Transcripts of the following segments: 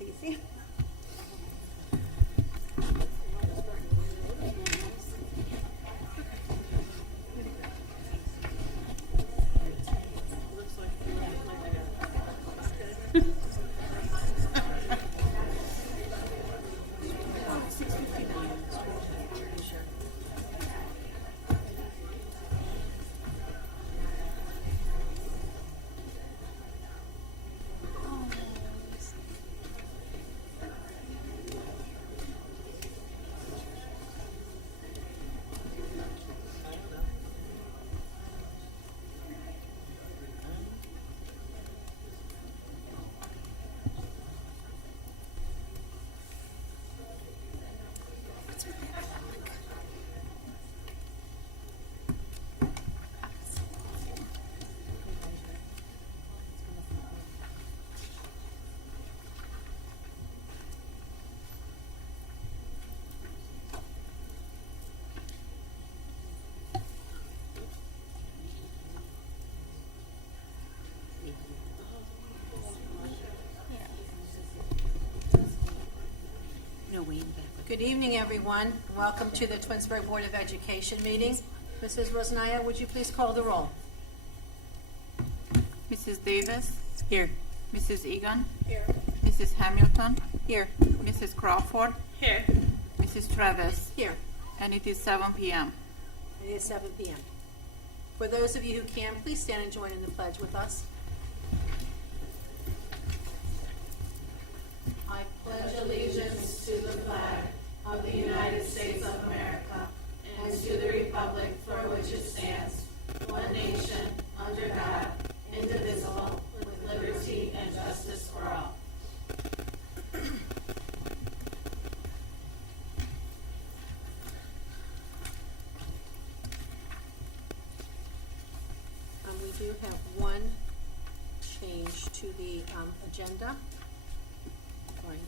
That's easy. Good evening, everyone. Welcome to the Twinsburg Board of Education meeting. Mrs. Rosnaya, would you please call the roll? Mrs. Davis? Here. Mrs. Egan? Here. Mrs. Hamilton? Here. Mrs. Crawford? Here. Mrs. Travis? Here. And it is 7 p.m. It is 7 p.m. For those of you who can, please stand and join in the pledge with us. I pledge allegiance to the flag of the United States of America and to the republic for which it stands, one nation, under God, indivisible, with liberty and justice for all. We do have one change to the agenda. Right.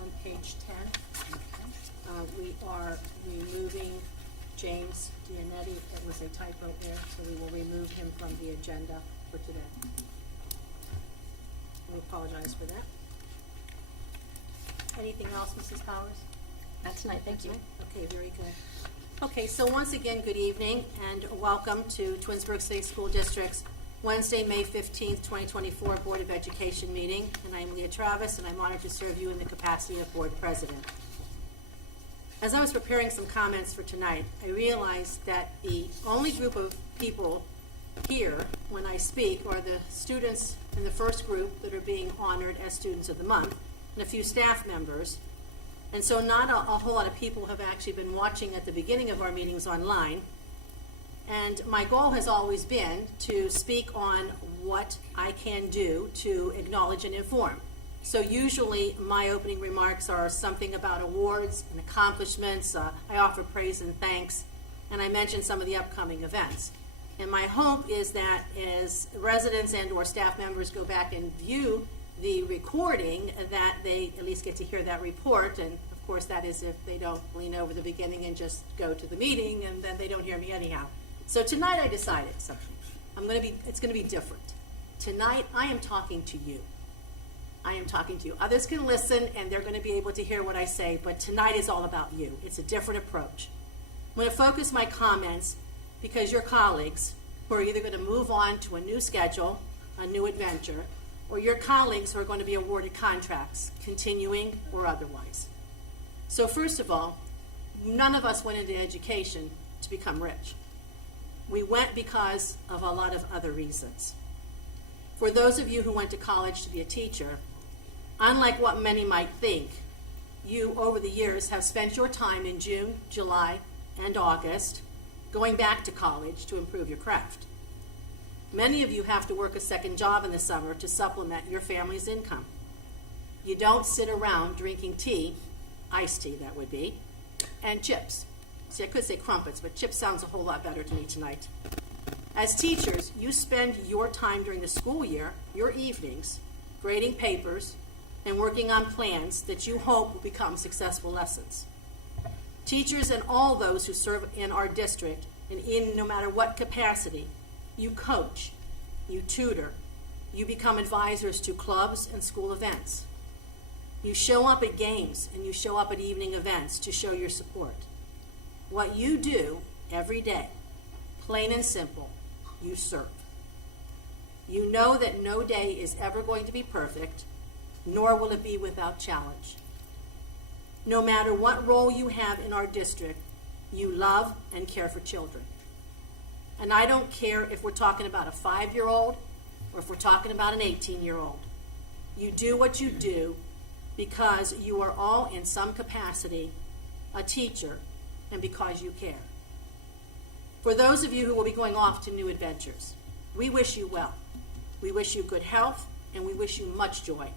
On page 10, we are removing James Giannetti. It was a typo there, so we will remove him from the agenda for today. We apologize for that. Anything else, Mrs. Powers? Not tonight, thank you. Okay, very good. Okay, so once again, good evening and welcome to Twinsburg City School District's Wednesday, May 15th, 2024 Board of Education meeting. And I'm Leah Travis, and I'm honored to serve you in the capacity of Board President. As I was preparing some comments for tonight, I realized that the only group of people here when I speak are the students in the first group that are being honored as Students of the Month, and a few staff members. And so not a whole lot of people have actually been watching at the beginning of our meetings online. And my goal has always been to speak on what I can do to acknowledge and inform. So usually my opening remarks are something about awards and accomplishments. I offer praise and thanks, and I mention some of the upcoming events. And my hope is that as residents and or staff members go back and view the recording, that they at least get to hear that report. And of course that is if they don't lean over the beginning and just go to the meeting and then they don't hear me anyhow. So tonight I decided something. It's gonna be different. Tonight I am talking to you. I am talking to you. Others can listen and they're gonna be able to hear what I say, but tonight is all about you. It's a different approach. I'm gonna focus my comments because your colleagues who are either going to move on to a new schedule, a new adventure, or your colleagues who are going to be awarded contracts, continuing or otherwise. So first of all, none of us went into education to become rich. We went because of a lot of other reasons. For those of you who went to college to be a teacher, unlike what many might think, you over the years have spent your time in June, July, and August going back to college to improve your craft. Many of you have to work a second job in the summer to supplement your family's income. You don't sit around drinking tea, iced tea that would be, and chips. See, I could say crumpets, but chips sounds a whole lot better to me tonight. As teachers, you spend your time during the school year, your evenings, grading papers and working on plans that you hope will become successful lessons. Teachers and all those who serve in our district, and in no matter what capacity, you coach, you tutor, you become advisors to clubs and school events. You show up at games and you show up at evening events to show your support. What you do every day, plain and simple, you serve. You know that no day is ever going to be perfect, nor will it be without challenge. No matter what role you have in our district, you love and care for children. And I don't care if we're talking about a 5-year-old or if we're talking about an 18-year-old. You do what you do because you are all in some capacity a teacher and because you care. For those of you who will be going off to new adventures, we wish you well. We wish you good health and we wish you much joy.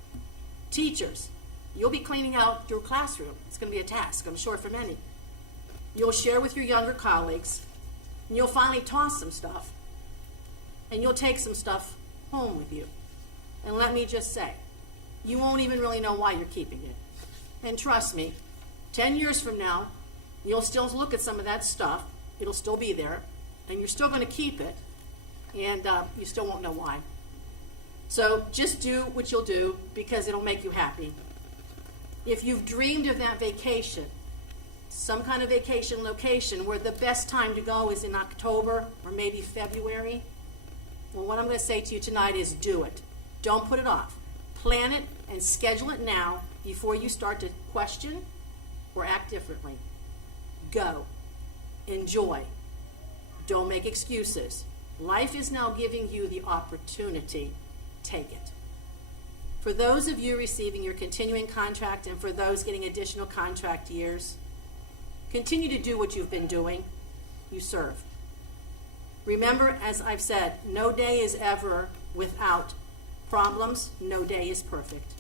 Teachers, you'll be cleaning out your classroom. It's going to be a task, I'm sure, for many. You'll share with your younger colleagues, and you'll finally toss some stuff, and you'll take some stuff home with you. And let me just say, you won't even really know why you're keeping it. And trust me, 10 years from now, you'll still look at some of that stuff, it'll still be there, and you're still going to keep it, and you still won't know why. So just do what you'll do because it'll make you happy. If you've dreamed of that vacation, some kind of vacation location where the best time to go is in October or maybe February, well, what I'm going to say to you tonight is do it. Don't put it off. Plan it and schedule it now before you start to question or act differently. Go. Enjoy. Don't make excuses. Life is now giving you the opportunity. Take it. For those of you receiving your continuing contract and for those getting additional contract years, continue to do what you've been doing. You serve. Remember, as I've said, no day is ever without problems. No day is perfect.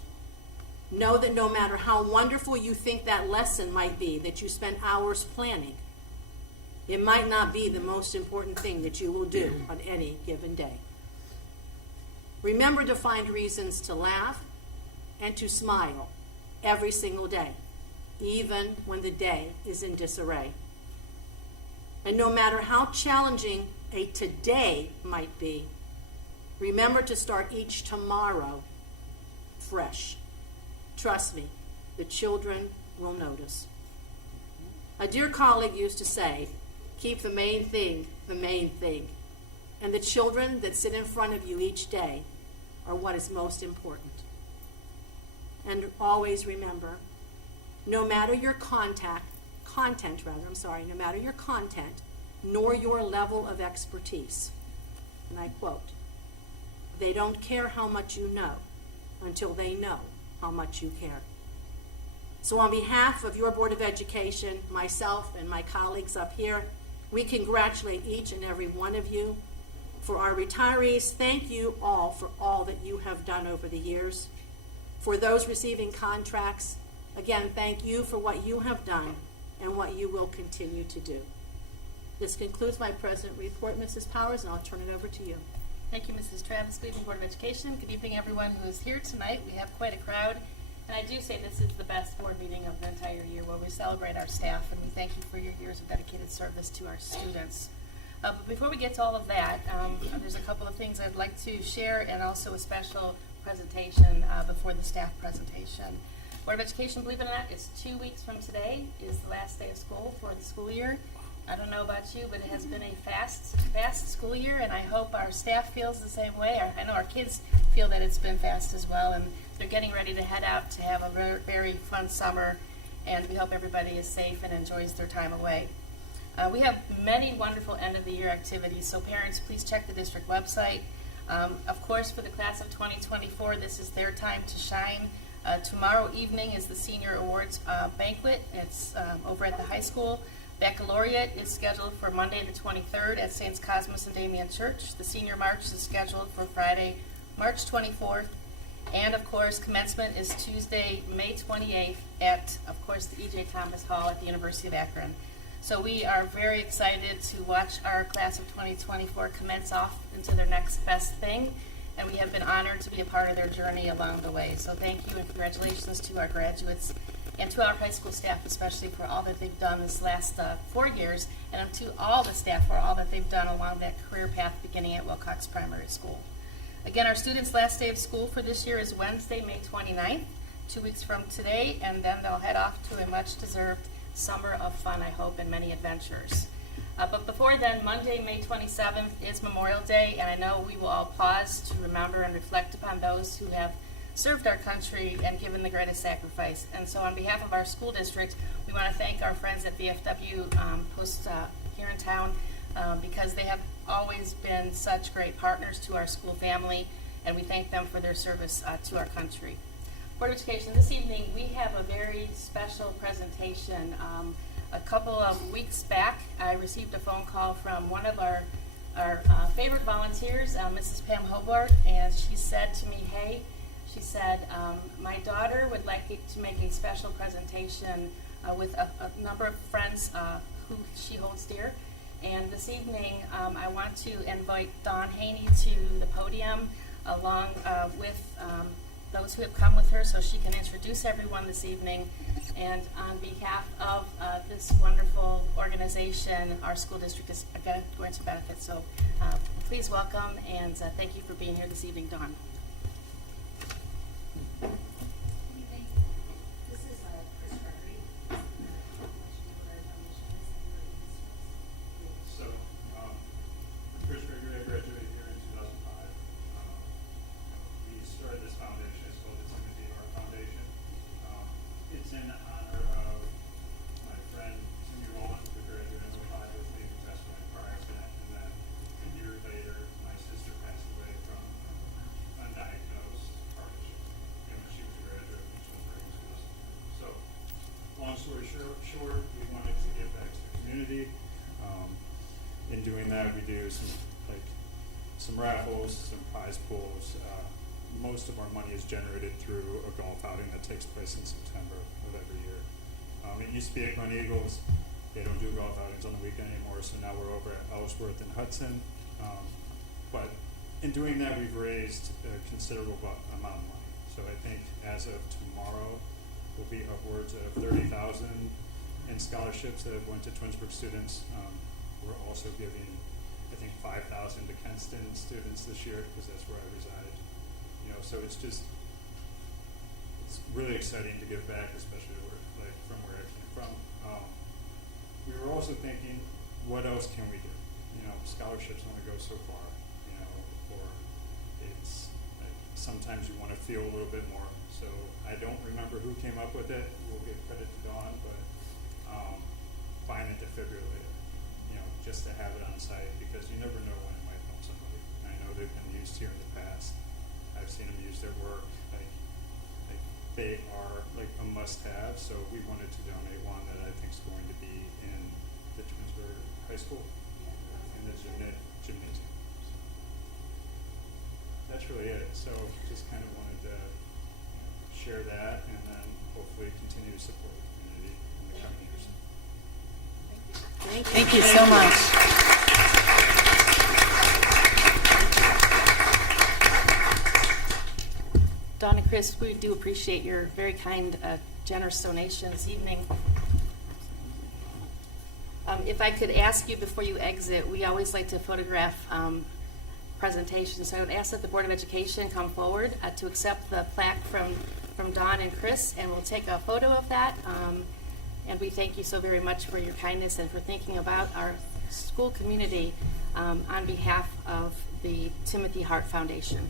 Know that no matter how wonderful you think that lesson might be that you spent hours planning, it might not be the most important thing that you will do on any given day. Remember to find reasons to laugh and to smile every single day, even when the day is in disarray. And no matter how challenging a today might be, remember to start each tomorrow fresh. Trust me, the children will notice. A dear colleague used to say, keep the main thing the main thing. And the children that sit in front of you each day are what is most important. And always remember, no matter your content, no matter your content, nor your level of expertise, and I quote, they don't care how much you know until they know how much you care. So on behalf of your Board of Education, myself and my colleagues up here, we congratulate each and every one of you. For our retirees, thank you all for all that you have done over the years. For those receiving contracts, again, thank you for what you have done and what you will continue to do. This concludes my present report, Mrs. Powers, and I'll turn it over to you. Thank you, Mrs. Travis, Cleveland Board of Education. Good evening, everyone who is here tonight. We have quite a crowd, and I do say this is the best board meeting of the entire year where we celebrate our staff, and we thank you for your years of dedicated service to our students. But before we get to all of that, there's a couple of things I'd like to share and also a special presentation before the staff presentation. Board of Education, believe it or not, is 2 weeks from today is the last day of school for the school year. I don't know about you, but it has been a fast school year, and I hope our staff feels the same way. I know our kids feel that it's been fast as well, and they're getting ready to head out to have a very, very fun summer, and we hope everybody is safe and enjoys their time away. We have many wonderful end-of-the-year activities, so parents, please check the district website. Of course, for the class of 2024, this is their time to shine. Tomorrow evening is the Senior Awards banquet. It's over at the high school. Baccalaureate is scheduled for Monday the 23rd at St. Cosmas and Damian Church. The Senior March is scheduled for Friday, March 24th. And, of course, commencement is Tuesday, May 28th at, of course, the E.J. Thomas Hall at the University of Akron. So we are very excited to watch our class of 2024 commence off into their next best thing, and we have been honored to be a part of their journey along the way. So thank you and congratulations to our graduates and to our high school staff especially for all that they've done this last 4 years, and to all the staff for all that they've done along that career path beginning at Wilcox Primary School. Again, our students' last day of school for this year is Wednesday, May 29th, 2 weeks from today, and then they'll head off to a much-deserved summer of fun, I hope, and many adventures. But before then, Monday, May 27th is Memorial Day, and I know we will all pause to remember and reflect upon those who have served our country and given the greatest sacrifice. And so on behalf of our school district, we want to thank our friends at VFW Post here in town because they have always been such great partners to our school family, and we thank them for their service to our country. Board of Education, this evening we have a very special presentation. A couple of weeks back, I received a phone call from one of our favorite volunteers, Mrs. Pam Hobart, and she said to me, hey, she said, my daughter would like to make a special presentation with a number of friends who she holds dear. And this evening, I want to invite Dawn Haney to the podium along with those who have come with her so she can introduce everyone this evening. And on behalf of this wonderful organization, our school district is going to benefit. So please welcome and thank you for being here this evening, Dawn. This is Chris Gregory. So, Chris Gregory, I graduated here in 2005. We started this foundation. It's called the Timothy Hart Foundation. It's in honor of my friend Timmy Rowland, who graduated in 05 with me, who passed away in a car accident. And then a year later, my sister passed away from undiagnosed heart issue. When she was a graduate from Twinsburg schools. So, long story short, we wanted to give back to the community. In doing that, we do some raffles, some prize pools. Most of our money is generated through a golf outing that takes place in September of every year. It used to be Acorn Eagles. They don't do golf outings on the weekend anymore, so now we're over at Ellsworth and Hudson. But in doing that, we've raised a considerable amount of money. So I think as of tomorrow, will be upwards of $30,000 in scholarships that have went to Twinsburg students. We're also giving, I think, $5,000 to Kenston students this year because that's where I reside. So it's really exciting to give back, especially from where I came from. We were also thinking, what else can we do? Scholarships only go so far. Or it's like sometimes you want to feel a little bit more. So I don't remember who came up with it. We'll give credit to Dawn, but buying a defibrillator, just to have it on site because you never know when it might help somebody. I know they've been used here in the past. I've seen them use their work. They are like a must-have. So we wanted to donate one that I think is going to be in the Twinsburg High School in the gymnasium. So that's really it. So just kind of wanted to share that and then hopefully continue to support the community in the coming years. Thank you so much. Dawn and Chris, we do appreciate your very kind, generous donation this evening. If I could ask you before you exit, we always like to photograph presentations. So I would ask that the Board of Education come forward to accept the plaque from Dawn and Chris, and we'll take a photo of that. And we thank you so very much for your kindness and for thinking about our school community on behalf of the Timothy Hart Foundation.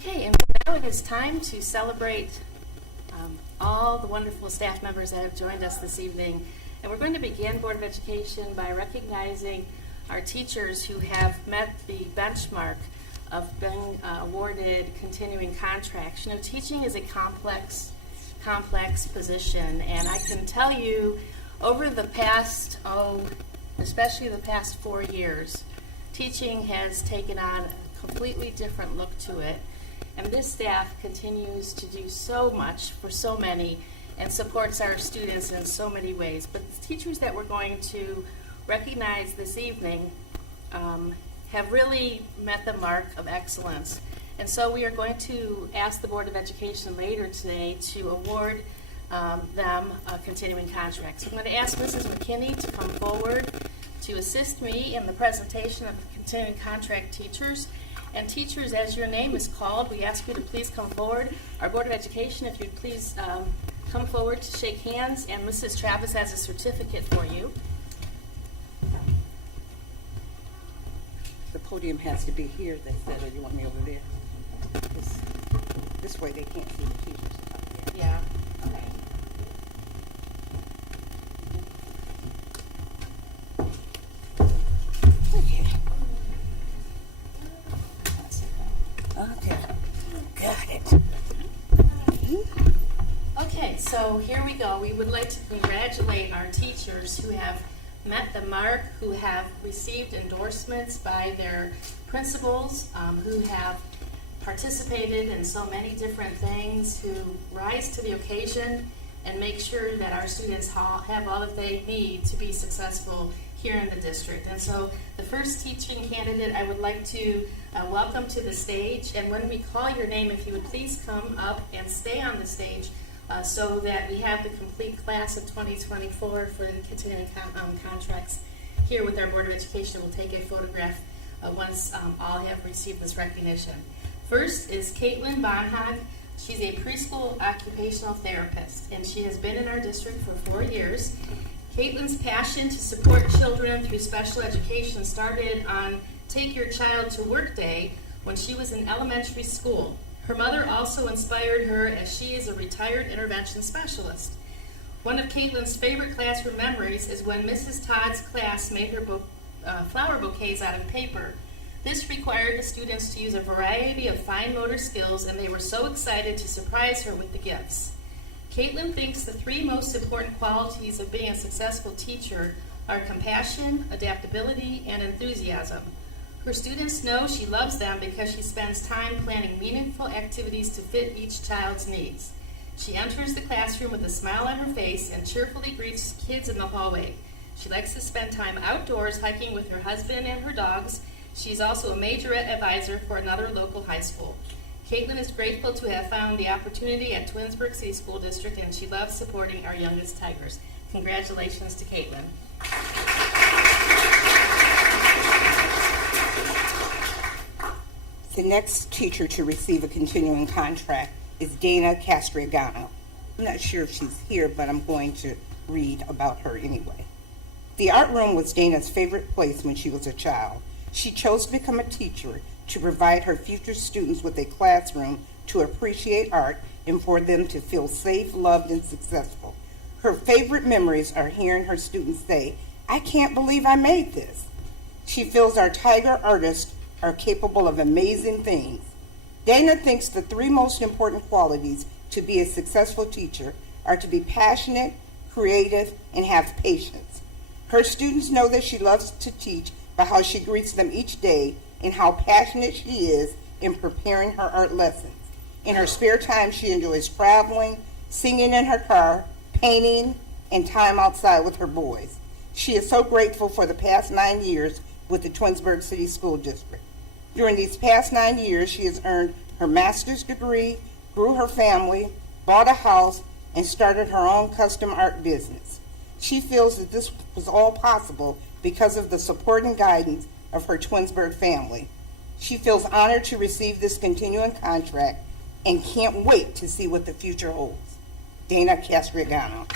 Okay, and now it is time to celebrate all the wonderful staff members that have joined us this evening. And we're going to begin Board of Education by recognizing our teachers who have met the benchmark of being awarded continuing contracts. You know, teaching is a complex position, and I can tell you over the past, especially the past 4 years, teaching has taken on a completely different look to it. And this staff continues to do so much for so many and supports our students in so many ways. But the teachers that we're going to recognize this evening have really met the mark of excellence. And so we are going to ask the Board of Education later today to award them a continuing contract. So I'm going to ask Mrs. McKinney to come forward to assist me in the presentation of the continuing contract teachers. And teachers, as your name is called, we ask you to please come forward. Our Board of Education, if you'd please come forward to shake hands, and Mrs. Travis has a certificate for you. The podium has to be here, they said, or you want me over there? This way they can't see the teachers. Yeah. Okay. Okay. Okay. Got it. Okay, so here we go. We would like to congratulate our teachers who have met the mark, who have received endorsements by their principals, who have participated in so many different things, who rise to the occasion and make sure that our students have all that they need to be successful here in the district. And so the first teaching candidate I would like to welcome to the stage, and when we call your name, if you would please come up and stay on the stage so that we have the complete class of 2024 for the continuing contracts here with our Board of Education. We'll take a photograph once all have received this recognition. First is Caitlin Bonhag. She's a preschool occupational therapist, and she has been in our district for 4 years. Caitlin's passion to support children through special education started on Take Your Child to Work Day when she was in elementary school. Her mother also inspired her, as she is a retired intervention specialist. One of Caitlin's favorite classroom memories is when Mrs. Todd's class made her flower bouquets out of paper. This required the students to use a variety of fine motor skills, and they were so excited to surprise her with the gifts. Caitlin thinks the 3 most important qualities of being a successful teacher are compassion, adaptability, and enthusiasm. Her students know she loves them because she spends time planning meaningful activities to fit each child's needs. She enters the classroom with a smile on her face and cheerfully greets kids in the hallway. She likes to spend time outdoors hiking with her husband and her dogs. She's also a majorette advisor for another local high school. Caitlin is grateful to have found the opportunity at Twinsburg City School District, and she loves supporting our youngest Tigers. Congratulations to Caitlin. The next teacher to receive a continuing contract is Dana Castriogano. I'm not sure if she's here, but I'm going to read about her anyway. The art room was Dana's favorite place when she was a child. She chose to become a teacher to provide her future students with a classroom to appreciate art and for them to feel safe, loved, and successful. Her favorite memories are hearing her students say, "I can't believe I made this." She feels our Tiger artists are capable of amazing things. Dana thinks the 3 most important qualities to be a successful teacher are to be passionate, creative, and have patience. Her students know that she loves to teach by how she greets them each day and how passionate she is in preparing her art lessons. In her spare time, she enjoys traveling, singing in her car, painting, and time outside with her boys. She is so grateful for the past 9 years with the Twinsburg City School District. During these past 9 years, she has earned her master's degree, grew her family, bought a house, and started her own custom art business. She feels that this was all possible because of the support and guidance of her Twinsburg family. She feels honored to receive this continuing contract and can't wait to see what the future holds. Dana Castriogano.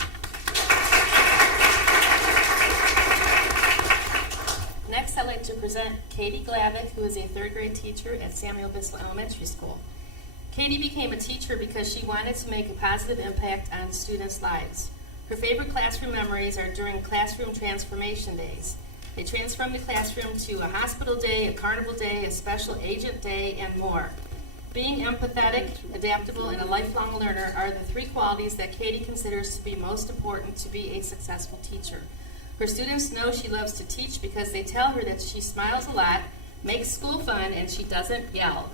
Next, I'd like to present Katie Glavick, who is a 3rd grade teacher at Samuel Bissell Elementary School. Katie became a teacher because she wanted to make a positive impact on students' lives. Her favorite classroom memories are during classroom transformation days. They transform the classroom to a hospital day, a carnival day, a special agent day, and more. Being empathetic, adaptable, and a lifelong learner are the three qualities that Katie considers to be most important to be a successful teacher. Her students know she loves to teach because they tell her that she smiles a lot, makes school fun, and she doesn't yell.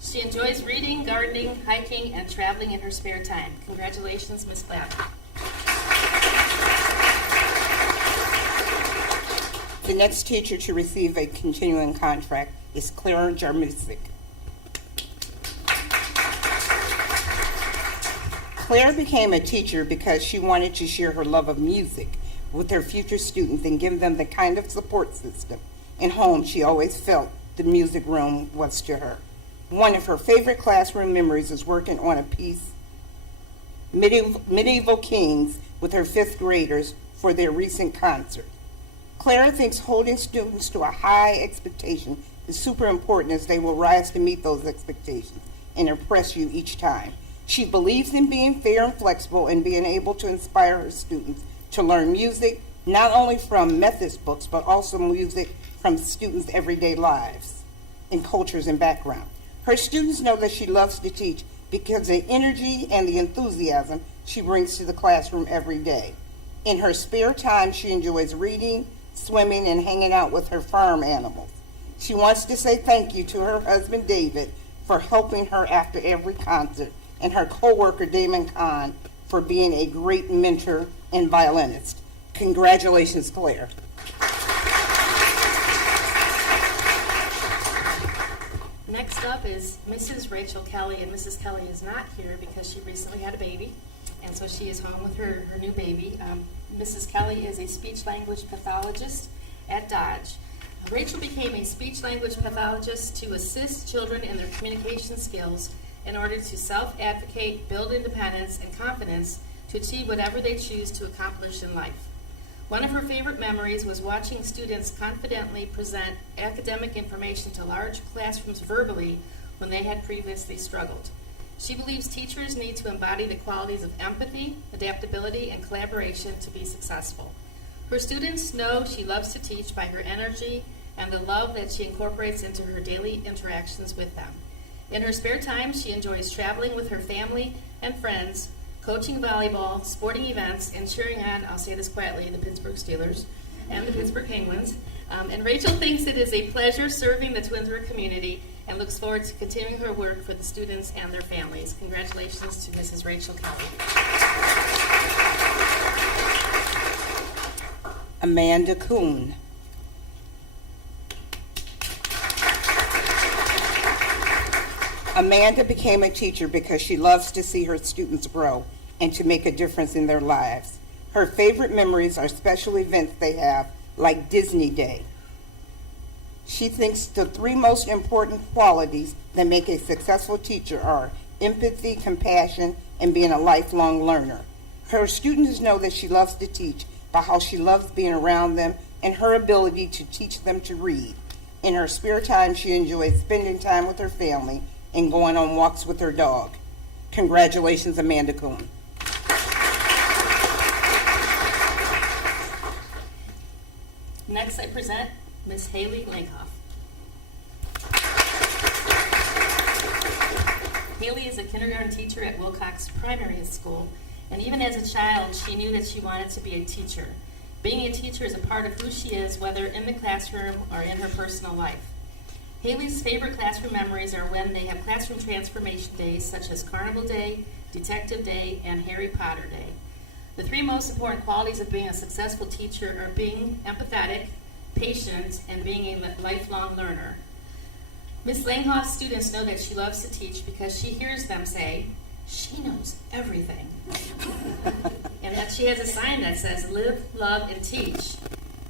She enjoys reading, gardening, hiking, and traveling in her spare time. Congratulations, Ms. Clapp. The next teacher to receive a continuing contract is Clara Jarmusik. Claire became a teacher because she wanted to share her love of music with her future students and give them the kind of support system and home she always felt the music room was to her. One of her favorite classroom memories is working on a piece, Medieval Kings, with her fifth graders for their recent concert. Clara thinks holding students to a high expectation is super important as they will rise to meet those expectations and impress you each time. She believes in being fair and flexible and being able to inspire her students to learn music, not only from Methodist books, but also music from students' everyday lives and cultures and background. Her students know that she loves to teach because of the energy and the enthusiasm she brings to the classroom every day. In her spare time, she enjoys reading, swimming, and hanging out with her farm animals. She wants to say thank you to her husband, David, for helping her after every concert, and her co-worker, Damon Kahn, for being a great mentor and violinist. Congratulations, Claire. Next up is Mrs. Rachel Kelly, and Mrs. Kelly is not here because she recently had a baby, and so she is home with her new baby. Mrs. Kelly is a speech-language pathologist at Dodge. Rachel became a speech-language pathologist to assist children in their communication skills in order to self-advocate, build independence and confidence to achieve whatever they choose to accomplish in life. One of her favorite memories was watching students confidently present academic information to large classrooms verbally when they had previously struggled. She believes teachers need to embody the qualities of empathy, adaptability, and collaboration to be successful. Her students know she loves to teach by her energy and the love that she incorporates into her daily interactions with them. In her spare time, she enjoys traveling with her family and friends, coaching volleyball, sporting events, and cheering on, I'll say this quietly, the Pittsburgh Steelers and the Pittsburgh Penguins. And Rachel thinks it is a pleasure serving the Twinsburg community and looks forward to continuing her work for the students and their families. Congratulations to Mrs. Rachel Kelly. Amanda Kuhn. Amanda became a teacher because she loves to see her students grow and to make a difference in their lives. Her favorite memories are special events they have, like Disney Day. She thinks the three most important qualities that make a successful teacher are empathy, compassion, and being a lifelong learner. Her students know that she loves to teach by how she loves being around them and her ability to teach them to read. In her spare time, she enjoys spending time with her family and going on walks with her dog. Congratulations, Amanda Kuhn. Next, I present Ms. Haley Langhoff. Haley is a kindergarten teacher at Wilcox Primary School, and even as a child, she knew that she wanted to be a teacher. Being a teacher is a part of who she is, whether in the classroom or in her personal life. Haley's favorite classroom memories are when they have classroom transformation days, such as Carnival Day, Detective Day, and Harry Potter Day. The three most important qualities of being a successful teacher are being empathetic, patient, and being a lifelong learner. Ms. Langhoff's students know that she loves to teach because she hears them say, "She knows everything," and that she has a sign that says, "Live, love, and teach."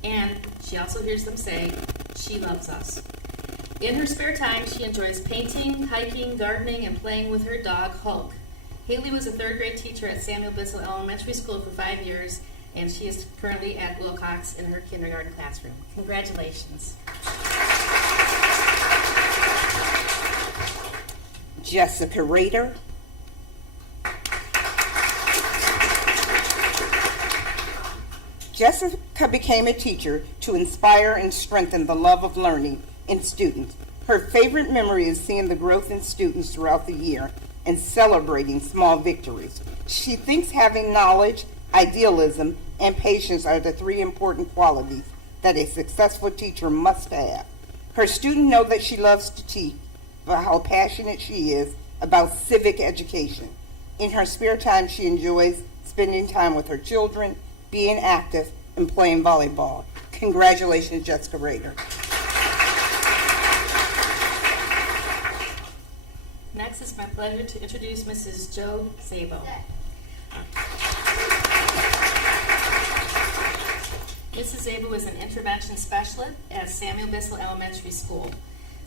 And she also hears them say, "She loves us." In her spare time, she enjoys painting, hiking, gardening, and playing with her dog, Hulk. Haley was a third grade teacher at Samuel Bissell Elementary School for 5 years, and she is currently at Wilcox in her kindergarten classroom. Congratulations. Jessica Rader. Jessica became a teacher to inspire and strengthen the love of learning in students. Her favorite memory is seeing the growth in students throughout the year and celebrating small victories. She thinks having knowledge, idealism, and patience are the three important qualities that a successful teacher must have. Her students know that she loves to teach, but how passionate she is about civic education. In her spare time, she enjoys spending time with her children, being active, and playing volleyball. Congratulations, Jessica Rader. Next, it's my pleasure to introduce Mrs. Jo Sabo. Mrs. Sabo is an intervention specialist at Samuel Bissell Elementary School.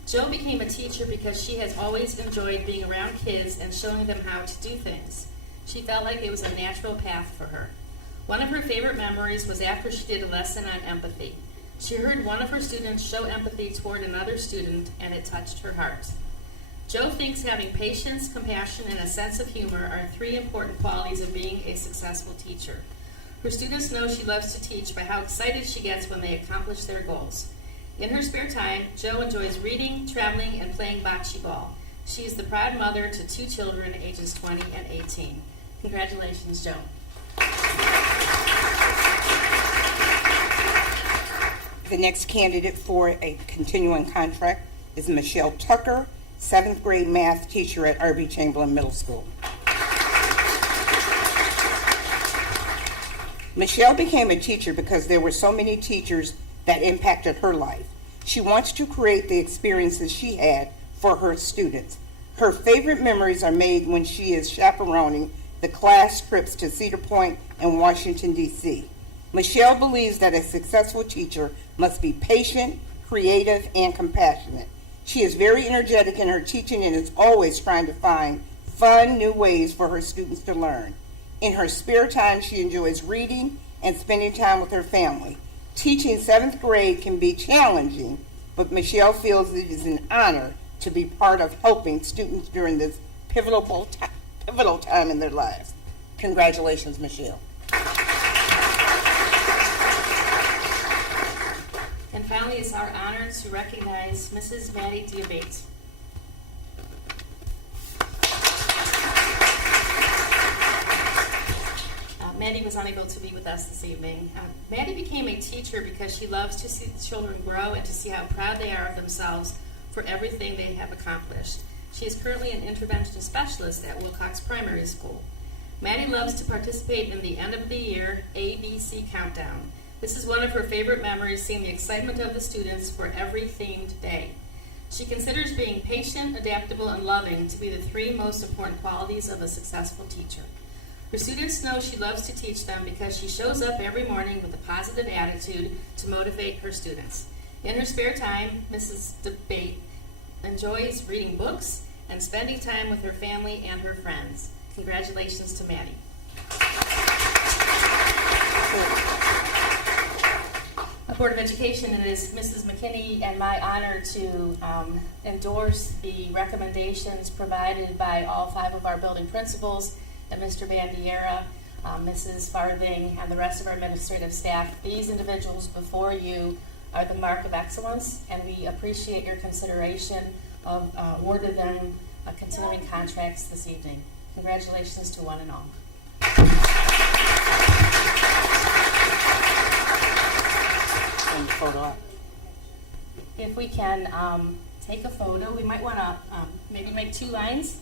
Jo became a teacher because she has always enjoyed being around kids and showing them how to do things. She felt like it was a natural path for her. One of her favorite memories was after she did a lesson on empathy. She heard one of her students show empathy toward another student, and it touched her heart. Jo thinks having patience, compassion, and a sense of humor are three important qualities of being a successful teacher. Her students know she loves to teach by how excited she gets when they accomplish their goals. In her spare time, Jo enjoys reading, traveling, and playing bocce ball. She is the proud mother to 2 children ages 20 and 18. Congratulations, Jo. The next candidate for a continuing contract is Michelle Tucker, 7th grade math teacher at R.B. Chamberlain Middle School. Michelle became a teacher because there were so many teachers that impacted her life. She wants to create the experiences she had for her students. Her favorite memories are made when she is chaperoning the class trips to Cedar Point and Washington, D.C. Michelle believes that a successful teacher must be patient, creative, and compassionate. She is very energetic in her teaching and is always trying to find fun, new ways for her students to learn. In her spare time, she enjoys reading and spending time with her family. Teaching 7th grade can be challenging, but Michelle feels it is an honor to be part of helping students during this pivotal time in their lives. Congratulations, Michelle. And finally, it's our honor to recognize Mrs. Maddie Diabate. Maddie was unable to be with us this evening. Maddie became a teacher because she loves to see children grow and to see how proud they are of themselves for everything they have accomplished. She is currently an intervention specialist at Wilcox Primary School. Maddie loves to participate in the end of the year ABC countdown. This is one of her favorite memories, seeing the excitement of the students for every themed day. She considers being patient, adaptable, and loving to be the 3 most important qualities of a successful teacher. Her students know she loves to teach them because she shows up every morning with a positive attitude to motivate her students. In her spare time, Mrs. Debate enjoys reading books and spending time with her family and her friends. Congratulations to Maddie. Board of Education, it is Mrs. McKinney and my honor to endorse the recommendations provided by all 5 of our building principals, and Mr. Bandiera, Mrs. Farthing, and the rest of our administrative staff. These individuals before you are the mark of excellence, and we appreciate your consideration of awarding them continuing contracts this evening. Congratulations to one and all. Photo op. If we can take a photo, we might want to maybe make 2 lines.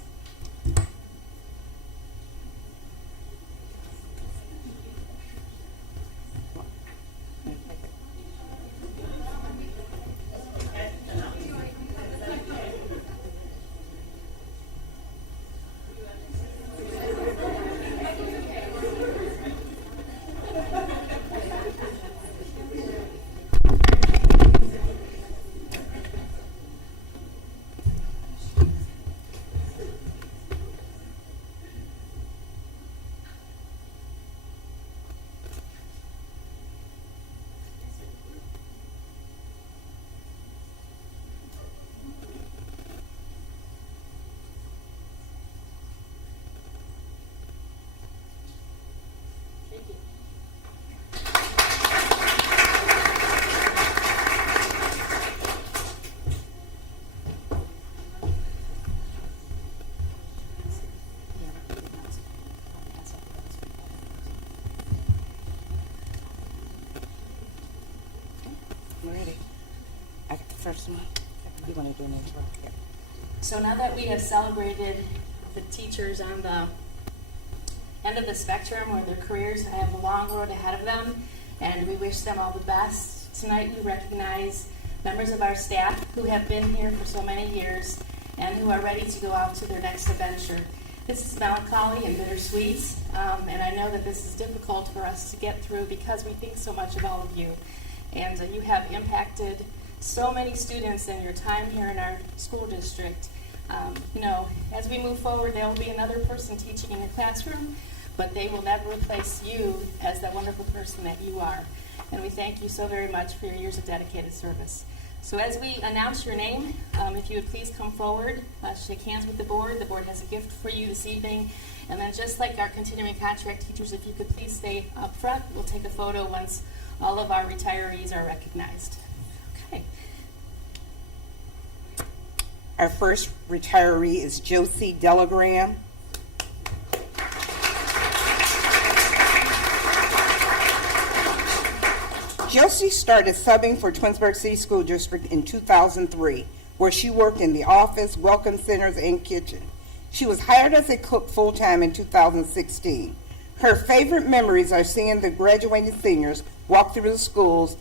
first one? You want to do an intro? Yeah. So now that we have celebrated the teachers on the end of the spectrum where their careers have a long road ahead of them, and we wish them all the best, tonight we recognize members of our staff who have been here for so many years and who are ready to go out to their next adventure. This is melancholy and bittersweet, and I know that this is difficult for us to get through because we think so much of all of you. And you have impacted so many students in your time here in our school district. As we move forward, there will be another person teaching in the classroom, but they will never replace you as that wonderful person that you are. And we thank you so very much for your years of dedicated service. So as we announce your name, if you would please come forward, shake hands with the board. The board has a gift for you this evening. And then just like our continuing contract teachers, if you could please stay up front, we'll take a photo once all of our retirees are recognized. Okay. Our first retiree is Josie Delagram. Josie started subbing for Twinsburg City School District in 2003, where she worked in the office, welcome centers, and kitchen. She was hired as a cook full-time in 2016. Her favorite memories are seeing the graduating seniors walk through the schools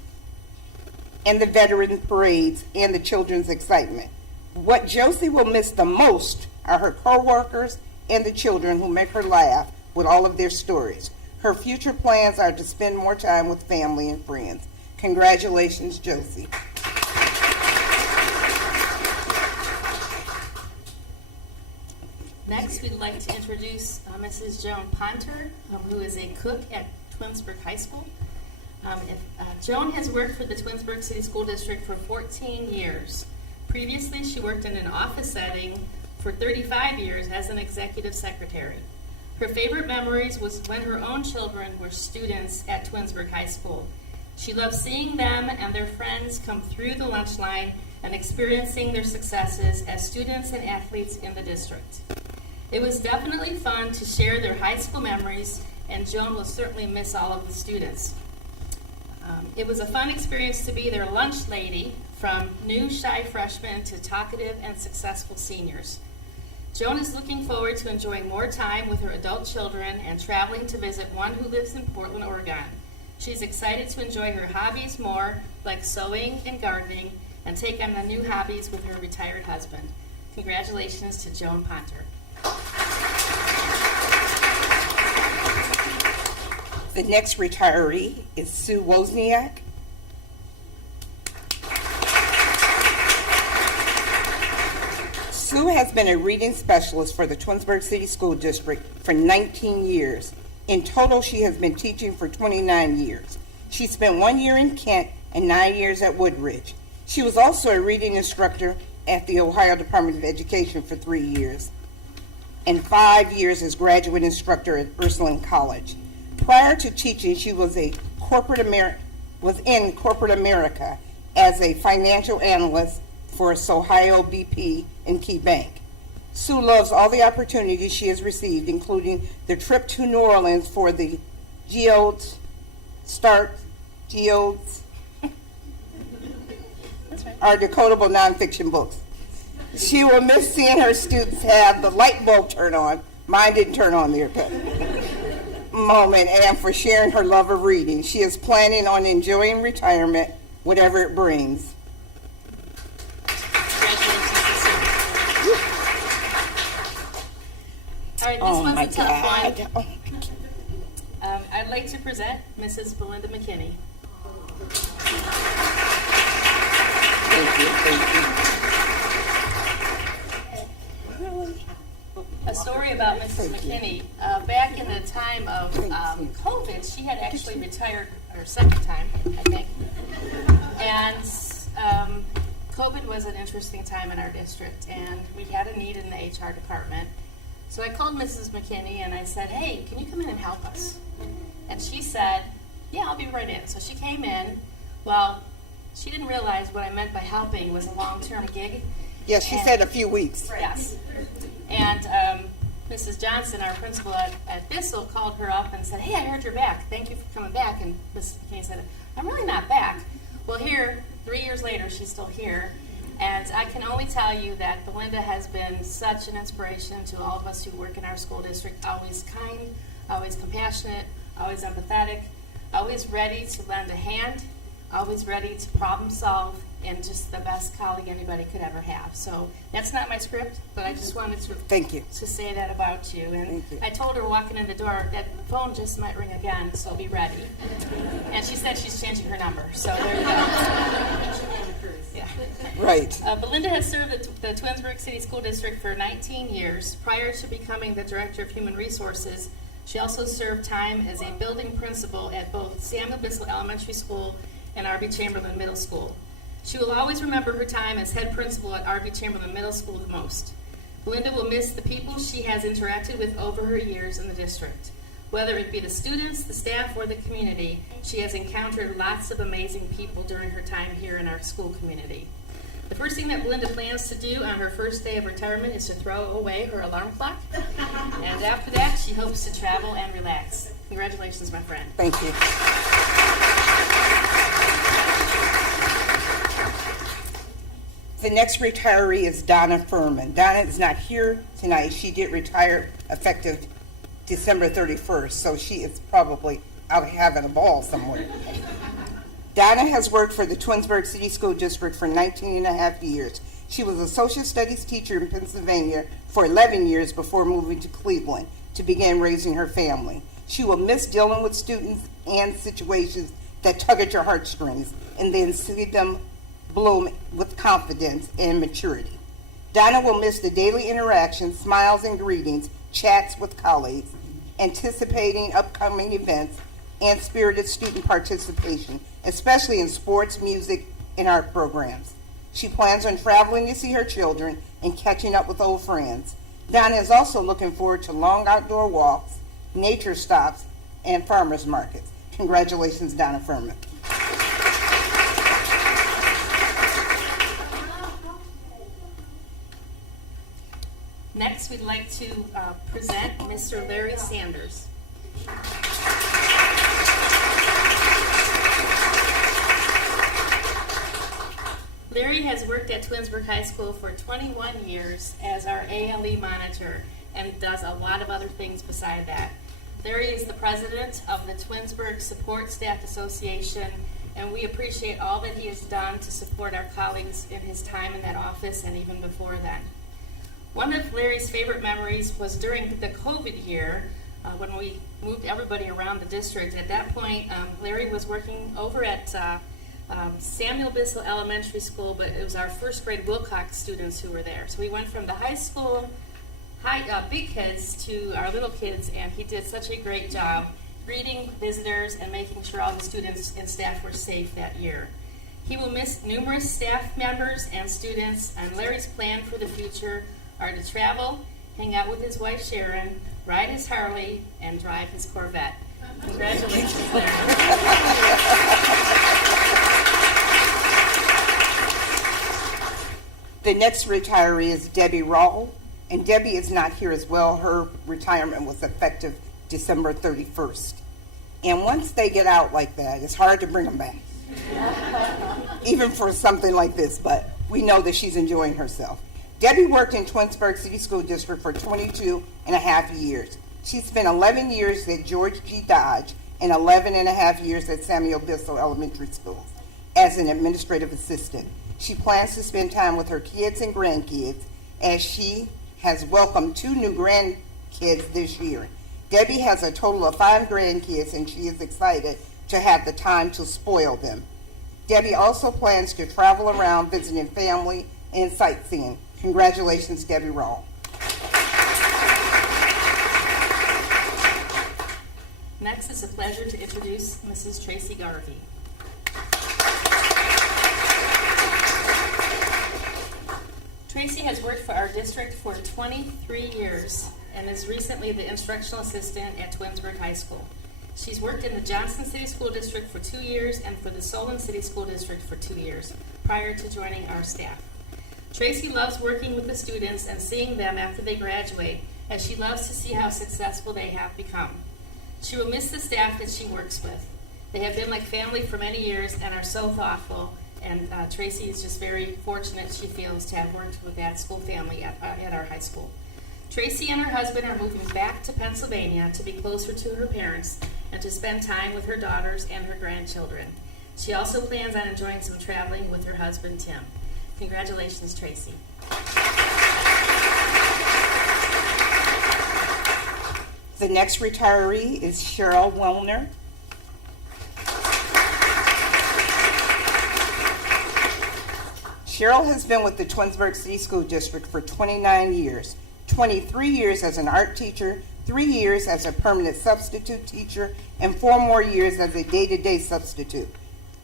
and the veteran parades and the children's excitement. What Josie will miss the most are her co-workers and the children who make her laugh with all of their stories. Her future plans are to spend more time with family and friends. Congratulations, Josie. Next, we'd like to introduce Mrs. Joan Ponter, who is a cook at Twinsburg High School. Joan has worked for the Twinsburg City School District for 14 years. Previously, she worked in an office setting for 35 years as an executive secretary. Her favorite memories was when her own children were students at Twinsburg High School. She loved seeing them and their friends come through the lunch line and experiencing their successes as students and athletes in the district. It was definitely fun to share their high school memories, and Joan will certainly miss all of the students. It was a fun experience to be their lunch lady, from new shy freshmen to talkative and successful seniors. Joan is looking forward to enjoying more time with her adult children and traveling to visit one who lives in Portland, Oregon. She's excited to enjoy her hobbies more, like sewing and gardening, and take on the new hobbies with her retired husband. Congratulations to Joan Ponter. The next retiree is Sue Wozniak. Sue has been a reading specialist for the Twinsburg City School District for 19 years. In total, she has been teaching for 29 years. She spent 1 year in Kent and 9 years at Woodridge. She was also a reading instructor at the Ohio Department of Education for 3 years and 5 years as graduate instructor at Ursuline College. Prior to teaching, she was in corporate America as a financial analyst for Ohio BP and Key Bank. Sue loves all the opportunities she has received, including the trip to New Orleans for the Geodes, are decodable nonfiction books. She will miss seeing her students have the light bulb turn on. Mine didn't turn on there, but moment, and for sharing her love of reading. She is planning on enjoying retirement, whatever it brings. All right, this Oh one's my a tough God. one. I'd like to present Mrs. Belinda McKinney. A story about Mrs. McKinney. Back in the time of COVID, she had actually retired her second time, I think. And COVID was an interesting time in our district, and we had a need in the HR department. So I called Mrs. McKinney and I said, hey, can you come in and help us? And she said, yeah, I'll be right in. So she came in. Well, she didn't realize what I meant by helping was a long-term gig. Yes, she said a few weeks. Yes. And Mrs. Johnson, our principal at Bissell, called her up and said, hey, I heard you're back. Thank you for coming back. And Mrs. McKinney said, I'm really not back. Well, here, 3 years later, she's still here. And I can only tell you that Belinda has been such an inspiration to all of us who work in our school district, always kind, always compassionate, always empathetic, always ready to lend a hand, always ready to problem solve, and just the best colleague anybody could ever have. So that's not my script, but I just wanted to Thank you. to say that about you. And Thank you. I told her walking in the door that the phone just might ring again, so be ready. And she said she's changing her number, so there you go. Yeah. Right. Belinda has served the Twinsburg City School District for 19 years. Prior to becoming the Director of Human Resources, she also served time as a building principal at both Samuel Bissell Elementary School and R.B. Chamberlain Middle School. She will always remember her time as head principal at R.B. Chamberlain Middle School the most. Belinda will miss the people she has interacted with over her years in the district. Whether it be the students, the staff, or the community, she has encountered lots of amazing people during her time here in our school community. The first thing that Belinda plans to do on her first day of retirement is to throw away her alarm clock. And after that, she hopes to travel and relax. Congratulations, my friend. Thank you. The next retiree is Donna Furman. Donna is not here tonight. She did retire effective December 31st, so she is probably out having a ball somewhere. Donna has worked for the Twinsburg City School District for 19 and a half years. She was a social studies teacher in Pennsylvania for 11 years before moving to Cleveland to begin raising her family. She will miss dealing with students and situations that tug at your heartstrings and then see them bloom with confidence and maturity. Donna will miss the daily interactions, smiles and greetings, chats with colleagues, anticipating upcoming events, and spirited student participation, especially in sports, music, and art programs. She plans on traveling to see her children and catching up with old friends. Donna is also looking forward to long outdoor walks, nature stops, and farmers markets. Congratulations, Donna Furman. Next, we'd like to present Mr. Larry Sanders. Larry has worked at Twinsburg High School for 21 years as our ALE monitor and does a lot of other things beside that. Larry is the president of the Twinsburg Support Staff Association, and we appreciate all that he has done to support our colleagues in his time in that office and even before then. One of Larry's favorite memories was during the COVID year when we moved everybody around the district. At that point, Larry was working over at Samuel Bissell Elementary School, but it was our first grade Wilcox students who were there. So we went from the high school, big kids to our little kids, and he did such a great job greeting visitors and making sure all the students and staff were safe that year. He will miss numerous staff members and students, and Larry's plan for the future are to travel, hang out with his wife Sharon, ride his Harley, and drive his Corvette. Congratulations, Larry. The next retiree is Debbie Rawl, and Debbie is not here as well. Her retirement was effective December 31st. And once they get out like that, it's hard to bring them back, even for something like this, but we know that she's enjoying herself. Debbie worked in Twinsburg City School District for 22 and a half years. She spent 11 years at George G. Dodge and 11 and a half years at Samuel Bissell Elementary School as an administrative assistant. She plans to spend time with her kids and grandkids as she has welcomed 2 new grandkids this year. Debbie has a total of 5 grandkids, and she is excited to have the time to spoil them. Debbie also plans to travel around visiting family and sightseeing. Congratulations, Debbie Rawl. Next, it's a pleasure to introduce Mrs. Tracy Garvey. Tracy has worked for our district for 23 years and is recently the instructional assistant at Twinsburg High School. She's worked in the Johnson City School District for 2 years and for the Solon City School District for 2 years prior to joining our staff. Tracy loves working with the students and seeing them after they graduate, as she loves to see how successful they have become. She will miss the staff that she works with. They have been like family for many years and are so thoughtful, And Tracy is just very fortunate, she feels, to have worked with that school family at our high school. Tracy and her husband are moving back to Pennsylvania to be closer to her parents and to spend time with her daughters and her grandchildren. She also plans on enjoying some traveling with her husband, Tim. Congratulations, Tracy. The next retiree is Cheryl Wellner. Cheryl has been with the Twinsburg City School District for 29 years, 23 years as an art teacher, 3 years as a permanent substitute teacher, and 4 more years as a day-to-day substitute.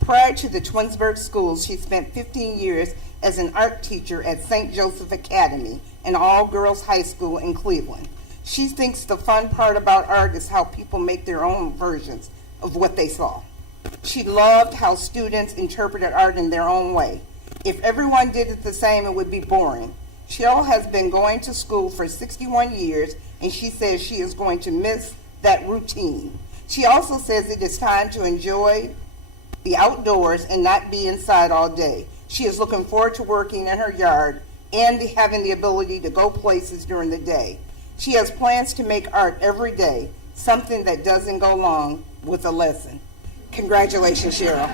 Prior to the Twinsburg schools, she spent 15 years as an art teacher at St. Joseph Academy, an all-girls high school in Cleveland. She thinks the fun part about art is how people make their own versions of what they saw. She loved how students interpreted art in their own way. If everyone did it the same, it would be boring. Cheryl has been going to school for 61 years, and she says she is going to miss that routine. She also says it is time to enjoy the outdoors and not be inside all day. She is looking forward to working in her yard and having the ability to go places during the day. She has plans to make art every day, something that doesn't go along with a lesson. Congratulations, Cheryl.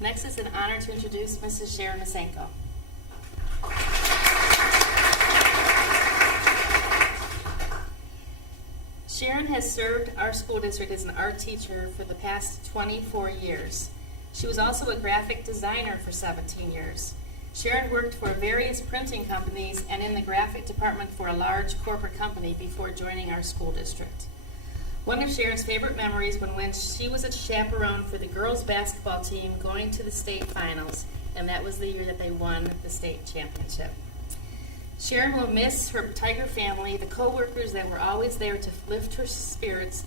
Next, it's an honor to introduce Mrs. Sharon Masenko. Sharon has served our school district as an art teacher for the past 24 years. She was also a graphic designer for 17 years. Sharon worked for various printing companies and in the graphic department for a large corporate company before joining our school district. One of Sharon's favorite memories was when she was a chaperone for the girls' basketball team going to the state finals, and that was the year that they won the state championship. Sharon will miss her Tiger family, the co-workers that were always there to lift her spirits,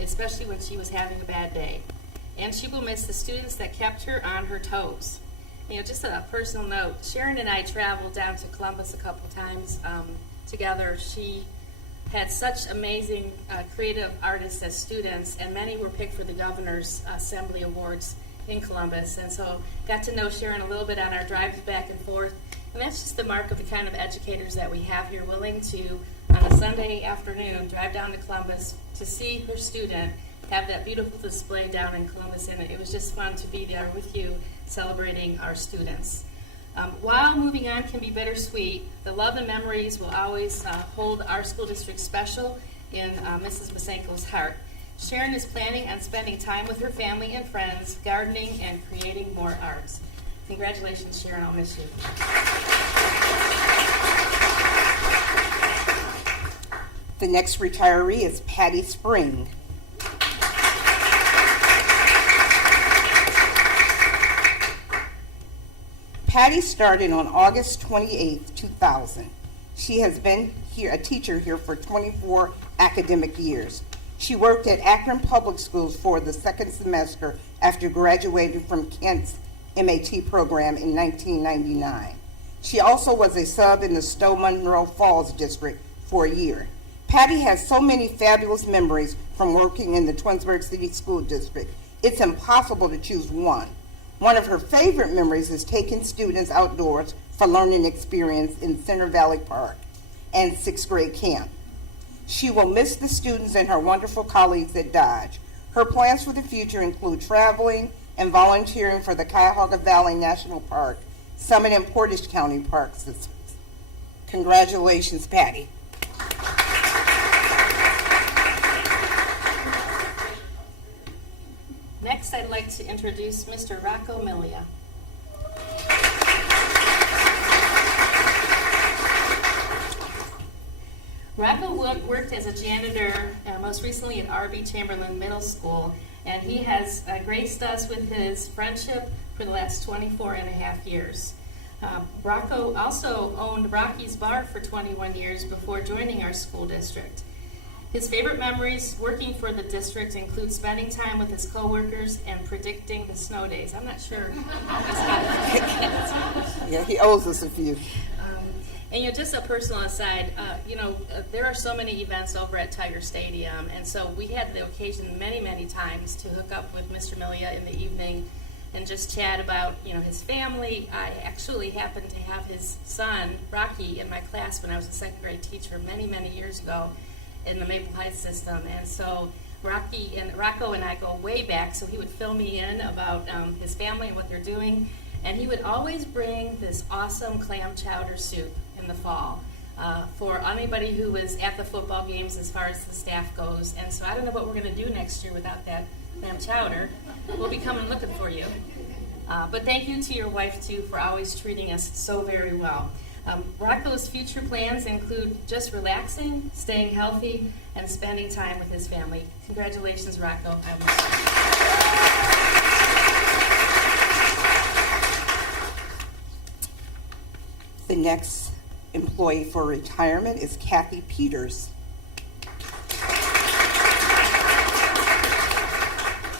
especially when she was having a bad day. And she will miss the students that kept her on her toes. You know, just a personal note, Sharon and I traveled down to Columbus a couple times together. She had such amazing creative artists as students, and many were picked for the Governor's Assembly Awards in Columbus. And so got to know Sharon a little bit on our drives back and forth. And that's just the mark of the kind of educators that we have here, willing to, on a Sunday afternoon, drive down to Columbus to see her student have that beautiful display down in Columbus. And it was just fun to be there with you celebrating our students. While moving on can be bittersweet, the love and memories will always hold our school district special in Mrs. Masenko's heart. Sharon is planning on spending time with her family and friends, gardening and creating more arts. Congratulations, Sharon. I'll miss you. The next retiree is Patty Spring. Patty started on August 28, 2000. She has been here, a teacher here for 24 academic years. She worked at Akron Public Schools for the second semester after graduating from Kent's MAT program in 1999. She also was a sub in the Stowe Monroe Falls district for a year. Patty has so many fabulous memories from working in the Twinsburg City School District. It's impossible to choose one. One of her favorite memories is taking students outdoors for learning experience in Center Valley Park and 6th grade camp. She will miss the students and her wonderful colleagues at Dodge. Her plans for the future include traveling and volunteering for the Cuyahoga Valley National Park, Summit and Portage County Park Systems. Congratulations, Patty. Next, I'd like to introduce Mr. Rocco Milia. Rocco worked as a janitor, most recently at R.B. Chamberlain Middle School, and he has graced us with his friendship for the last 24 and a half years. Rocco also owned Rocky's Bar for 21 years before joining our school district. His favorite memories working for the district include spending time with his coworkers and predicting the snow days. I'm not sure how he's got it. Yeah, he owes us a few. And just a personal aside, there are so many events over at Tiger Stadium, and so we had the occasion many, many times to hook up with Mr. Milia in the evening and just chat about, his family. I actually happened to have his son, Rocky, in my class when I was a second grade teacher many, many years ago in the Maple Heights system, and so Rocco and I go way back, so he would fill me in about his family and what they're doing, and he would always bring this awesome clam chowder soup in the fall for anybody who was at the football games as far as the staff goes. And so I don't know what we're going to do next year without that clam chowder. We'll be coming looking for you. But thank you to your wife, too, for always treating us so very well. Rocco's future plans include just relaxing, staying healthy, and spending time with his family. Congratulations, Rocco. The next employee for retirement is Kathy Peters.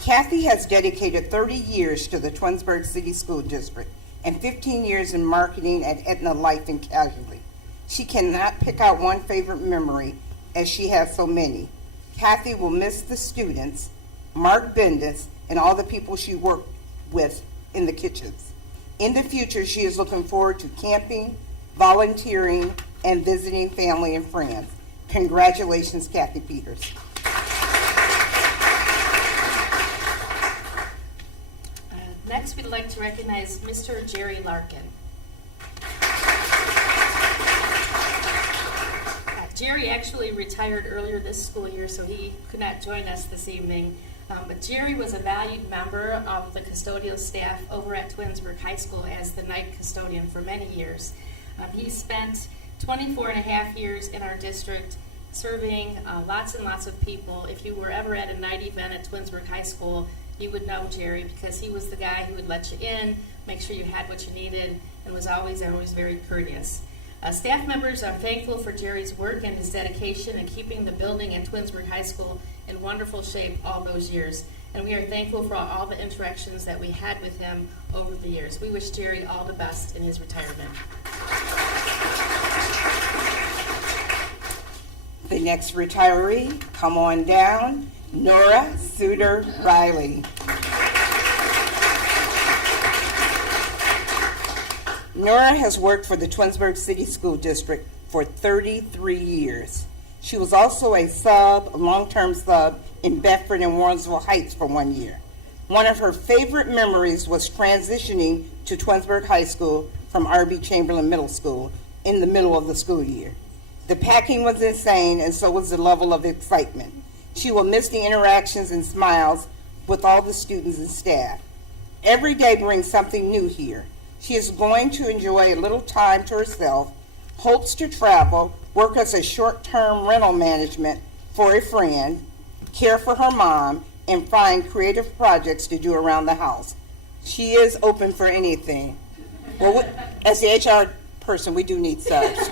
Kathy has dedicated 30 years to the Twinsburg City School District and 15 years in marketing at Aetna Life and Casualty. She cannot pick out one favorite memory as she has so many. Kathy will miss the students, Mark Bendis, and all the people she worked with in the kitchens. In the future, she is looking forward to camping, volunteering, and visiting family and friends. Congratulations, Kathy Peters. Next, we'd like to recognize Mr. Jerry Larkin. Jerry actually retired earlier this school year, so he could not join us this evening. But Jerry was a valued member of the custodial staff over at Twinsburg High School as the night custodian for many years. He spent 24 and a half years in our district serving lots and lots of people. If you were ever at a night event at Twinsburg High School, you would know Jerry because he was the guy who would let you in, make sure you had what you needed, and was always very courteous. Staff members are thankful for Jerry's work and his dedication in keeping the building at Twinsburg High School in wonderful shape all those years. And we are thankful for all the interactions that we had with him over the years. We wish Jerry all the best in his retirement. The next retiree, come on down, Nora Suter Riley. Nora has worked for the Twinsburg City School District for 33 years. She was also a long-term sub in Bedford and Warrensville Heights for 1 year. One of her favorite memories was transitioning to Twinsburg High School from R.B. Chamberlain Middle School in the middle of the school year. The packing was insane, and so was the level of excitement. She will miss the interactions and smiles with all the students and staff. Every day brings something new here. She is going to enjoy a little time to herself, hopes to travel, work as a short-term rental management for a friend, care for her mom, and find creative projects to do around the house. She is open for anything. Well, as the HR person, we do need subs.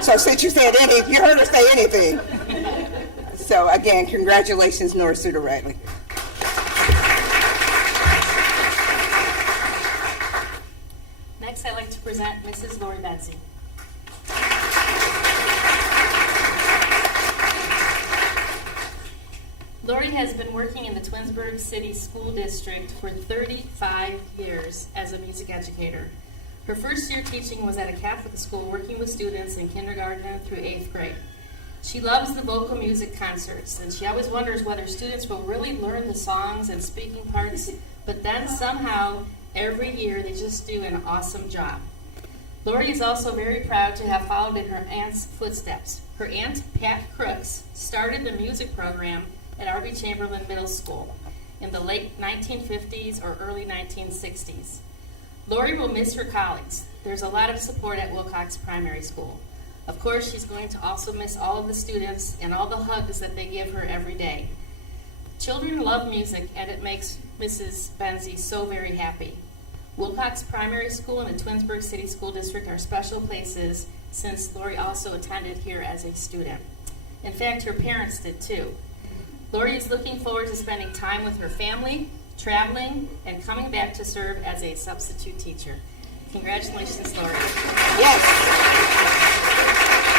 So since you said you heard her say anything. So again, congratulations, Nora Suter Riley. Next, I'd like to present Mrs. Lori Betsy. Lori has been working in the Twinsburg City School District for 35 years as a music educator. Her first year teaching was at a Catholic school working with students in kindergarten through 8th grade. She loves the vocal music concerts, and she always wonders whether students will really learn the songs and speaking parts, but then somehow, every year, they just do an awesome job. Lori is also very proud to have followed in her aunt's footsteps. Her aunt, Pat Crooks, started the music program at R.B. Chamberlain Middle School in the late 1950s or early 1960s. Lori will miss her colleagues. There's a lot of support at Wilcox Primary School. Of course, she's going to also miss all of the students and all the hugs that they give her every day. Children love music, and it makes Mrs. Benzie so very happy. Wilcox Primary School and the Twinsburg City School District are special places since Lori also attended here as a student. In fact, her parents did too. Lori is looking forward to spending time with her family, traveling, and coming back to serve as a substitute teacher. Congratulations, Lori. Yes.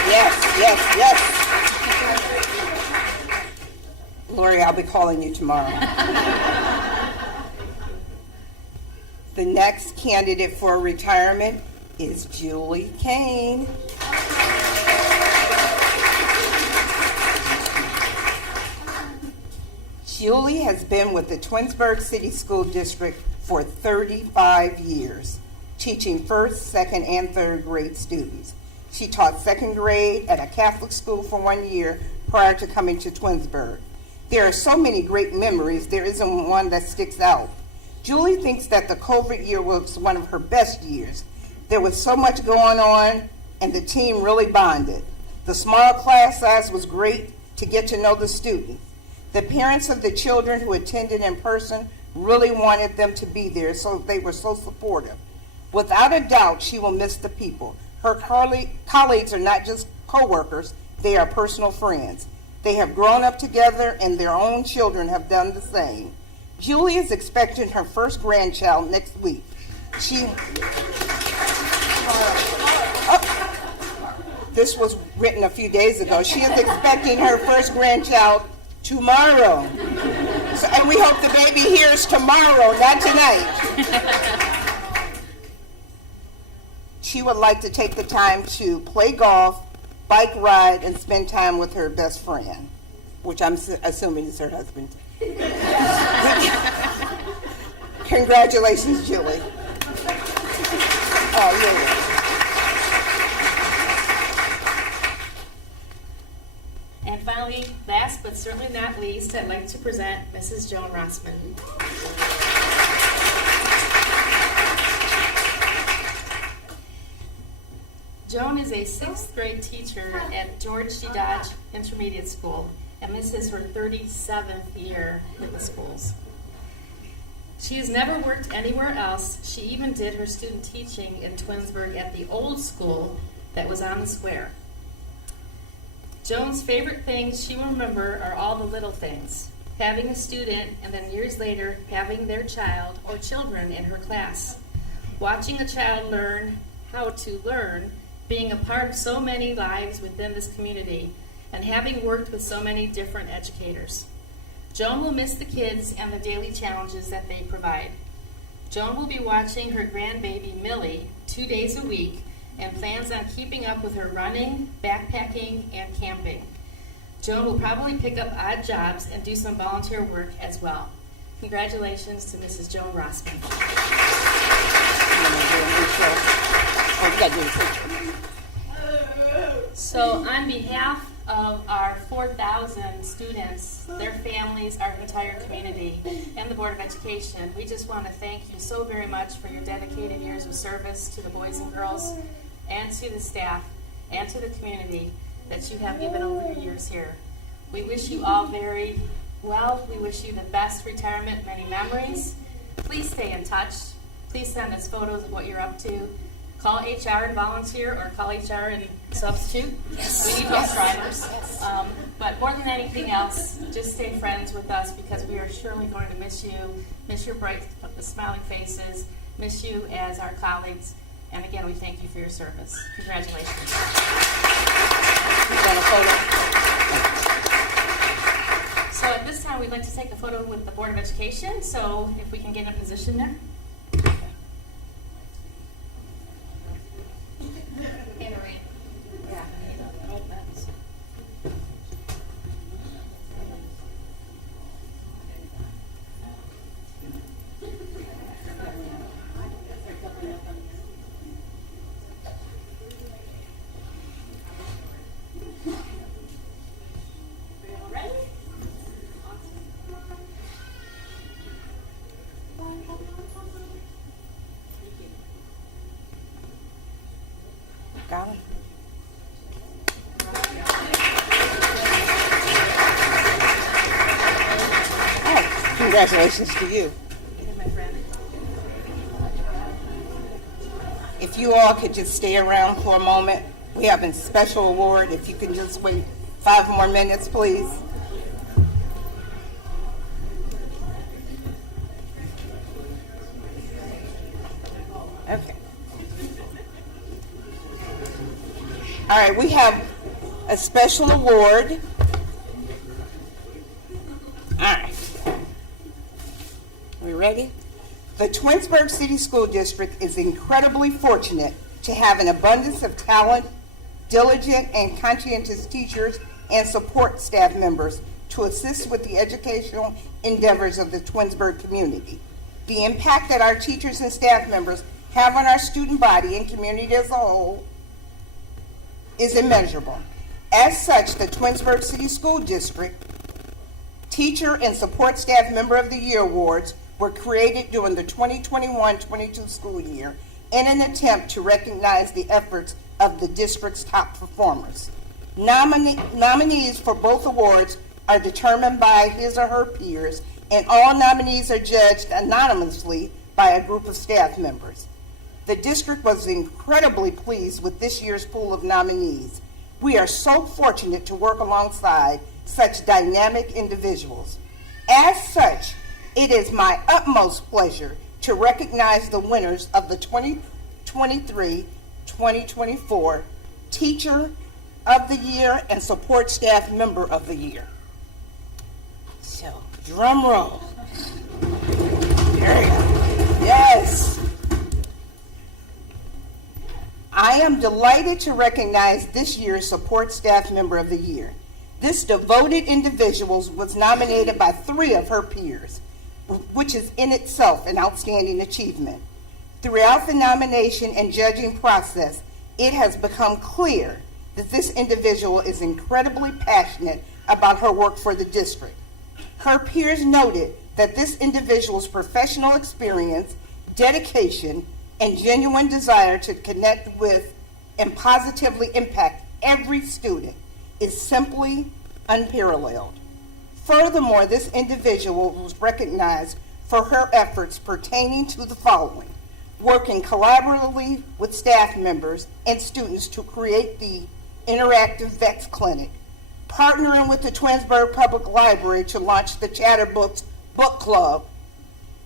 Yes, yes, yes. Lori, I'll be calling you tomorrow. The next candidate for retirement is Julie Kane. Julie has been with the Twinsburg City School District for 35 years, teaching first, second, and third grade students. She taught second grade at a Catholic school for 1 year prior to coming to Twinsburg. There are so many great memories, there isn't one that sticks out. Julie thinks that the COVID year was one of her best years. There was so much going on, and the team really bonded. The small class size was great to get to know the students. The parents of the children who attended in person really wanted them to be there, so they were so supportive. Without a doubt, she will miss the people. Her colleagues are not just co-workers, they are personal friends. They have grown up together, and their own children have done the same. Julie is expecting her first grandchild next week. This was written a few days ago. She is expecting her first grandchild tomorrow. And we hope the baby hears tomorrow, not tonight. She would like to take the time to play golf, bike ride, and spend time with her best friend, which I'm assuming is her husband. Congratulations, Julie. Oh, yeah. And finally, last but certainly not least, I'd like to present Mrs. Joan Rossman. Joan is a 6th grade teacher at George G. Dodge Intermediate School, and this is her 37th year in the schools. She has never worked anywhere else. She even did her student teaching in Twinsburg at the old school that was on the square. Joan's favorite things she will remember are all the little things. Having a student, and then years later, having their child or children in her class. Watching a child learn how to learn, being a part of so many lives within this community, and having worked with so many different educators. Joan will miss the kids and the daily challenges that they provide. Joan will be watching her grandbaby Millie 2 days a week and plans on keeping up with her running, backpacking, and camping. Joan will probably pick up odd jobs and do some volunteer work as well. Congratulations to Mrs. Joan Rossman. So on behalf of our 4,000 students, their families, our entire community, and the Board of Education, we just want to thank you so very much for your dedicated years of service to the boys and girls, and to the staff, and to the community that you have given over your years here. We wish you all very well. We wish you the best retirement, many memories. Please stay in touch. Please send us photos of what you're up to. Call HR and volunteer, or call HR and substitute. Yes. We need bus drivers. But more than anything else, just stay friends with us, because we are surely going to miss you, miss your bright, smiling faces, miss you as our colleagues. And again, we thank you for your service. Congratulations. So at this time, we'd like to take a photo with the Board of Education. So if we can get in a position there. Got it. Oh, congratulations to you. My friend. If you all could just stay around for a moment, we have a special award. If you can just wait 5 more minutes, please. Okay. All right, we have a special award. All right. Are we ready? The Twinsburg City School District is incredibly fortunate to have an abundance of talent, diligent and conscientious teachers and support staff members to assist with the educational endeavors of the Twinsburg community. The impact that our teachers and staff members have on our student body and community as a whole is immeasurable. As such, the Twinsburg City School District Teacher and Support Staff Member of the Year Awards were created during the 2021-22 school year in an attempt to recognize the efforts of the district's top performers. Nominees for both awards are determined by his or her peers, and all nominees are judged anonymously by a group of staff members. The district was incredibly pleased with this year's pool of nominees. We are so fortunate to work alongside such dynamic individuals. As such, it is my utmost pleasure to recognize the winners of the 2023-2024 Teacher of the Year and Support Staff Member of the Year. So, drum roll. There we go. Yes. I am delighted to recognize this year's Support Staff Member of the Year. This devoted individual was nominated by 3 of her peers, which is in itself an outstanding achievement. Throughout the nomination and judging process, it has become clear that this individual is incredibly passionate about her work for the district. Her peers noted that this individual's professional experience, dedication, and genuine desire to connect with and positively impact every student is simply unparalleled. Furthermore, this individual was recognized for her efforts pertaining to the following: working collaboratively with staff members and students to create the interactive VEX clinic, partnering with the Twinsburg Public Library to launch the Chatterbooks Book Club,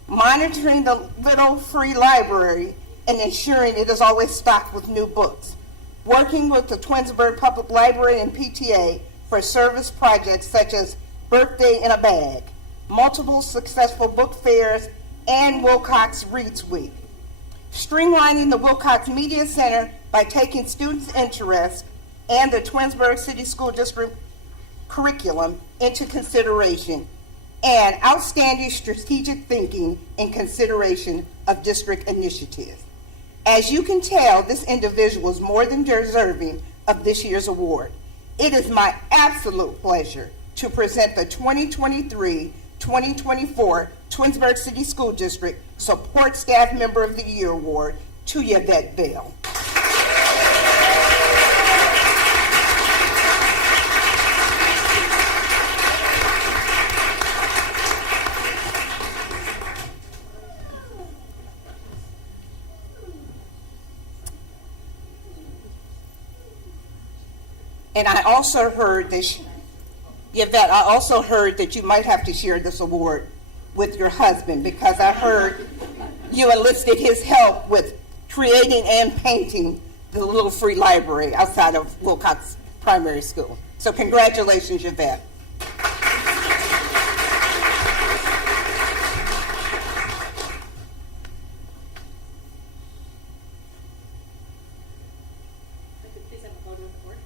monitoring the Little Free Library and ensuring it is always stocked with new books, working with the Twinsburg Public Library and PTA for service projects such as Birthday in a Bag, multiple successful book fairs, and Wilcox Reads Week. Streamlining the Wilcox Media Center by taking students' interest and the Twinsburg City School District curriculum into consideration, and outstanding strategic thinking in consideration of district initiatives. As you can tell, this individual is more than deserving of this year's award. It is my absolute pleasure to present the 2023-2024 Twinsburg City School District Support Staff Member of the Year Award to Yvette Bell. And I also heard that, Yvette, I also heard that you might have to share this award with your husband, because I heard you enlisted his help with creating and painting the Little Free Library outside of Wilcox Primary School. So congratulations, Yvette. Please have a photo of the board.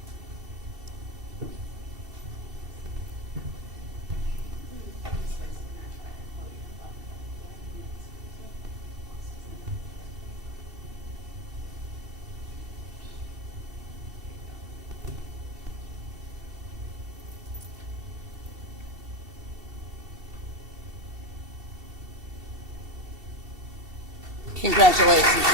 Congratulations.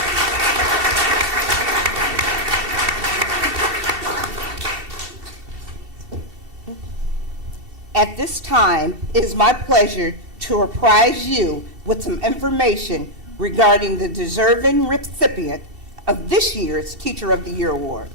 At this time, it is my pleasure to apprise you with some information regarding the deserving recipient of this year's Teacher of the Year Award.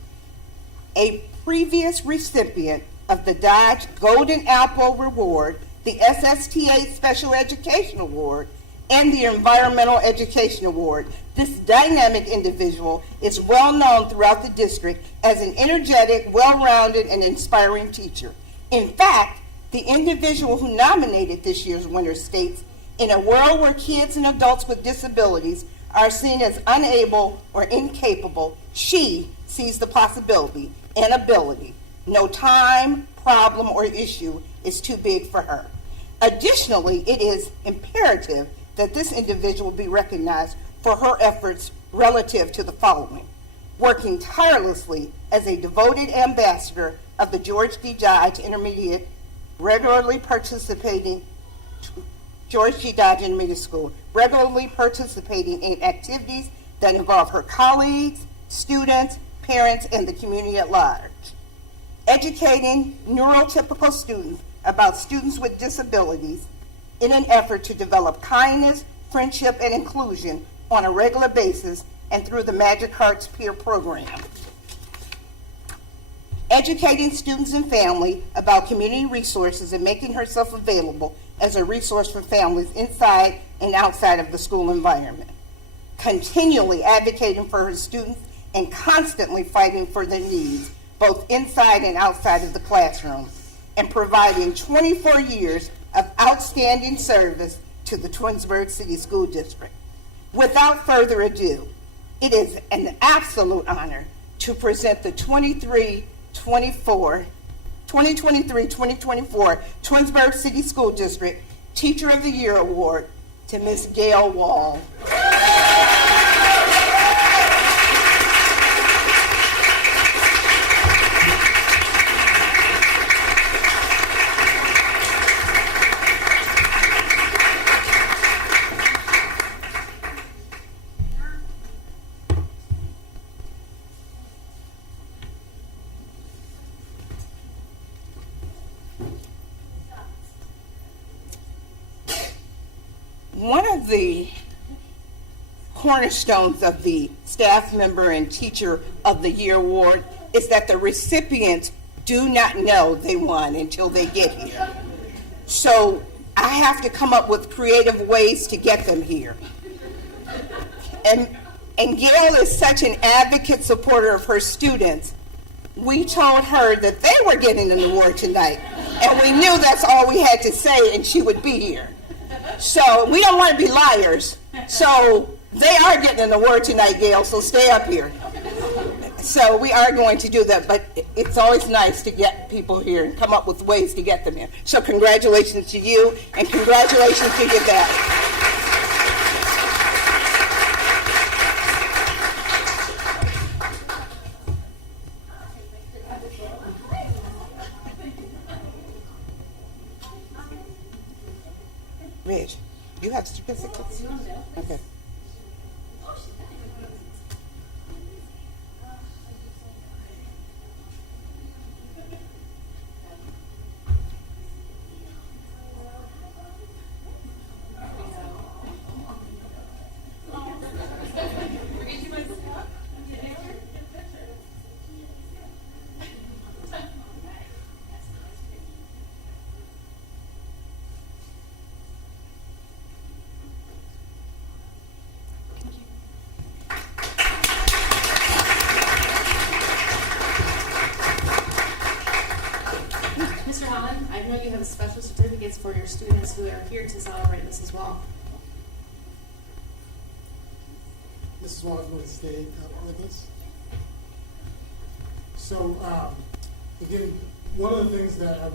A previous recipient of the Dodge Golden Apple Reward, the SSTA Special Education Award, and the Environmental Education Award. This dynamic individual is well known throughout the district as an energetic, well-rounded, and inspiring teacher. In fact, the individual who nominated this year's winner states, "In a world where kids and adults with disabilities are seen as unable or incapable, she sees the possibility and ability. No time, problem, or issue is too big for her." Additionally, it is imperative that this individual be recognized for her efforts relative to the following: working tirelessly as a devoted ambassador of the George D. Dodge Intermediate, regularly participating School, regularly participating in activities that involve her colleagues, students, parents, and the community at large. Educating neurotypical students about students with disabilities in an effort to develop kindness, friendship, and inclusion on a regular basis and through the Magic Hearts peer program. Educating students and family about community resources and making herself available as a resource for families inside and outside of the school environment. Continually advocating for her students and constantly fighting for their needs, both inside and outside of the classroom, and providing 24 years of outstanding service to the Twinsburg City School District. Without further ado, it is an absolute honor to present the 2023-2024 Twinsburg City School District Teacher of the Year Award to Ms. Gail Wall. One of the cornerstones of the Staff Member and Teacher of the Year Award is that the recipients do not know they won until they get here. So I have to come up with creative ways to get them here. And Gail is such an advocate supporter of her students. We told her that they were getting an award tonight, and we knew that's all we had to say, and she would be here. So we don't want to be liars. So they are getting an award tonight, Gail, so stay up here. So we are going to do that, but it's always nice to get people here and come up with ways to get them here. So congratulations to you, and congratulations to your dad. Rich, you have certificates? Okay. Mr. Holland, I know you have special certificates for your students who are here to celebrate this as well. Mrs. Wall is going to stay with us. So, again, one of the things that I'm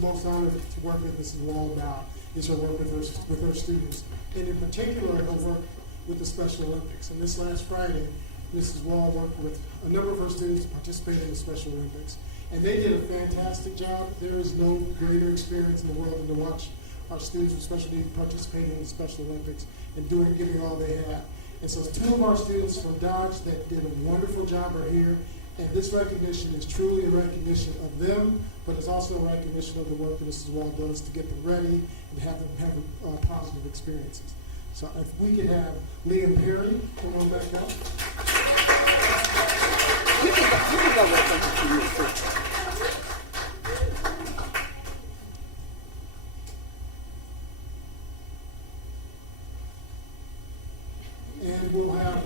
most honored to work with Mrs. Wall about is her work with her students, and in particular, her work with the Special Olympics. And this last Friday, Mrs. Wall worked with a number of her students to participate in the Special Olympics. And they did a fantastic job. There is no greater experience in the world than to watch our students with special needs participating in the Special Olympics and giving all they have. And so 2 of our students from Dodge that did a wonderful job are here. And this recognition is truly a recognition of them, but it's also a recognition of the work that Mrs. Wall does to get them ready and have them have positive experiences. So if we could have Liam Perry come on back up. You can go with them to you.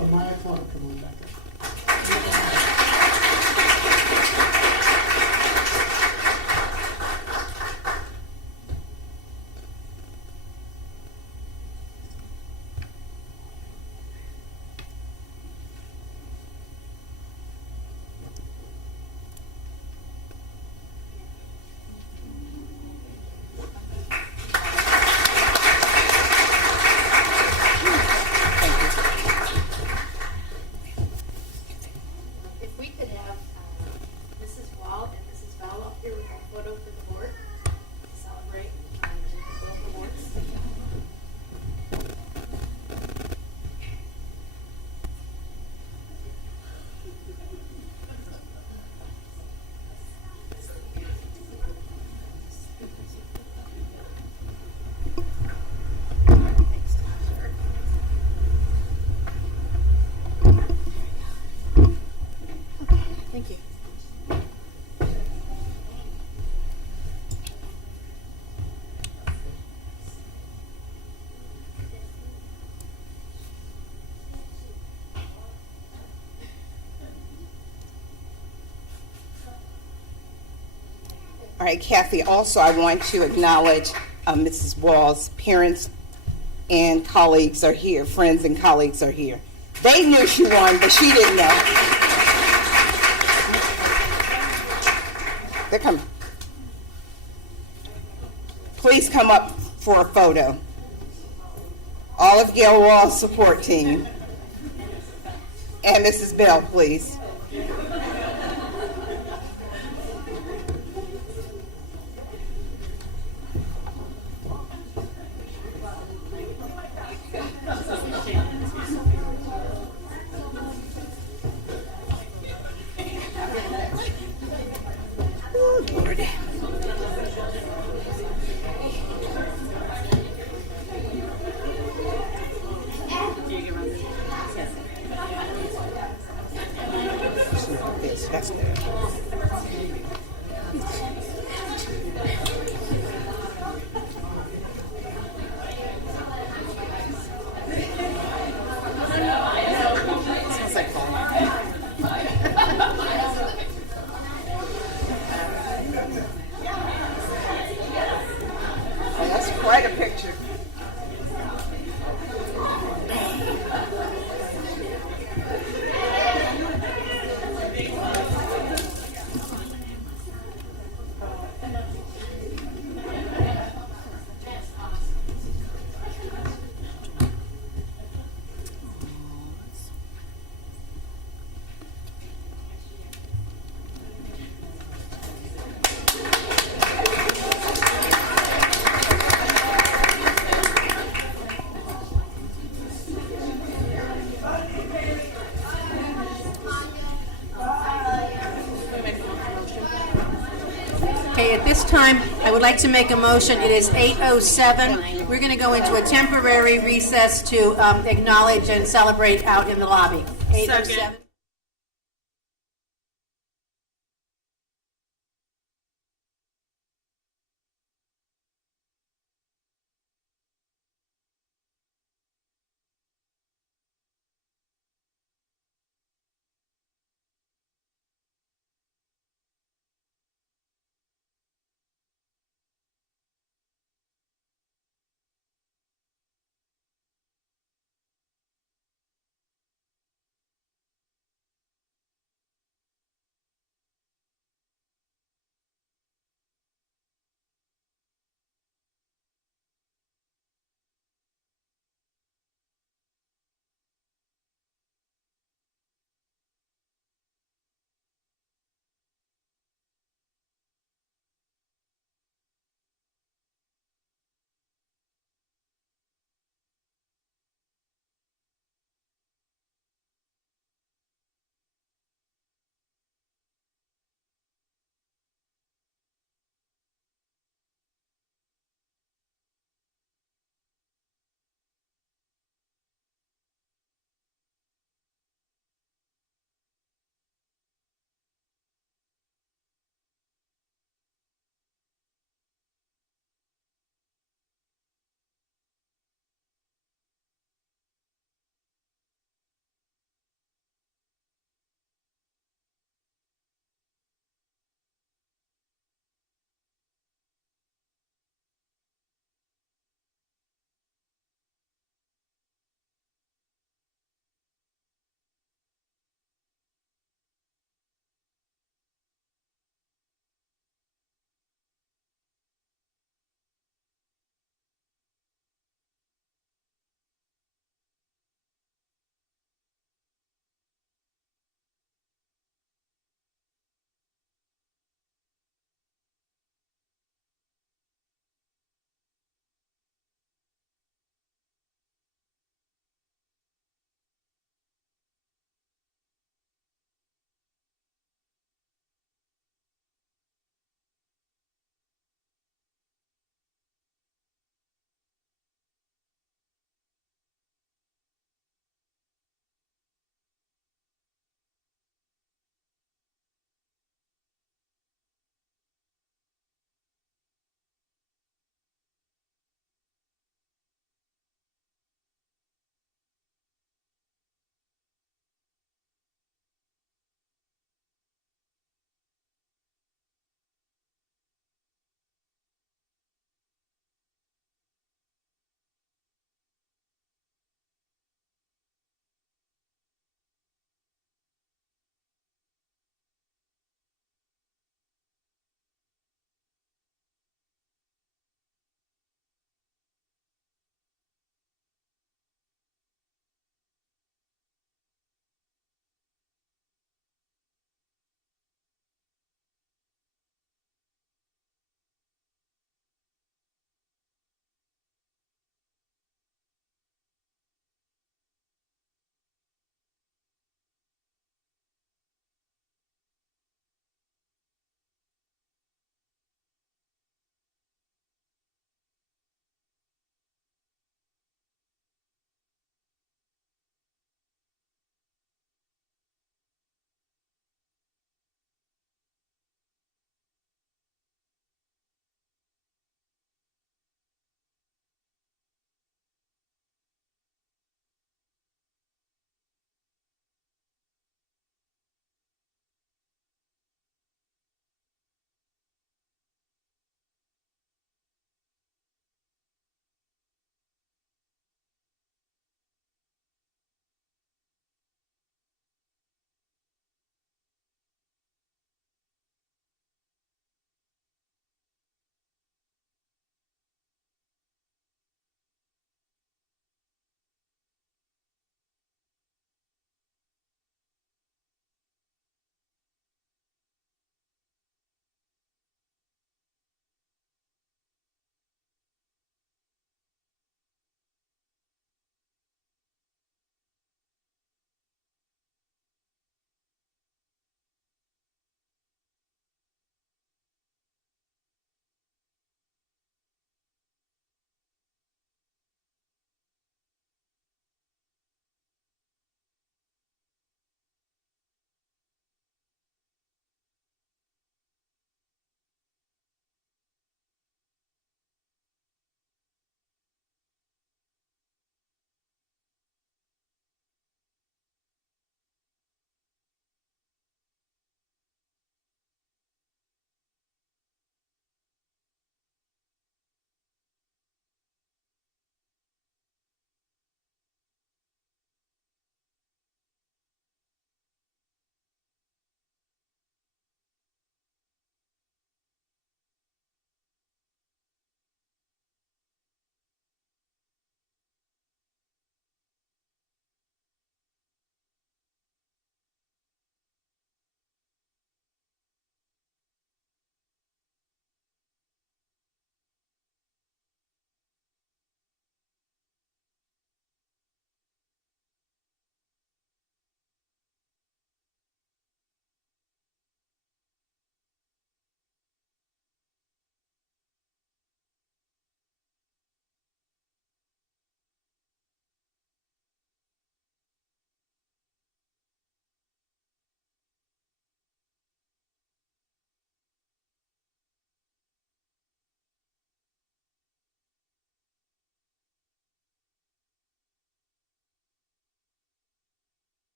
Amaya Clark come on back up. If we could have Mrs. Wall and Mrs. Bell up here with a photo for the board to celebrate both awards. Thank you. All right, Kathy, also I want to acknowledge Mrs. Wall's parents and colleagues are here, friends and colleagues are here. They knew she won, but she didn't know. They're coming. Please come up for a photo. All of Gail Wall's support team. And Mrs. Bell, please. Ooh, Lord. Yes, that's good. Sounds like fun. Oh, that's quite a picture. Okay, at this time, I would like to make a motion. It is 8:07. We're going to go into a temporary recess to acknowledge and celebrate out in the lobby. 8:07.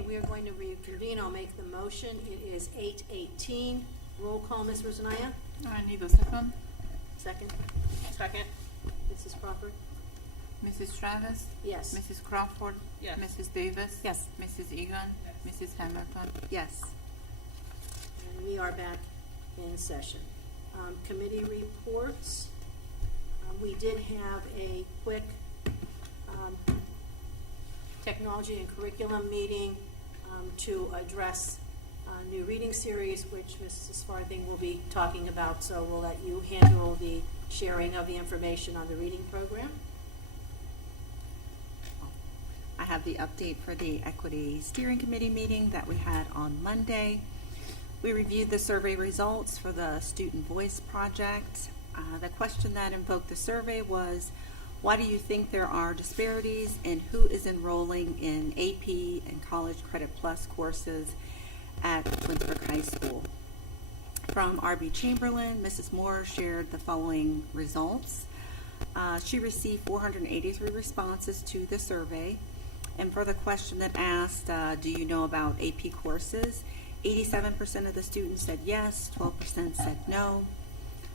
Okay, we are going to reconvene. I'll make the motion. It is 8:18. Roll call, Ms. Rosanaya. I need a second. Second. Second. Mrs. Crawford? Mrs. Travis? Yes. Mrs. Crawford? Yes. Mrs. Davis? Yes. Mrs. Egan? Mrs. Hamilton? Yes. And we are back in session. Committee reports. We did have a quick technology and curriculum meeting to address a new reading series, which Mrs. Farthing will be talking about, so we'll let you handle the sharing of the information on the reading program. I have the update for the Equity Steering Committee meeting that we had on Monday. We reviewed the survey results for the Student Voice Project. The question that invoked the survey was, why do you think there are disparities in who is enrolling in AP and College Credit Plus courses at Twinsburg High School? From RB Chamberlain, Mrs. Moore shared the following results. She received 483 responses to the survey. And for the question that asked, do you know about AP courses? 87% of the students said yes, 12% said no.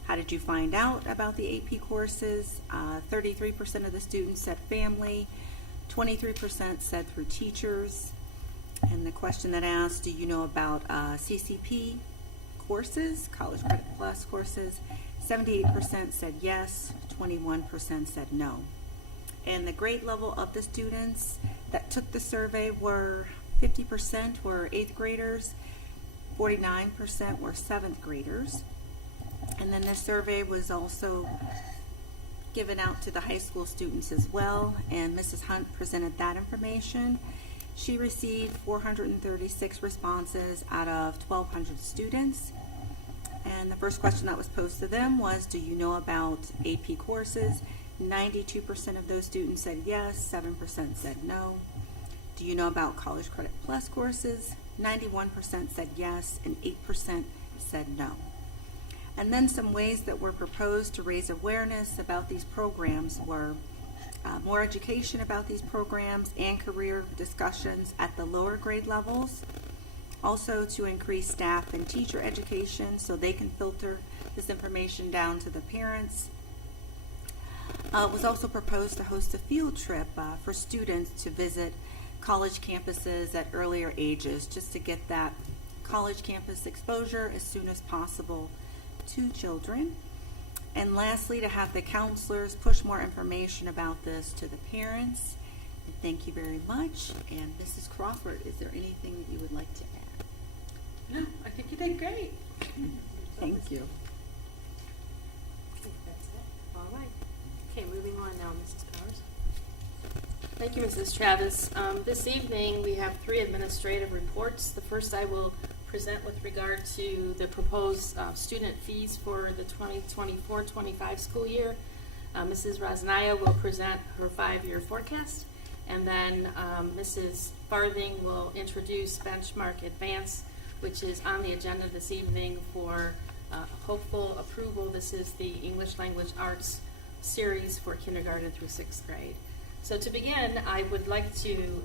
How did you find out about the AP courses? 33% of the students said family, 23% said through teachers. And the question that asked, do you know about CCP courses, College Credit Plus courses? 78% said yes, 21% said no. And the grade level of the students that took the survey were 50% were 8th graders, 49% were 7th graders. And then this survey was also given out to the high school students as well, and Mrs. Hunt presented that information. She received 436 responses out of 1,200 students. And the first question that was posed to them was, do you know about AP courses? 92% of those students said yes, 7% said no. Do you know about College Credit Plus courses? 91% said yes, and 8% said no. And then some ways that were proposed to raise awareness about these programs were more education about these programs and career discussions at the lower grade levels. Also to increase staff and teacher education so they can filter this information down to the parents. It was also proposed to host a field trip for students to visit college campuses at earlier ages, just to get that college campus exposure as soon as possible to children. And lastly, to have the counselors push more information about this to the parents. And thank you very much. And Mrs. Crawford, is there anything that you would like to add? No, I think you did great. Thank you. Okay, that's it. All right. Okay, moving on now, Mrs. Powers. Thank you, Mrs. Travis. This evening, we have 3 administrative reports. The first I will present with regard to the proposed student fees for the 2024-25 school year. Mrs. Rosnaya will present her 5-year forecast, and then Mrs. Farthing will introduce Benchmark Advance, which is on the agenda this evening for hopeful approval. This is the English Language Arts series for kindergarten through 6th grade. So to begin, I would like to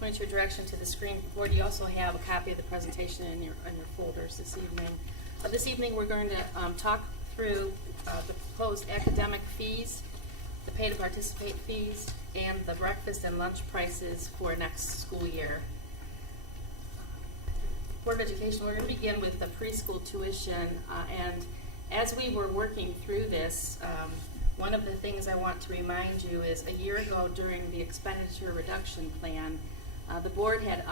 point your direction to the screen board. You also have a copy of the presentation in your folders this evening. This evening we're going to talk through the proposed academic fees, the pay to participate fees, and the breakfast and lunch prices for next school year. Board of Education, we're going to begin with the preschool tuition, and as we were working through this, one of the things I want to remind you is a year ago during the expenditure reduction plan, the board had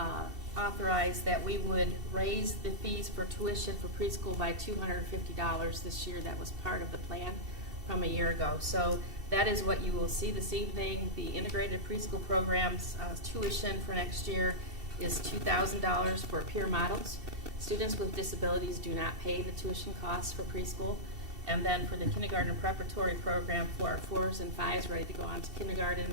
authorized that we would raise the fees for tuition for preschool by $250 this year. That was part of the plan from a year ago. So that is what you will see this evening. The integrated preschool program's tuition for next year is $2,000 for peer models. Students with disabilities do not pay the tuition costs for preschool. And then for the kindergarten preparatory program for our 4s and 5s ready to go on to kindergarten,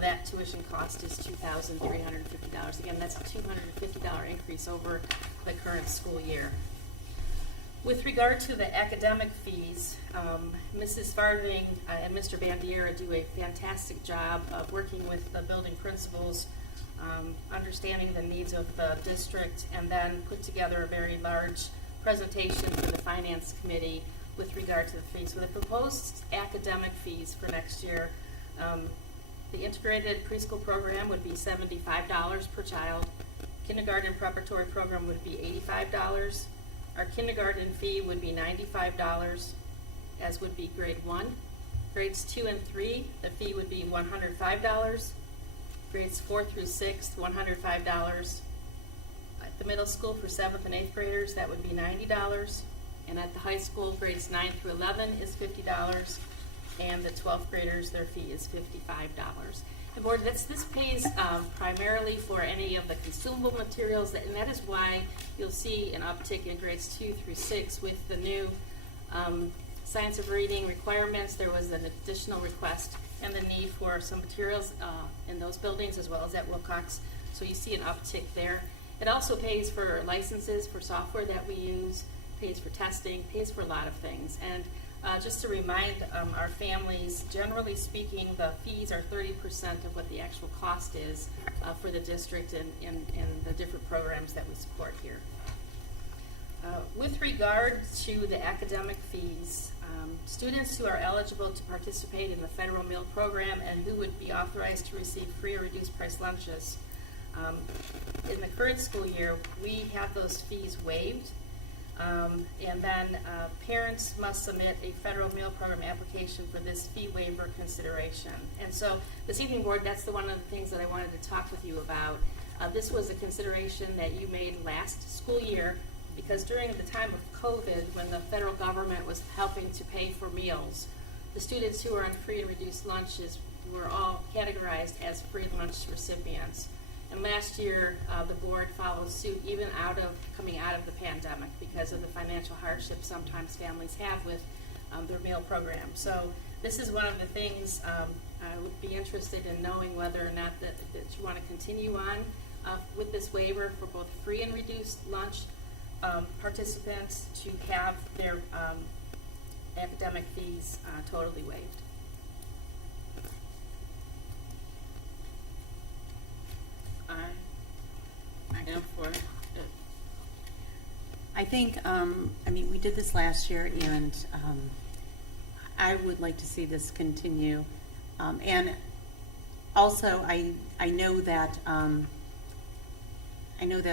that tuition cost is $2,350. Again, that's a $250 increase over the current school year. With regard to the academic fees, Mrs. Farthing and Mr. Bandiera do a fantastic job of working with the building principals understanding the needs of the district, and then put together a very large presentation for the Finance Committee with regard to the fees. So the proposed academic fees for next year, the integrated preschool program would be $75 per child. Kindergarten preparatory program would be $85. Our kindergarten fee would be $95, as would be grade 1. Grades 2 and 3, the fee would be $105. Grades 4 through 6, $105. At the middle school for 7th and 8th graders, that would be $90. And at the high school, grades 9 through 11 is $50. And the 12th graders, their fee is $55. And board, this pays primarily for any of the consumable materials, and that is why you'll see an uptick in grades 2 through 6 with the new science of reading requirements. There was an additional request and the need for some materials in those buildings as well as at Wilcox. So you see an uptick there. It also pays for licenses for software that we use, pays for testing, pays for a lot of things. And just to remind our families, generally speaking, the fees are 30% of what the actual cost is for the district and the different programs that we support here. With regard to the academic fees, students who are eligible to participate in the federal meal program and who would be authorized to receive free or reduced price lunches, in the current school year, we have those fees waived. And then parents must submit a federal meal program application for this fee waiver consideration. And so this evening, board, that's one of the things that I wanted to talk with you about. This was a consideration that you made last school year, because during the time of COVID, when the federal government was helping to pay for meals, the students who were on free and reduced lunches were all categorized as free lunch recipients. And last year, the board followed suit, even coming out of the pandemic, because of the financial hardship sometimes families have with their meal program. So this is one of the things I would be interested in knowing whether or not that you want to continue on with this waiver for both free and reduced lunch participants to have their academic fees totally waived. I go for it. I think, we did this last year, and I would like to see this continue. And also, I know that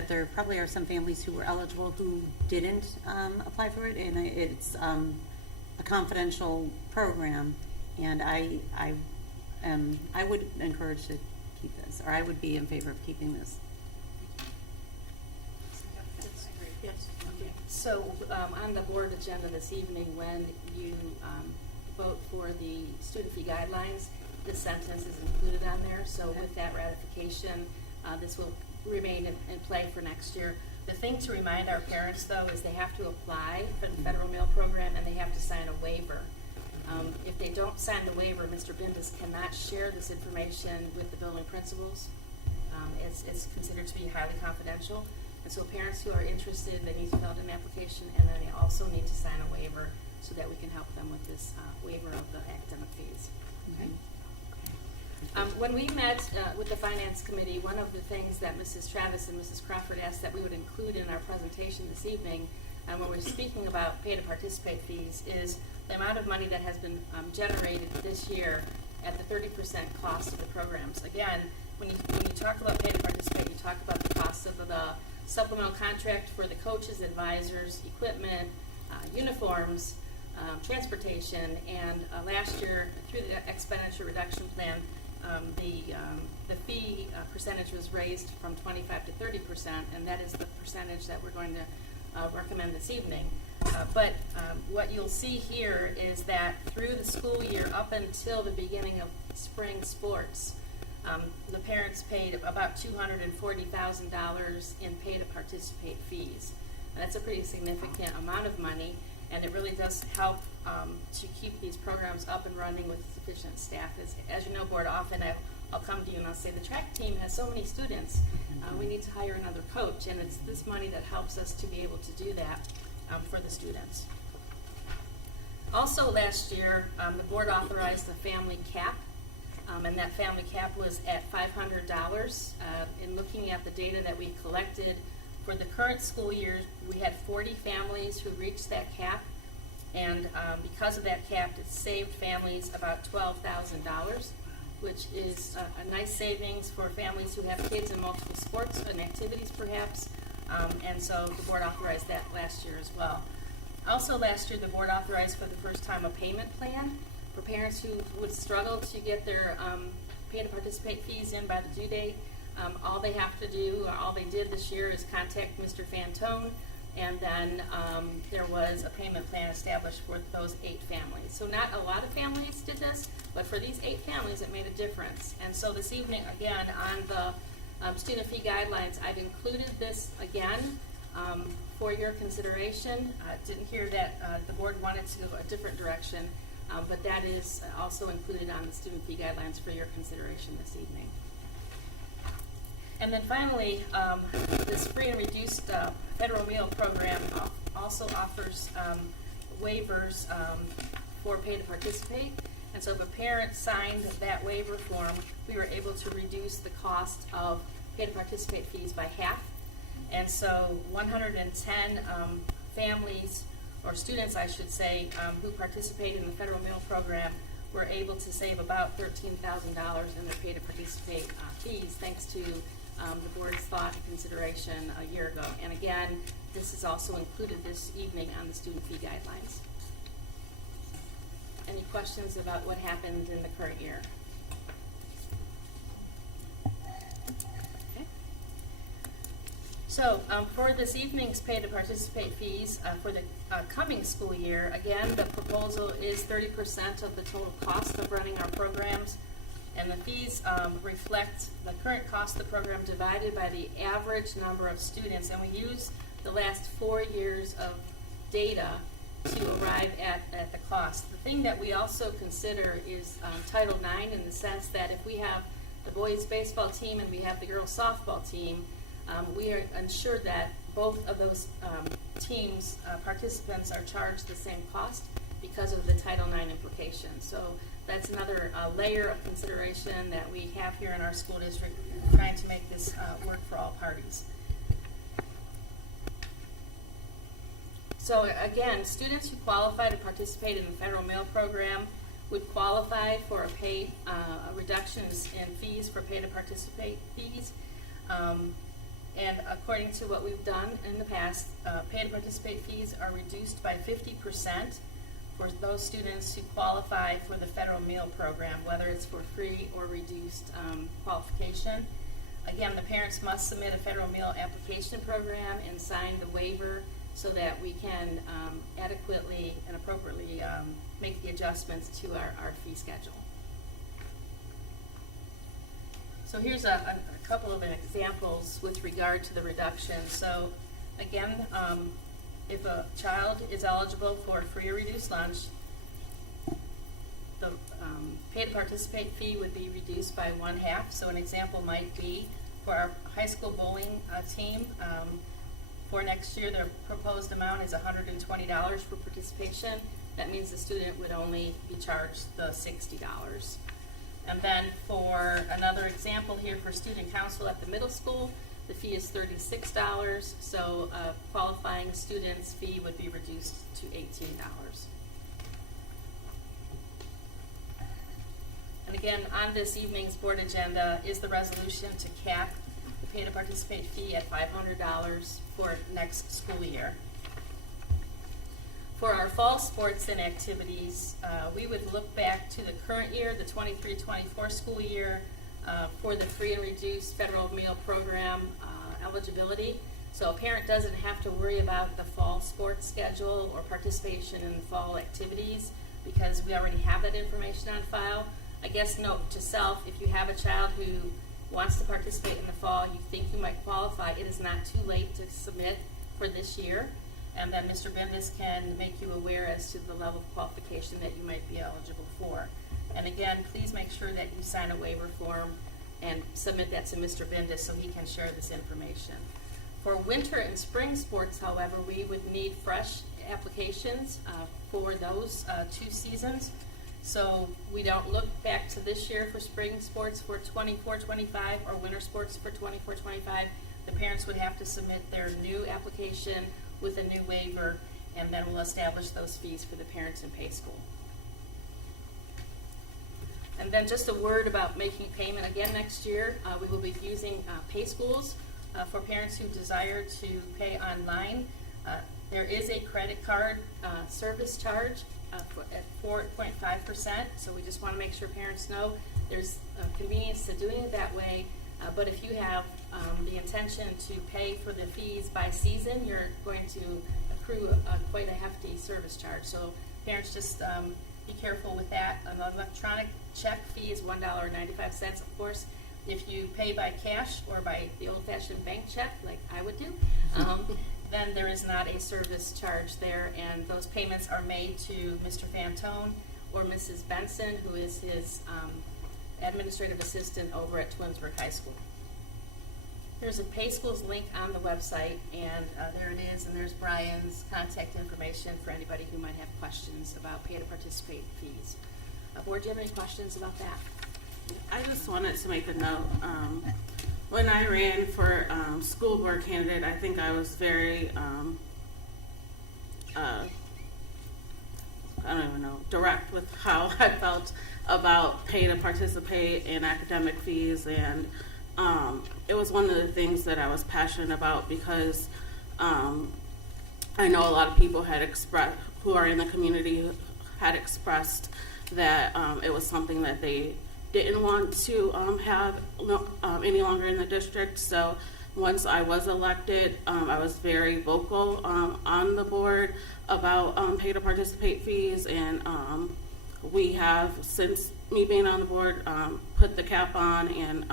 there probably are some families who were eligible who didn't apply for it, and it's a confidential program, and I would encourage to keep this, or I would be in favor of keeping this. Yes. Okay. So on the board agenda this evening, when you vote for the student fee guidelines, this sentence is included on there. So with that ratification, this will remain in play for next year. The thing to remind our parents, though, is they have to apply for the federal meal program and they have to sign a waiver. If they don't sign the waiver, Mr. Bindus cannot share this information with the building principals. It's considered to be highly confidential. And so parents who are interested, they need to fill out an application, and then they also need to sign a waiver so that we can help them with this waiver of the academic fees. Okay? When we met with the Finance Committee, one of the things that Mrs. Travis and Mrs. Crawford asked that we would include in our presentation this evening, when we're speaking about pay to participate fees, is the amount of money that has been generated this year at the 30% cost of the programs. Again, when you talk about pay to participate, you talk about the cost of the supplemental contract for the coaches, advisors, equipment, uniforms, transportation, and last year through the expenditure reduction plan, the fee percentage was raised from 25 to 30%, and that is the percentage that we're going to recommend this evening. But what you'll see here is that through the school year up until the beginning of spring sports, the parents paid about $240,000 in pay to participate fees. And that's a pretty significant amount of money, and it really does help to keep these programs up and running with sufficient staff. As you know, board, often I'll come to you and I'll say the track team has so many students, we need to hire another coach, and it's this money that helps us to be able to do that for the students. Also last year, the board authorized a family cap. And that family cap was at $500. looking at the data that we collected for the current school year, we had 40 families who reached that cap. And because of that cap, it saved families about $12,000, which is a nice savings for families who have kids in multiple sports and activities perhaps. And so the board authorized that last year as well. Also last year, the board authorized for the first time a payment plan for parents who would struggle to get their pay to participate fees in by the due date. All they have to do, or all they did this year, is contact Mr. Fantone, and then there was a payment plan established for those 8 families. So not a lot of families did this, but for these 8 families, it made a difference. And so this evening, again, on the student fee guidelines, I've included this again for your consideration. Didn't hear that the board wanted to go a different direction, but that is also included on the student fee guidelines for your consideration this evening. And then finally, this free and reduced federal meal program also offers waivers for pay to participate. And so if a parent signed that waiver form, we were able to reduce the cost of pay to participate fees by half. And so 110 families, or students I should say, who participated in the federal meal program were able to save about $13,000 in their pay to participate fees, thanks to the board's thought and consideration a year ago. And again, this is also included this evening on the student fee guidelines. Any questions about what happened in the current year? Okay. So for this evening's pay to participate fees for the coming school year, again, the proposal is 30% of the total cost of running our programs. And the fees reflect the current cost of the program divided by the average number of students. And we use the last 4 years of data to arrive at the cost. The thing that we also consider is Title IX, in the sense that if we have the boys baseball team and we have the girls softball team, we are ensured that both of those teams, participants, are charged the same cost because of the Title IX implications. So that's another layer of consideration that we have here in our school district, trying to make this work for all parties. So again, students who qualify to participate in the federal meal program would qualify for a reductions in fees for pay to participate fees. And according to what we've done in the past, pay to participate fees are reduced by 50% for those students who qualify for the federal meal program, whether it's for free or reduced qualification. Again, the parents must submit a federal meal application program and sign the waiver so that we can adequately and appropriately make the adjustments to our fee schedule. So here's a couple of examples with regard to the reduction. So again, if a child is eligible for free or reduced lunch, the pay to participate fee would be reduced by 1/2. So an example might be for our high school bowling team, for next year, their proposed amount is $120 for participation. That means the student would only be charged the $60. And then for another example here, for student council at the middle school, the fee is $36, so a qualifying student's fee would be reduced to $18. And again, on this evening's board agenda is the resolution to cap the pay to participate fee at $500 for next school year. For our fall sports and activities, we would look back to the current year, the 23-24 school year, for the free and reduced federal meal program eligibility. So a parent doesn't have to worry about the fall sports schedule or participation in fall activities because we already have that information on file. I guess note to self, if you have a child who wants to participate in the fall, you think you might qualify, it is not too late to submit for this year. And then Mr. Bendis can make you aware as to the level of qualification that you might be eligible for. And again, please make sure that you sign a waiver form and submit that to Mr. Bendis so he can share this information. For winter and spring sports, however, we would need fresh applications for those 2 seasons. So we don't look back to this year for spring sports for 24-25 or winter sports for 24-25. The parents would have to submit their new application with a new waiver, and then we'll establish those fees for the parents in pay school. And then just a word about making payment again next year. We will be using pay schools for parents who desire to pay online. There is a credit card service charge at 4.5%, so we just want to make sure parents know there's convenience to doing it that way. But if you have the intention to pay for the fees by season, you're going to accrue quite a hefty service charge. So parents just be careful with that. An electronic check fee is $1.95. Of course, if you pay by cash or by the old-fashioned bank check, like I would do, then there is not a service charge there, and those payments are made to Mr. Fantone or Mrs. Benson, who is his administrative assistant over at Twinsburg High School. There's a Pay Schools link on the website, and there it is, and there's Brian's contact information for anybody who might have questions about pay to participate fees. Board, do you have any questions about that? I just wanted to make a note. When I ran for school board candidate, I think I was very, I don't even know, direct with how I felt about pay to participate in academic fees, and it was one of the things that I was passionate about because I know a lot of people had expressed, who are in the community, had expressed that it was something that they didn't want to have any longer in the district. So once I was elected, I was very vocal on the board about pay to participate fees, and we have, since me being on the board, put the cap on, and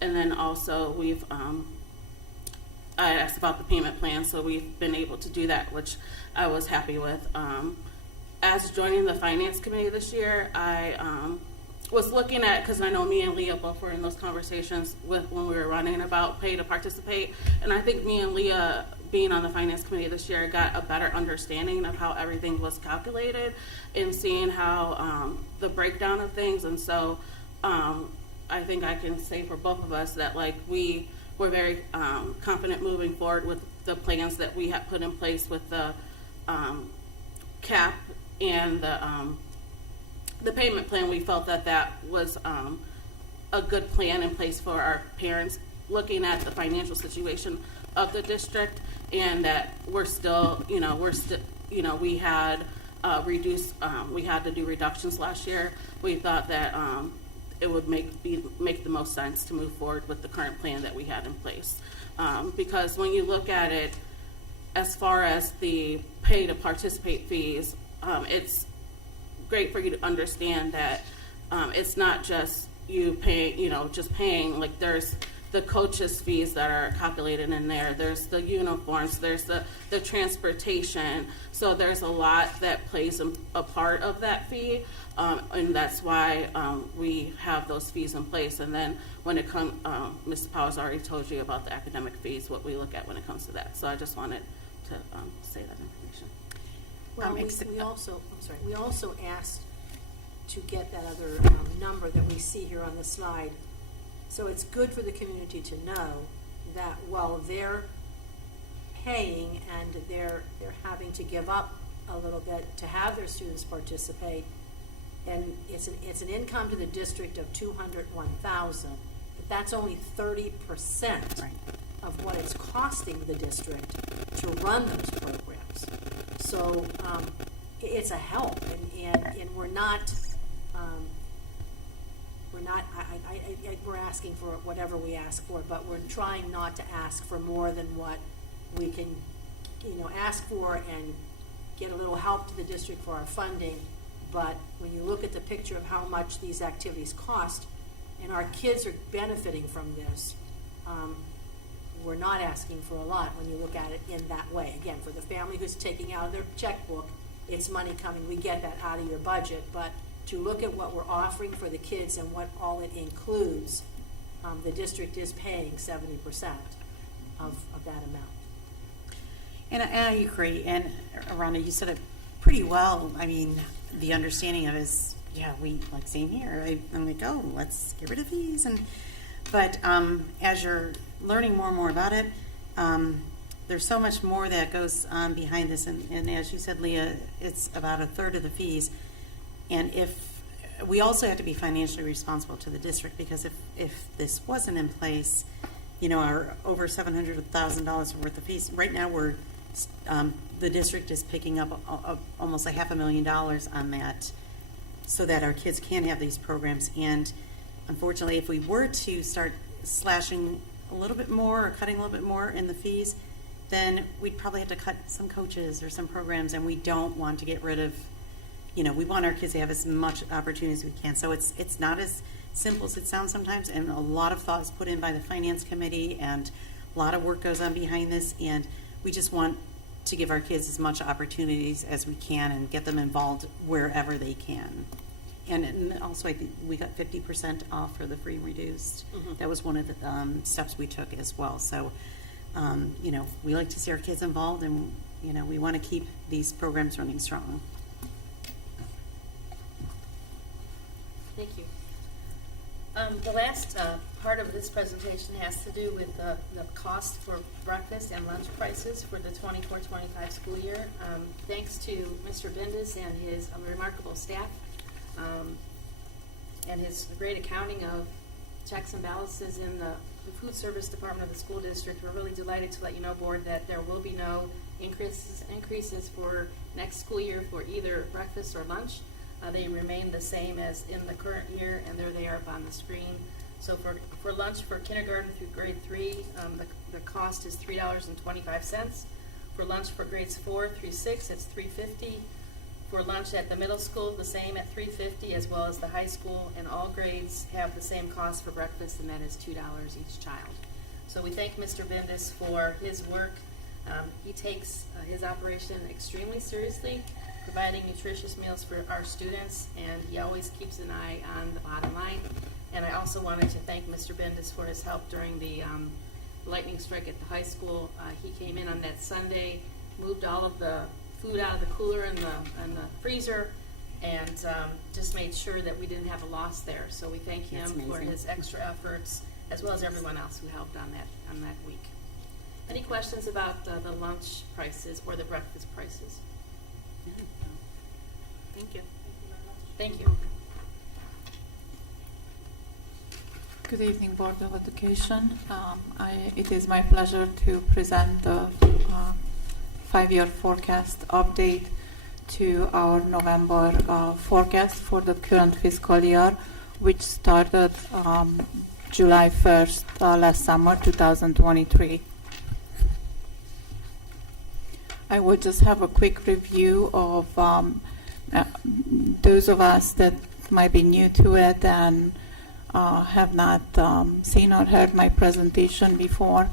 then also we've I asked about the payment plan, so we've been able to do that, which I was happy with. As joining the finance committee this year, I was looking at, because I know me and Leah both were in those conversations with when we were running about pay to participate, and I think me and Leah, being on the finance committee this year, got a better understanding of how everything was calculated and seeing how the breakdown of things. And so I think I can say for both of us that we were very confident moving forward with the plans that we had put in place with the cap and the payment plan. We felt that that was a good plan in place for our parents, looking at the financial situation of the district, and that we're still, we had reduced, we had to do reductions last year. We thought that it would make the most sense to move forward with the current plan that we had in place, because when you look at it, as far as the pay to participate fees, it's great for you to understand that it's not just you paying, just paying. Like, there's the coaches' fees that are calculated in there. There's the uniforms. There's the transportation. So there's a lot that plays a part of that fee, and that's why we have those fees in place. And then when it comes, Mrs. Powers already told you about the academic fees, what we look at when it comes to that. So I just wanted to say that information. Well, we also asked to get that other number that we see here on the slide. So it's good for the community to know that while they're paying and they're having to give up a little bit to have their students participate, and it's an income to the district of $201,000, but that's only 30% of what it's costing the district to run those programs. So it's a help, and we're not we're asking for whatever we ask for, but we're trying not to ask for more than what we can, ask for and get a little help to the district for our funding. But when you look at the picture of how much these activities cost, and our kids are benefiting from this, we're not asking for a lot when you look at it in that way. Again, for the family who's taking out of their checkbook, it's money coming. We get that out of your budget. But to look at what we're offering for the kids and what all it includes, the district is paying 70% of that amount. And I agree. And Rhonda, you said it pretty well. I mean, the understanding of it is, yeah, we, like, same here. I'm like, oh, let's get rid of fees. But as you're learning more and more about it, there's so much more that goes on behind this. And as you said, Leah, it's about a third of the fees. And if we also have to be financially responsible to the district, because if this wasn't in place, you know, our over $700,000 worth of fees, right now the district is picking up almost $500,000 on that, so that our kids can have these programs. And unfortunately, if we were to start slashing a little bit more or cutting a little bit more in the fees, then we'd probably have to cut some coaches or some programs, and we don't want to get rid of, you know, we want our kids to have as much opportunity as we can. So it's not as simple as it sounds sometimes, and a lot of thought is put in by the finance committee, and a lot of work goes on behind this, and we just want to give our kids as much opportunities as we can and get them involved wherever they can. And also, I think we got 50% off for the free and reduced. Mm-hmm. That was one of the steps we took as well. So, you know, we like to see our kids involved, and, you know, we want to keep these programs running strong. Thank you. The last part of this presentation has to do with the cost for breakfast and lunch prices for the 24-25 school year. Thanks to Mr. Bindus and his remarkable staff, and his great accounting of checks and balances in the food service department of the school district, we're really delighted to let you know, Board, that there will be no increases for next school year for either breakfast or lunch. They remain the same as in the current year, and there they are up on the screen. So for lunch for kindergarten through grade 3, the cost is $3.25. For lunch for grades 4 through 6, it's $3.50. For lunch at the middle school, the same at $3.50, as well as the high school, and all grades have the same cost for breakfast, and that is $2 each child. So we thank Mr. Bindus for his work. He takes his operation extremely seriously, providing nutritious meals for our students, and he always keeps an eye on the bottom line. And I also wanted to thank Mr. Bindus for his help during the lightning strike at the high school. He came in on that Sunday, moved all of the food out of the cooler and the freezer, and just made sure that we didn't have a loss there. So we thank him for his extra efforts, as well as everyone else who helped on that week. Any questions about the lunch prices or the breakfast prices? Thank you. Thank you. Good evening, Board of Education. It is my pleasure to present the 5-year forecast update to our November forecast for the current fiscal year, which started July 1st last summer, 2023. I will just have a quick review of those of us that might be new to it and have not seen or heard my presentation before.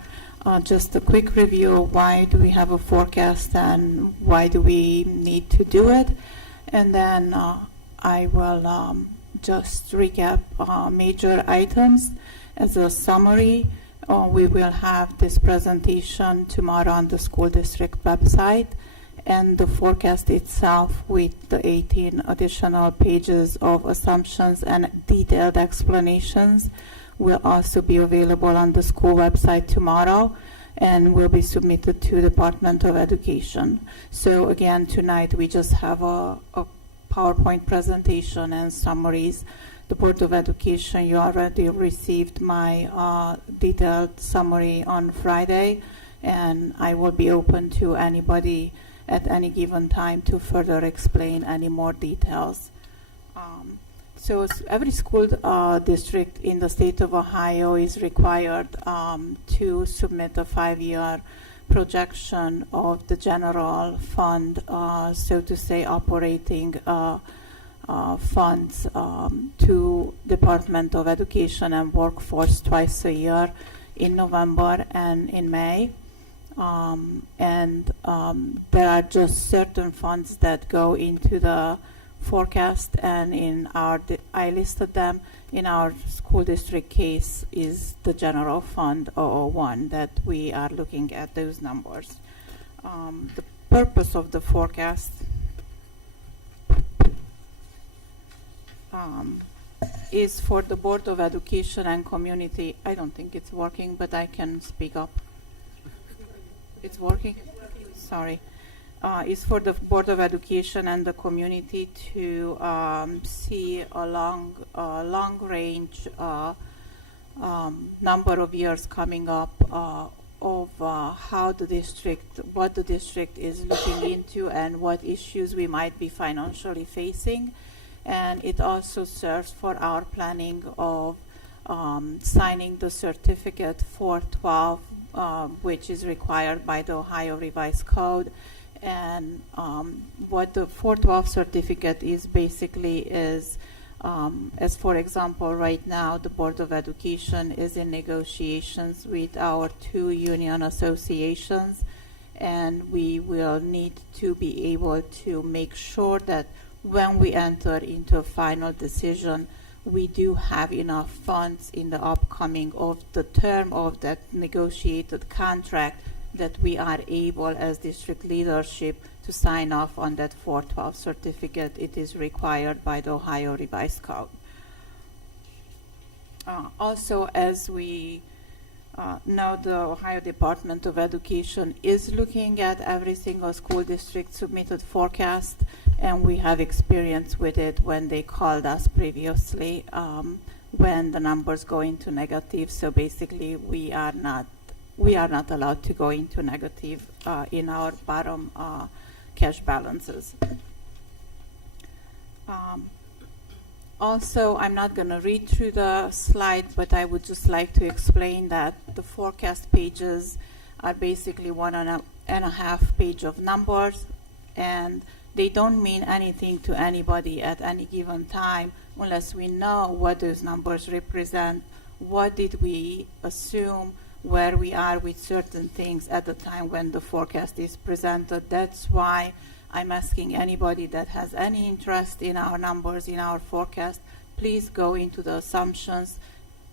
Just a quick review of why do we have a forecast and why do we need to do it. And then I will just recap major items as a summary. We will have this presentation tomorrow on the school district website, and the forecast itself with the 18 additional pages of assumptions and detailed explanations will also be available on the school website tomorrow and will be submitted to the Department of Education. So again, tonight we just have a PowerPoint presentation and summaries. The Board of Education, you already received my detailed summary on Friday, and I will be open to anybody at any given time to further explain any more details. So every school district in the state of Ohio is required to submit a 5-year projection of the general fund, so to say, operating funds to Department of Education and Workforce twice a year in November and in May. There are just certain funds that go into the forecast, and I listed them. In our school district case is the general fund 001 that we are looking at those numbers. The purpose of the forecast is for the Board of Education and Community. I don't think it's working, but I can speak up. It's working? Sorry. Is for the Board of Education and the community to see a long range number of years coming up of what the district is looking into and what issues we might be financially facing. And it also serves for our planning of signing the certificate 412, which is required by the Ohio Revised Code. And what the 412 certificate is basically is, as for example, right now the Board of Education is in negotiations with our 2 union associations, and we will need to be able to make sure that when we enter into a final decision, we do have enough funds in the upcoming of the term of that negotiated contract that we are able as district leadership to sign off on that 412 certificate. It is required by the Ohio Revised Code. Also, as we know, the Ohio Department of Education is looking at every single school district submitted forecast, and we have experience with it when they called us previously when the numbers go into negative. So basically, we are not allowed to go into negative in our bottom cash balances. Also, I'm not going to read through the slide, but I would just like to explain that the forecast pages are basically 1.5 page of numbers, and they don't mean anything to anybody at any given time unless we know what those numbers represent, what did we assume, where we are with certain things at the time when the forecast is presented. That's why I'm asking anybody that has any interest in our numbers, in our forecast, please go into the assumptions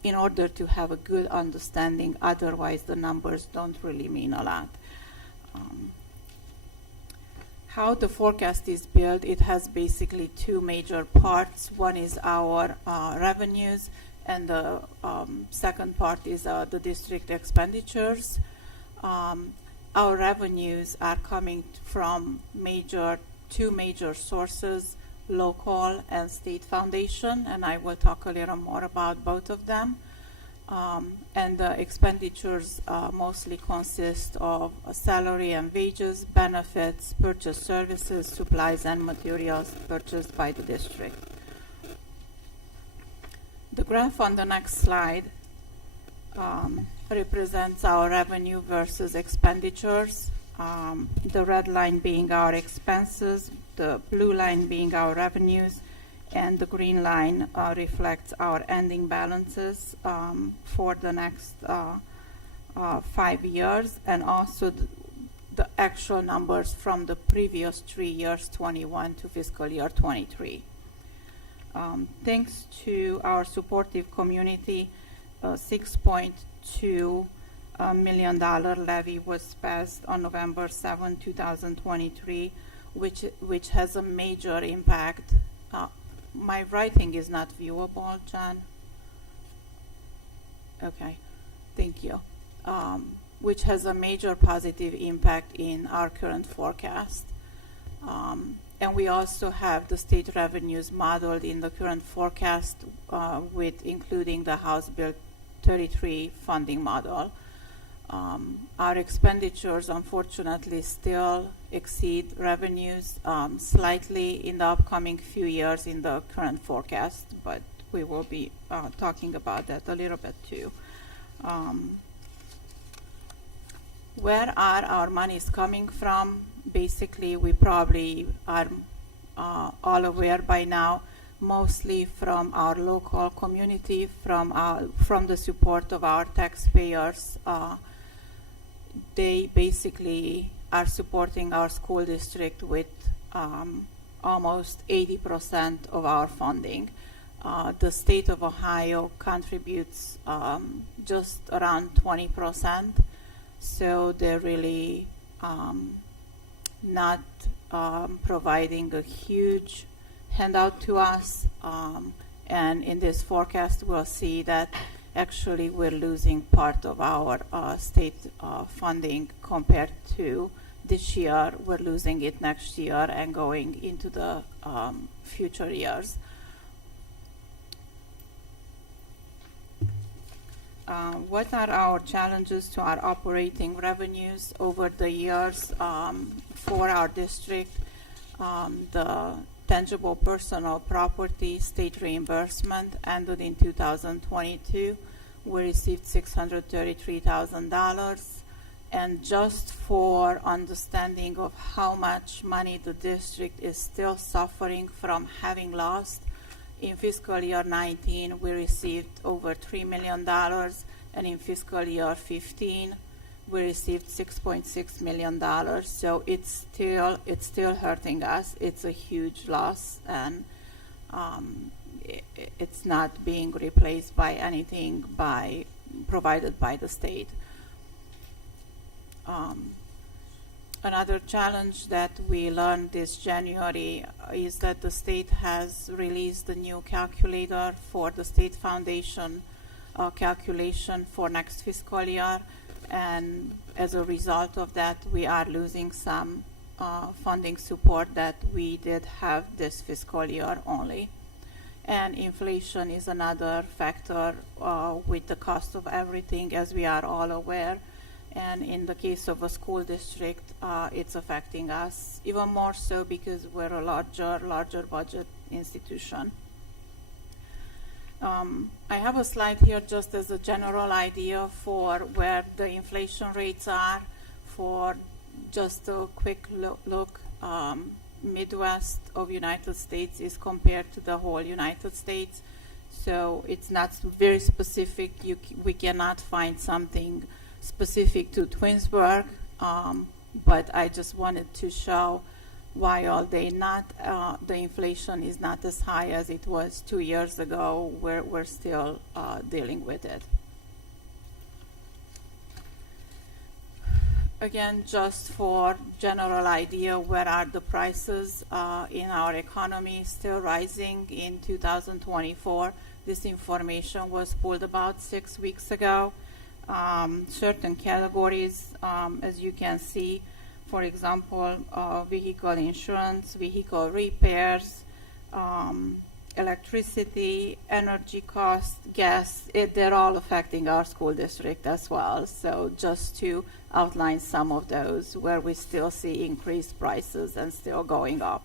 in order to have a good understanding. Otherwise, the numbers don't really mean a lot. How the forecast is built, it has basically 2 major parts. One is our revenues, and the second part is the district expenditures. Our revenues are coming from 2 major sources, local and state foundation, and I will talk a little more about both of them. And the expenditures mostly consist of salary and wages, benefits, purchased services, supplies, and materials purchased by the district. The graph on the next slide represents our revenue versus expenditures. The red line being our expenses, the blue line being our revenues, and the green line reflects our ending balances for the next 5 years, and also the actual numbers from the previous 3 years, 21 to fiscal year 23. Thanks to our supportive community, $6.2 million levy was passed on November 7, 2023, which has a major impact. My writing is not viewable, John. Okay, thank you. Which has a major positive impact in our current forecast. And we also have the state revenues modeled in the current forecast with including the House Bill 33 funding model. Our expenditures, unfortunately, still exceed revenues slightly in the upcoming few years in the current forecast, but we will be talking about that a little bit too. Where are our monies coming from? Basically, we probably are all aware by now, mostly from our local community, from the support of our taxpayers. They basically are supporting our school district with almost 80% of our funding. The state of Ohio contributes just around 20%, so they're really not providing a huge handout to us. And in this forecast, we'll see that actually we're losing part of our state funding compared to this year. We're losing it next year and going into the future years. What are our challenges to our operating revenues over the years for our district? The tangible personal property state reimbursement ended in 2022. We received $633,000. And just for understanding of how much money the district is still suffering from having lost, in fiscal year 19, we received over $3 million, and in fiscal year 15, we received $6.6 million. So it's still hurting us. It's a huge loss, and it's not being replaced by anything provided by the state. Another challenge that we learned this January is that the state has released a new calculator for the state foundation calculation for next fiscal year, and as a result of that, we are losing some funding support that we did have this fiscal year only. And inflation is another factor with the cost of everything, as we are all aware. And in the case of a school district, it's affecting us even more so because we're a larger budget institution. I have a slide here just as a general idea for where the inflation rates are. For just a quick look, Midwest of United States is compared to the whole United States. So it's not very specific. We cannot find something specific to Twinsburg, but I just wanted to show while the inflation is not as high as it was 2 years ago, we're still dealing with it. Again, just for general idea, where are the prices in our economy still rising in 2024? This information was pulled about 6 weeks ago. Certain categories, as you can see, for example, vehicle insurance, vehicle repairs, electricity, energy cost, gas, they're all affecting our school district as well. So just to outline some of those where we still see increased prices and still going up.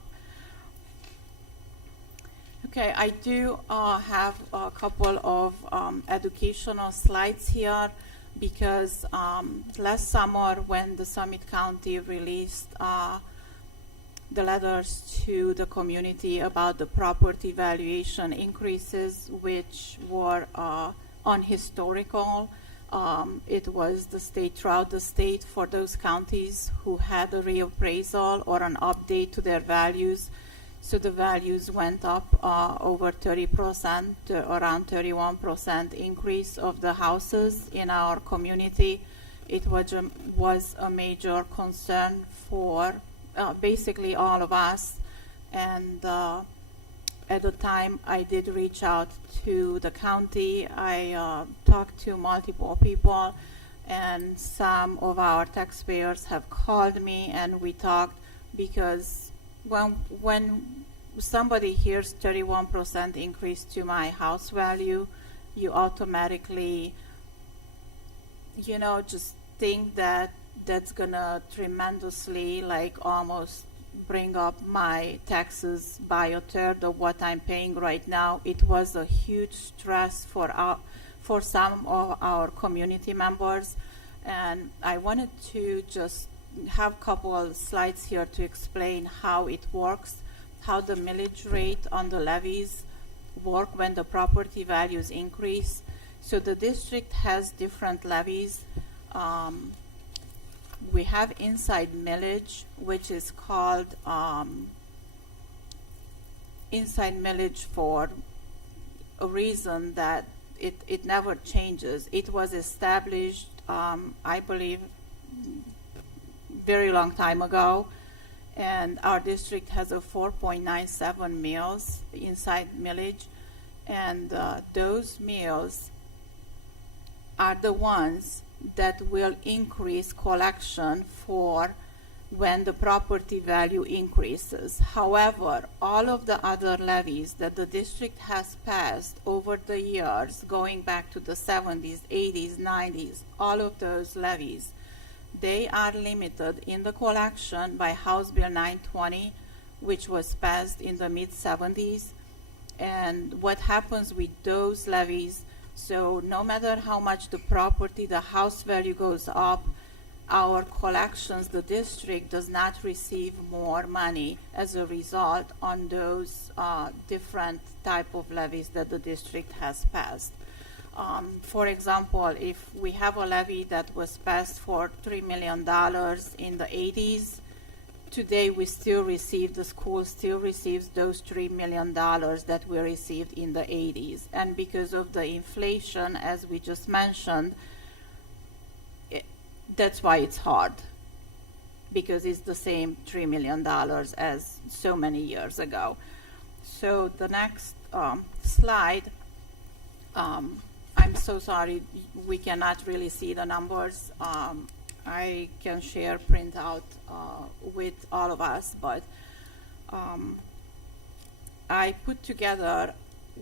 Okay, I do have a couple of educational slides here because last summer when the Summit County released the letters to the community about the property valuation increases, which were unhistorical, it was the state throughout the state for those counties who had a reappraisal or an update to their values. So the values went up over 30%, around 31% increase of the houses in our community. It was a major concern for basically all of us. And at the time, I did reach out to the county. I talked to multiple people, and some of our taxpayers have called me, and we talked because when somebody hears 31% increase to my house value, you automatically, just think that that's gonna tremendously, almost bring up my taxes by a third of what I'm paying right now. It was a huge stress for some of our community members, and I wanted to just have a couple of slides here to explain how it works, how the millage rate on the levies work when the property values increase. So the district has different levies. We have inside millage, which is called inside millage for a reason that it never changes. It was established, I believe, very long time ago, and our district has a 4.97 mills inside millage, and those mills are the ones that will increase collection for when the property value increases. However, all of the other levies that the district has passed over the years, going back to the 70s, 80s, 90s, all of those levies, they are limited in the collection by House Bill 920, which was passed in the mid-70s. And what happens with those levies, so no matter how much the property, the house value goes up, our collections, the district does not receive more money as a result on those different type of levies that the district has passed. For example, if we have a levy that was passed for $3 million in the 80s, today we still receive, the school still receives those $3 million that we received in the 80s. And because of the inflation, as we just mentioned, that's why it's hard, because it's the same $3 million as so many years ago. So the next slide, I'm so sorry, we cannot really see the numbers. I can share printout with all of us, but I put together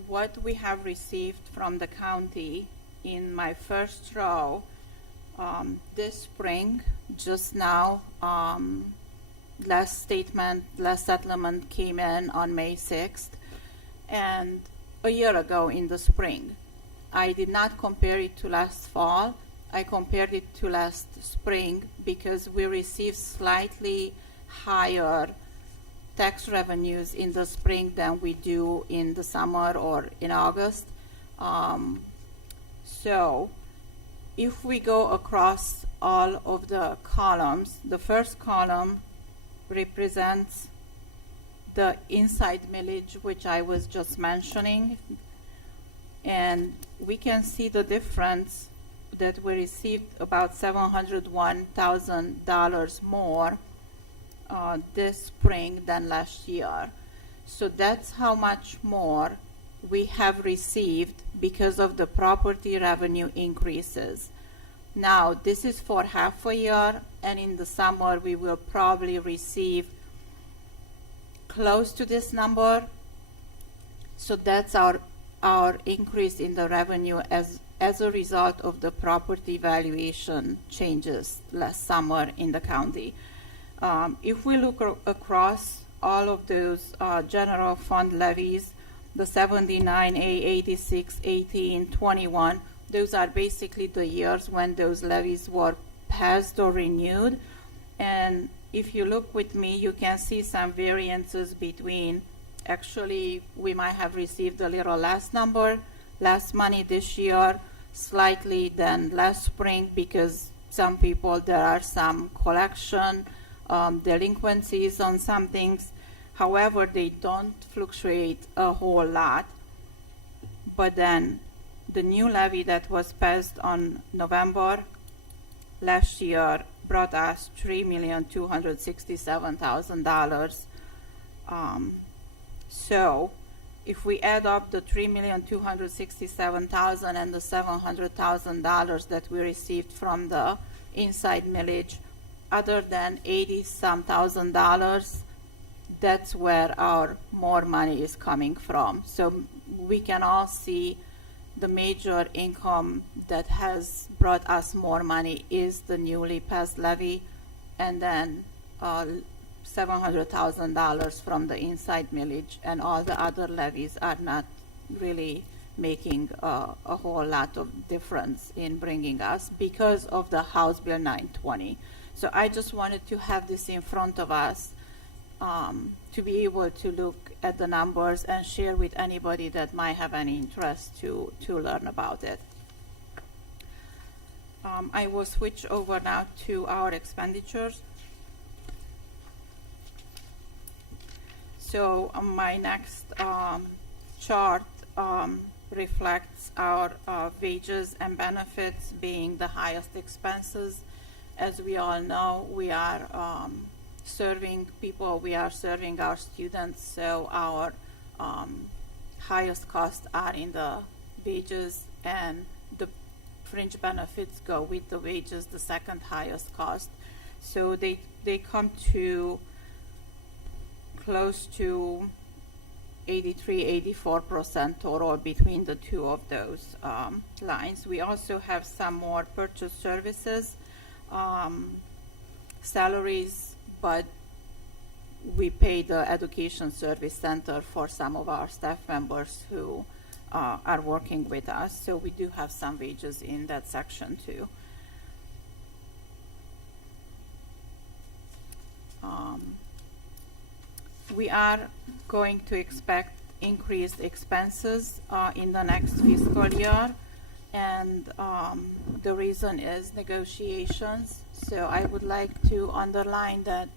what we have received from the county in my first row this spring. Just now, last settlement came in on May 6th, and a year ago in the spring. I did not compare it to last fall. I compared it to last spring because we received slightly higher tax revenues in the spring than we do in the summer or in August. So if we go across all of the columns, the first column represents the inside millage, which I was just mentioning, and we can see the difference that we received about $701,000 more this spring than last year. So that's how much more we have received because of the property revenue increases. Now, this is for half a year, and in the summer we will probably receive close to this number. So that's our increase in the revenue as a result of the property valuation changes last summer in the county. If we look across all of those general fund levies, the 79, 86, 18, 21, those are basically the years when those levies were passed or renewed. And if you look with me, you can see some variances between, actually, we might have received a little less money this year, slightly than last spring, because some people, there are some collection delinquencies on some things. However, they don't fluctuate a whole lot. But then the new levy that was passed on November last year brought us $3,267,000. So if we add up the $3,267,000 and the $700,000 that we received from the inside millage, other than $80-some thousand, that's where our more money is coming from. So we can all see the major income that has brought us more money is the newly passed levy, and then $700,000 from the inside millage, and all the other levies are not really making a whole lot of difference in bringing us because of the House Bill 920. So I just wanted to have this in front of us to be able to look at the numbers and share with anybody that might have any interest to learn about it. I will switch over now to our expenditures. So my next chart reflects our wages and benefits being the highest expenses. As we all know, we are serving people, we are serving our students, so our highest costs are in the wages, and the fringe benefits go with the wages, the second highest cost. So they come to close to 83-84% total between the two of those lines. We also have some more purchase services, salaries, but we pay the Education Service Center for some of our staff members who are working with us, so we do have some wages in that section too. We are going to expect increased expenses in the next fiscal year, and the reason is negotiations. So I would like to underline that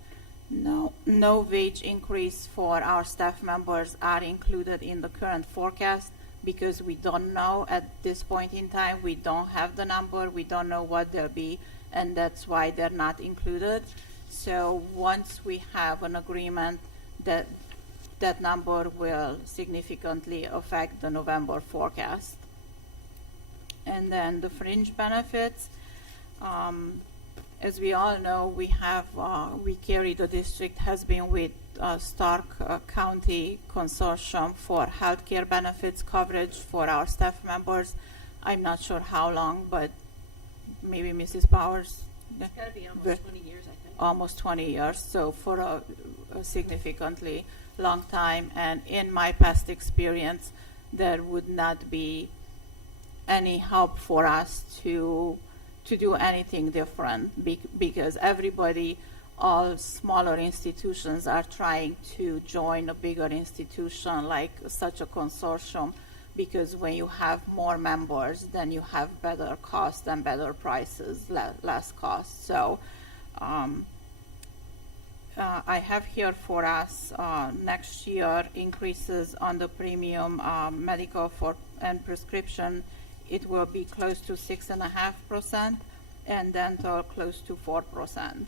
no wage increase for our staff members are included in the current forecast, because we don't know at this point in time. We don't have the number, we don't know what they'll be, and that's why they're not included. So once we have an agreement, that number will significantly affect the November forecast. And then the fringe benefits, as we all know, we carry, the district has been with Stark County Consortium for healthcare benefits coverage for our staff members. I'm not sure how long, but maybe Mrs. Bowers? It's got to be almost 20 years, I think. Almost 20 years, so for a significantly long time. And in my past experience, there would not be any help for us to do anything different, because everybody, all smaller institutions, are trying to join a bigger institution like such a consortium, because when you have more members, then you have better cost and better prices, less cost. So I have here for us next year increases on the premium medical and prescription. It will be close to 6.5%, and dental close to 4%.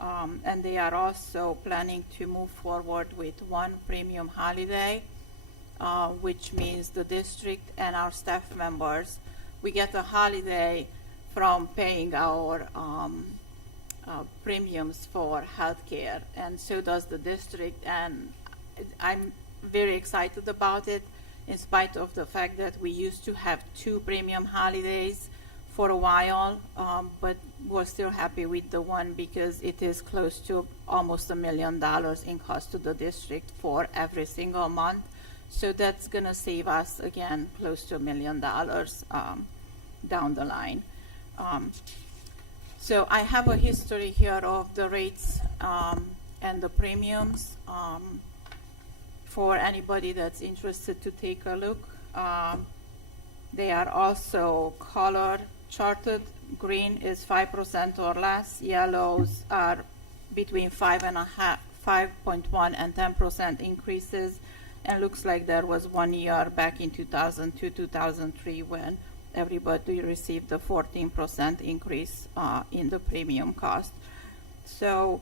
And they are also planning to move forward with one premium holiday, which means the district and our staff members, we get a holiday from paying our premiums for healthcare, and so does the district. And I'm very excited about it, in spite of the fact that we used to have 2 premium holidays for a while, but we're still happy with the one, because it is close to almost $1 million in cost to the district for every single month. So that's going to save us, again, close to $1 million down the line. So I have a history here of the rates and the premiums for anybody that's interested to take a look. They are also color charted. Green is 5% or less. Yellows are between 5.1 and 10% increases. And looks like there was one year back in 2002, 2003 when everybody received a 14% increase in the premium cost. So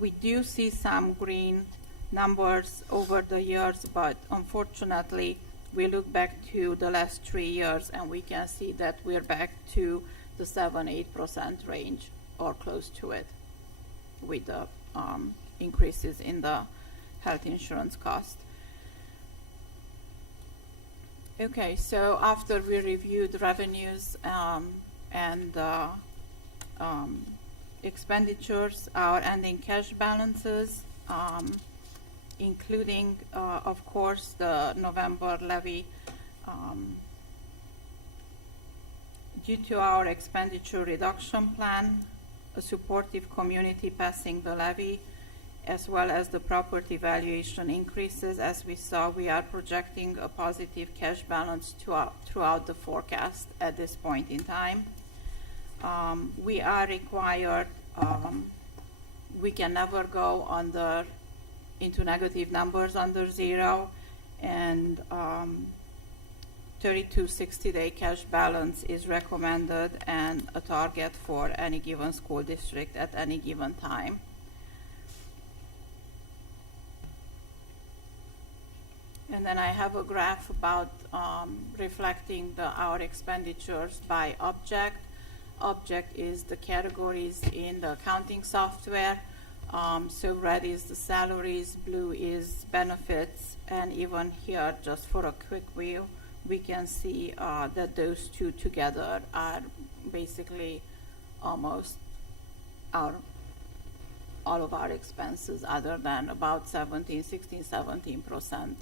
we do see some green numbers over the years, but unfortunately we look back to the last 3 years and we can see that we're back to the 7-8% range or close to it with the increases in the health insurance cost. Okay, so after we reviewed revenues and expenditures, our ending cash balances, including, of course, the November levy. Due to our expenditure reduction plan, a supportive community passing the levy, as well as the property valuation increases, as we saw, we are projecting a positive cash balance throughout the forecast at this point in time. We are required, we can never go into negative numbers under zero, and 30 to 60-day cash balance is recommended and a target for any given school district at any given time. And then I have a graph about reflecting our expenditures by object. Object is the categories in the accounting software. So red is the salaries, blue is benefits, and even here, just for a quick view, we can see that those two together are basically almost all of our expenses, other than about 17%,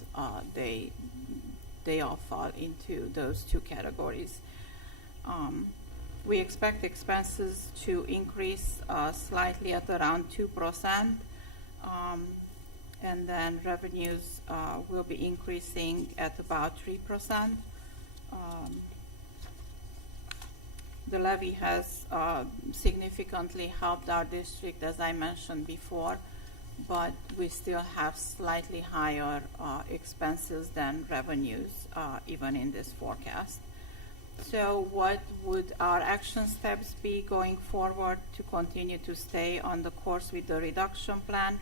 they all fall into those two categories. We expect expenses to increase slightly at around 2%, and then revenues will be increasing at about 3%. The levy has significantly helped our district, as I mentioned before, but we still have slightly higher expenses than revenues, even in this forecast. So what would our action steps be going forward to continue to stay on the course with the reduction plan?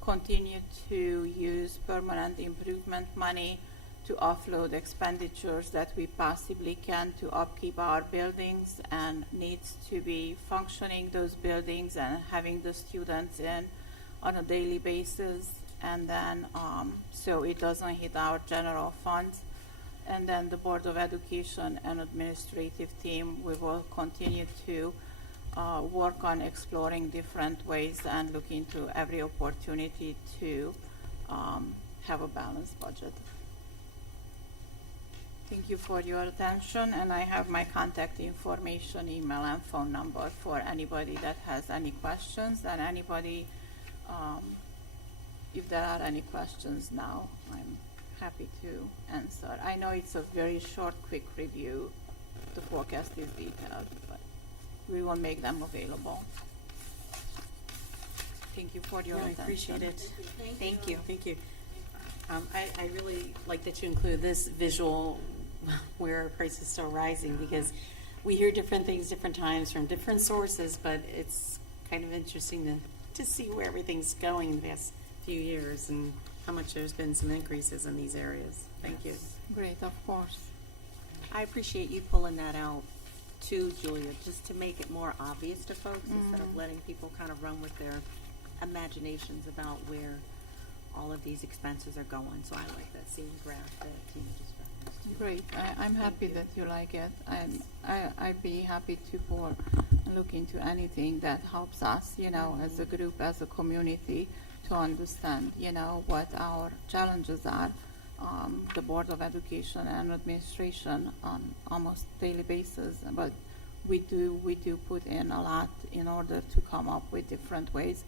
Continue to use permanent improvement money to offload expenditures that we possibly can to upkeep our buildings and needs to be functioning those buildings and having the students in on a daily basis, and then so it doesn't hit our general funds. And then the Board of Education and administrative team, we will continue to work on exploring different ways and look into every opportunity to have a balanced budget. Thank you for your attention, and I have my contact information, email and phone number for anybody that has any questions, and anybody, if there are any questions now, I'm happy to answer. I know it's a very short, quick review. The forecast is detailed, but we will make them available. Thank you for your Yeah, I attention. appreciate it. Thank you. Thank you. I really like that you include this visual where our prices still rising, because we hear different things different times from different sources, but it's kind of interesting to see where everything's going in the past few years and how much there's been some increases in these areas. Thank you. Great, of course. I appreciate you pulling that out too, Julia, just to make it more obvious to folks instead of letting people kind of run with their imaginations about where all of these expenses are going. So I like that same graph that Tina just referenced to. Great. I'm happy that you like it. I'd be happy to look into anything that helps us, as a group, as a community, to understand, what our challenges are. The Board of Education and Administration on almost daily basis, but we do put in a lot in order to come up with different ways,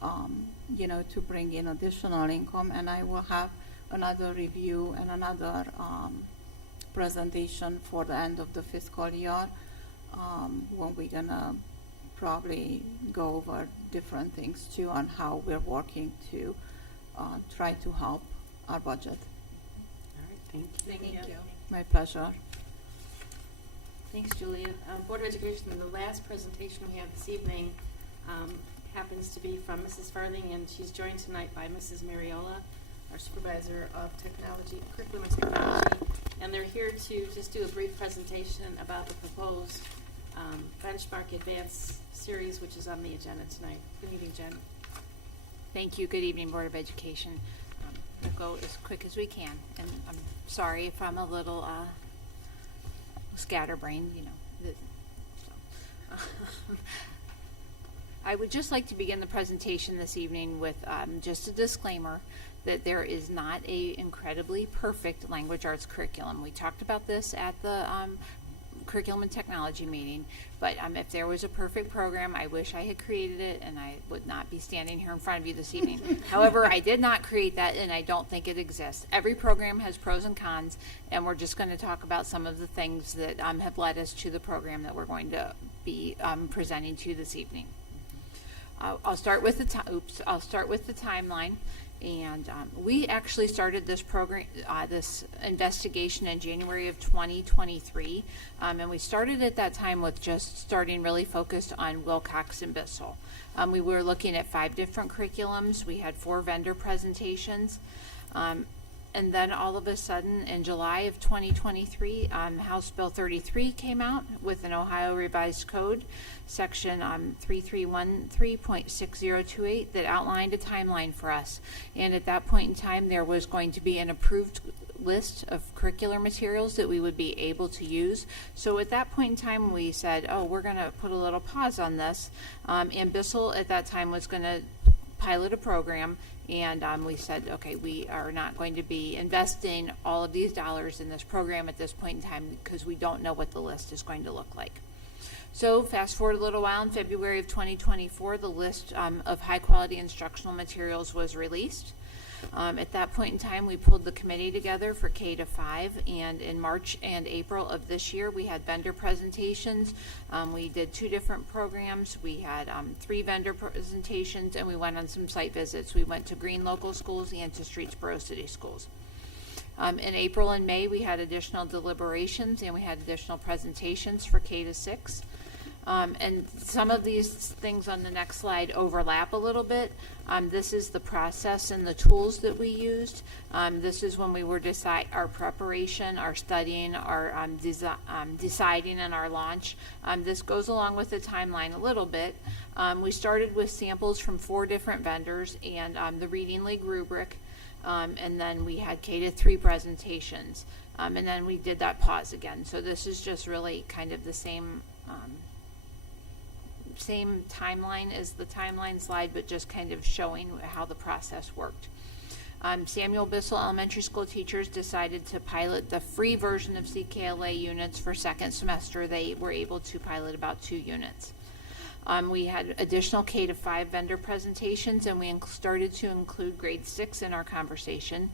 to bring in additional income. And I will have another review and another presentation for the end of the fiscal year, when we're gonna probably go over different things too on how we're working to try to help our budget. All right, thank you. Thank you. My pleasure. Thanks, Julia. Board of Education, the last presentation we have this evening happens to be from Mrs. Farthing, and she's joined tonight by Mrs. Mariola, our Supervisor of Technology, Curriculum and Technology, and they're here to just do a brief presentation about the proposed Benchmark Advanced Series, which is on the agenda tonight. Good evening, Jen. Thank you. Good evening, Board of Education. We'll go as quick as we can, and I'm sorry if I'm a little scatterbrained, I would just like to begin the presentation this evening with just a disclaimer that there is not a incredibly perfect language arts curriculum. We talked about this at the curriculum and technology meeting, but if there was a perfect program, I wish I had created it, and I would not be standing here in front of you this evening. However, I did not create that, and I don't think it exists. Every program has pros and cons, and we're just going to talk about some of the things that have led us to the program that we're going to be presenting to you this evening. I'll start with the timeline. And we actually started this program, this investigation in January of 2023, and we started at that time with just starting really focused on Wilcox and Bissell. We were looking at 5 different curriculums. We had 4 vendor presentations. And then all of a sudden, in July of 2023, House Bill 33 came out with an Ohio Revised Code, Section 3313.6028, that outlined a timeline for us. And at that point in time, there was going to be an approved list of curricular materials that we would be able to use. So at that point in time, we said, oh, we're going to put a little pause on this. And Bissell at that time was going to pilot a program, and we said, okay, we are not going to be investing all of these dollars in this program at this point in time because we don't know what the list is going to look like. So fast forward a little while, in February of 2024, the list of high quality instructional materials was released. At that point in time, we pulled the committee together for K-5, and in March and April of this year, we had vendor presentations. We did 2 different programs. We had 3 vendor presentations, and we went on some site visits. We went to Green local schools and to Streetsboro City schools. In April and May, we had additional deliberations, and we had additional presentations for K-6. And some of these things on the next slide overlap a little bit. This is the process and the tools that we used. This is when we were our preparation, our studying, our deciding, and our launch. This goes along with the timeline a little bit. We started with samples from 4 different vendors and the Reading League rubric, and then we had K-3 presentations, and then we did that pause again. So this is just really kind of the same timeline as the timeline slide, but just kind of showing how the process worked. Samuel Bissell Elementary School teachers decided to pilot the free version of CKLA units for second semester. They were able to pilot about 2 units. We had additional K-5 vendor presentations, and we started to include grade 6 in our conversation.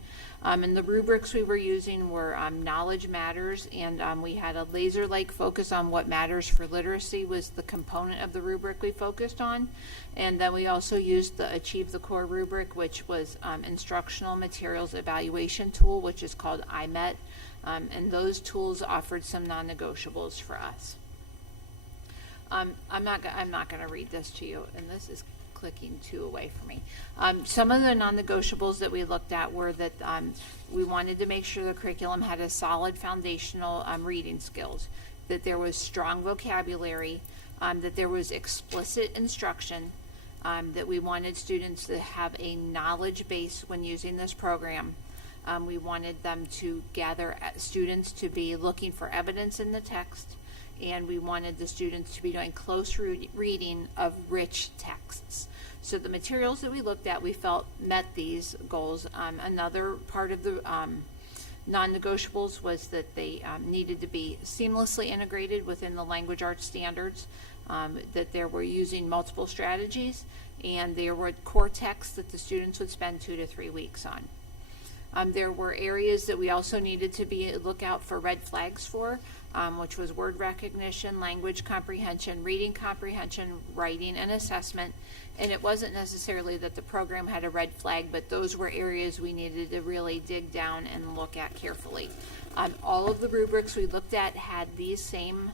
And the rubrics we were using were Knowledge Matters, and we had a laser-like focus on what matters for literacy was the component of the rubric we focused on. And then we also used the Achieve the Core rubric, which was instructional materials evaluation tool, which is called IMET. And those tools offered some non-negotiables for us. I'm not going to read this to you, and this is clicking 2 away from me. Some of the non-negotiables that we looked at were that we wanted to make sure the curriculum had a solid foundational reading skills, that there was strong vocabulary, that there was explicit instruction, that we wanted students to have a knowledge base when using this program. We wanted them to students to be looking for evidence in the text, and we wanted the students to be doing close reading of rich texts. So the materials that we looked at, we felt met these goals. Another part of the non-negotiables was that they needed to be seamlessly integrated within the language arts standards, that they were using multiple strategies, and there were core texts that the students would spend 2 to 3 weeks on. There were areas that we also needed to look out for red flags for, which was word recognition, language comprehension, reading comprehension, writing, and assessment. And it wasn't necessarily that the program had a red flag, but those were areas we needed to really dig down and look at carefully. All of the rubrics we looked at had these same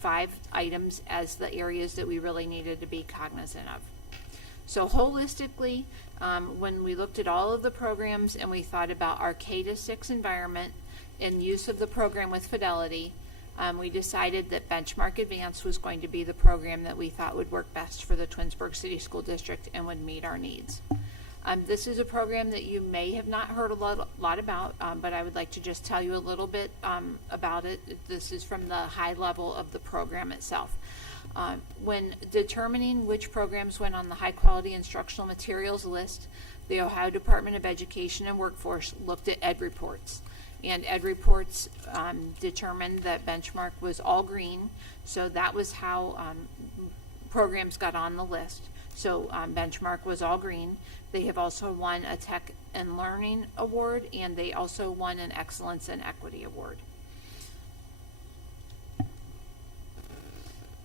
5 items as the areas that we really needed to be cognizant of. So holistically, when we looked at all of the programs and we thought about our K-6 environment and use of the program with fidelity, we decided that Benchmark Advanced was going to be the program that we thought would work best for the Twinsburg City School District and would meet our needs. This is a program that you may have not heard a lot about, but I would like to just tell you a little bit about it. This is from the high level of the program itself. When determining which programs went on the high quality instructional materials list, the Ohio Department of Education and Workforce looked at ed reports. And ed reports determined that Benchmark was all green, so that was how programs got on the list. So Benchmark was all green. They have also won a Tech and Learning Award, and they also won an Excellence and Equity Award.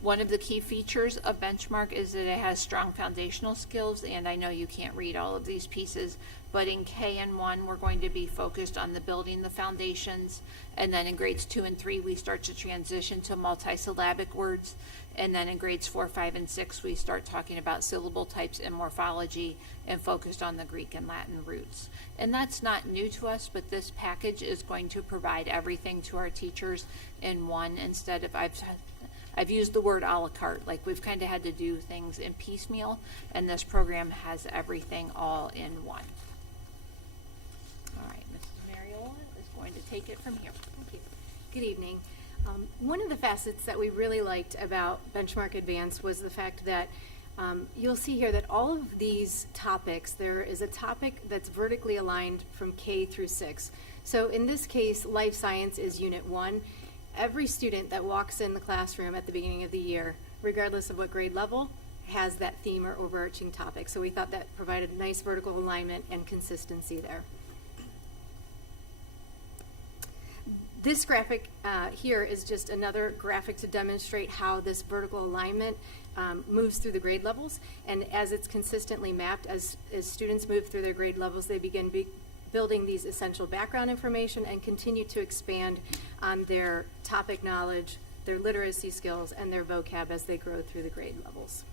One of the key features of Benchmark is that it has strong foundational skills, and I know you can't read all of these pieces, but in K and 1, we're going to be focused on the building the foundations, and then in grades 2 and 3, we start to transition to multisyllabic words, and then in grades 4, 5, and 6, we start talking about syllable types and morphology, and focused on the Greek and Latin roots. And that's not new to us, but this package is going to provide everything to our teachers in one, instead of, I've used the word a la carte, like we've kind of had to do things in piecemeal, and this program has everything all in one. All right, Mrs. Mariola is going to take it from here. Thank you. Good evening. One of the facets that we really liked about Benchmark Advance was the fact that you'll see here that all of these topics, there is a topic that's vertically aligned from K through 6. So in this case, life science is Unit 1. Every student that walks in the classroom at the beginning of the year, regardless of what grade level, has that theme or overarching topic. So we thought that provided nice vertical alignment and consistency there. This graphic here is just another graphic to demonstrate how this vertical alignment moves through the grade levels. And as it's consistently mapped, as students move through their grade levels, they begin building these essential background information and continue to expand on their topic knowledge, their literacy skills, and their vocab as they grow through the grade levels.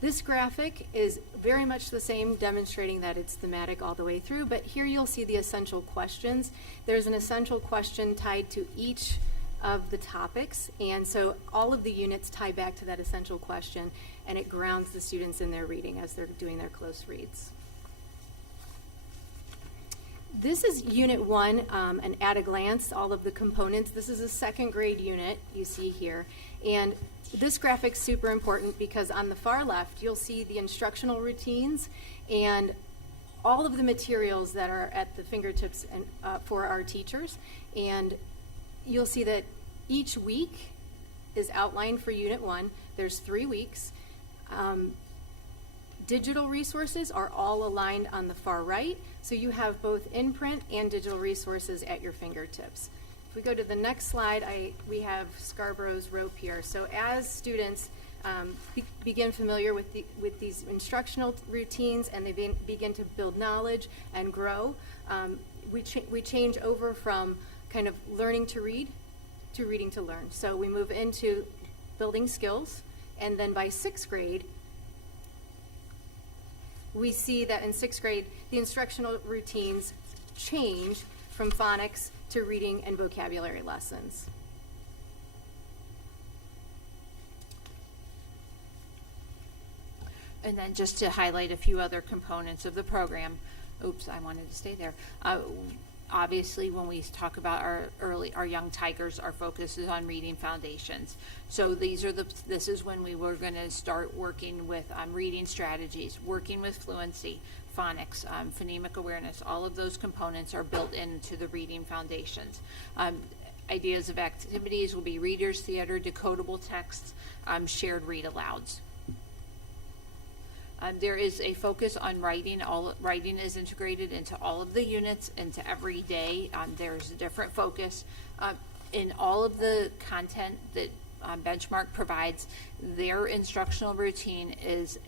This graphic is very much the same, demonstrating that it's thematic all the way through, but here you'll see the essential questions. There's an essential question tied to each of the topics, and so all of the units tie back to that essential question, and it grounds the students in their reading as they're doing their close reads. This is Unit 1, and at a glance, all of the components. This is a second grade unit you see here, and this graphic's super important because on the far left, you'll see the instructional routines and all of the materials that are at the fingertips and, for our teachers. And you'll see that each week is outlined for Unit 1. There's 3 weeks. Digital resources are all aligned on the far right, so you have both in-print and digital resources at your fingertips. If we go to the next slide, we have Scarborough's rope here. So as students begin familiar with these instructional routines and they begin to build knowledge and grow, we change over from kind of learning to read to reading to learn. So we move into building skills, and then by 6th grade, we see that in 6th grade, the instructional routines change from phonics to reading and vocabulary lessons. And then just to highlight a few other components of the program. Oops, I wanted to stay there. Obviously, when we talk about our young tigers, our focus is on reading foundations. So this is when we were going to start working with reading strategies, working with fluency, phonics, phonemic awareness. All of those components are built into the reading foundations. Ideas of activities will be readers theater, decodable texts, shared read alouds. There is a focus on writing. Writing is integrated into all of the units, into every day. There's a different focus. In all of the content that Benchmark provides, their instructional routine is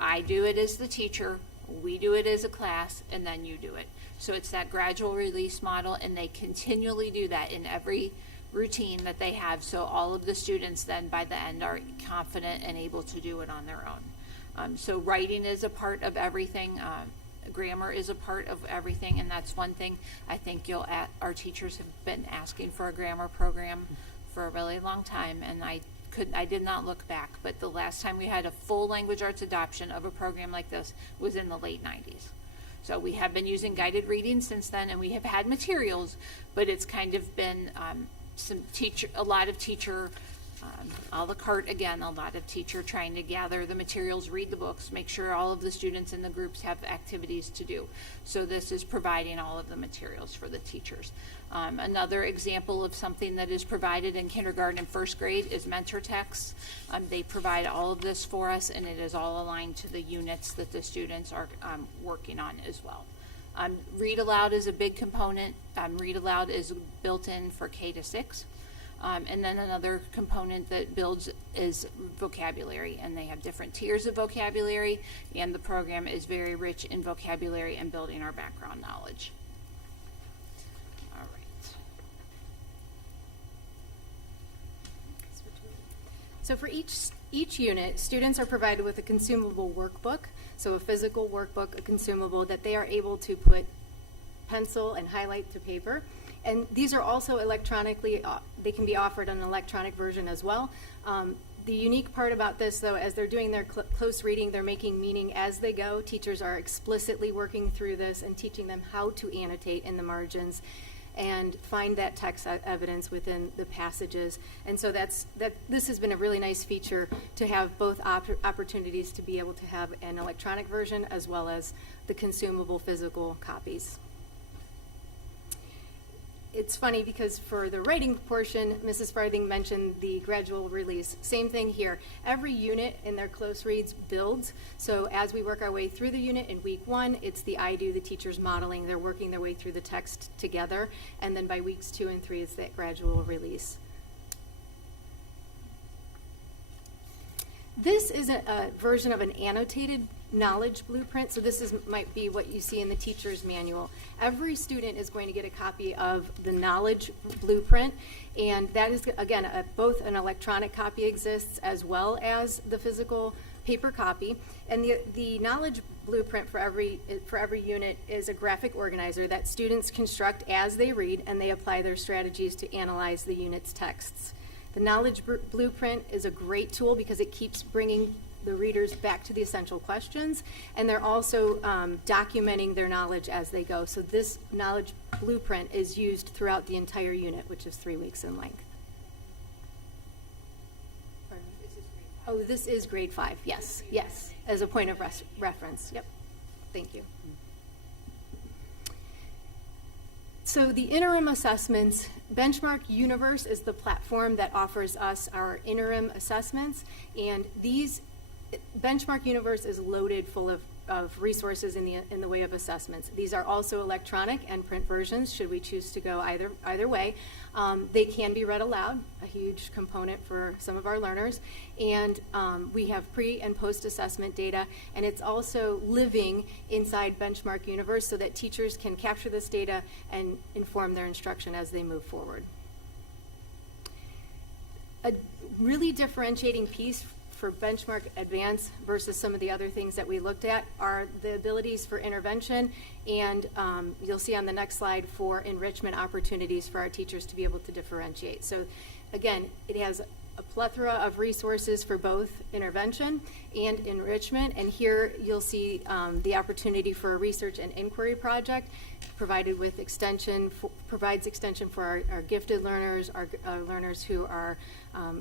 I do it as the teacher, we do it as a class, and then you do it. So it's that gradual release model, and they continually do that in every routine that they have. So all of the students then by the end are confident and able to do it on their own. So writing is a part of everything. Grammar is a part of everything, and that's one thing I think our teachers have been asking for a grammar program for a really long time, and I did not look back, but the last time we had a full language arts adoption of a program like this was in the late 90s. So we have been using guided reading since then, and we have had materials, but it's kind of been a lot of teacher a la carte again, a lot of teacher trying to gather the materials, read the books, make sure all of the students in the groups have activities to do. So this is providing all of the materials for the teachers. Another example of something that is provided in kindergarten and 1st grade is mentor texts. They provide all of this for us, and it is all aligned to the units that the students are working on as well. Read aloud is a big component. Read aloud is built in for K to 6. And then another component that builds is vocabulary, and they have different tiers of vocabulary, and the program is very rich in vocabulary and building our background knowledge. All right. So for each unit, students are provided with a consumable workbook, so a physical workbook, a consumable that they are able to put pencil and highlight to paper. And these are also electronically, they can be offered an electronic version as well. The unique part about this, though, as they're doing their close reading, they're making meaning as they go. Teachers are explicitly working through this and teaching them how to annotate in the margins and find that text evidence within the passages. And so this has been a really nice feature to have both opportunities to be able to have an electronic version as well as the consumable physical copies. It's funny because for the writing portion, Mrs. Farthing mentioned the gradual release. Same thing here. Every unit in their close reads builds. So as we work our way through the unit in week 1, it's the I do, the teacher's modeling. They're working their way through the text together. And then by weeks 2 and 3, it's that gradual release. This is a version of an annotated knowledge blueprint. So this might be what you see in the teacher's manual. Every student is going to get a copy of the knowledge blueprint, and that is, again, both an electronic copy exists as well as the physical paper copy. And the knowledge blueprint for every unit is a graphic organizer that students construct as they read, and they apply their strategies to analyze the unit's texts. The knowledge blueprint is a great tool because it keeps bringing the readers back to the essential questions, and they're also documenting their knowledge as they go. So this knowledge blueprint is used throughout the entire unit, which is 3 weeks in length. Oh, this is grade 5, yes, yes, as a point of reference. Yep, thank you. So the interim assessments, Benchmark Universe is the platform that offers us our interim assessments, and these Benchmark Universe is loaded full of resources in the way of assessments. These are also electronic and print versions, should we choose to go either way. They can be read aloud, a huge component for some of our learners, and we have pre and post assessment data, and it's also living inside Benchmark Universe so that teachers can capture this data and inform their instruction as they move forward. A really differentiating piece for Benchmark Advance versus some of the other things that we looked at are the abilities for intervention, and you'll see on the next slide for enrichment opportunities for our teachers to be able to differentiate. So again, it has a plethora of resources for both intervention and enrichment, and here you'll see the opportunity for a research and inquiry project provided with extension, provides extension for our gifted learners, our learners who are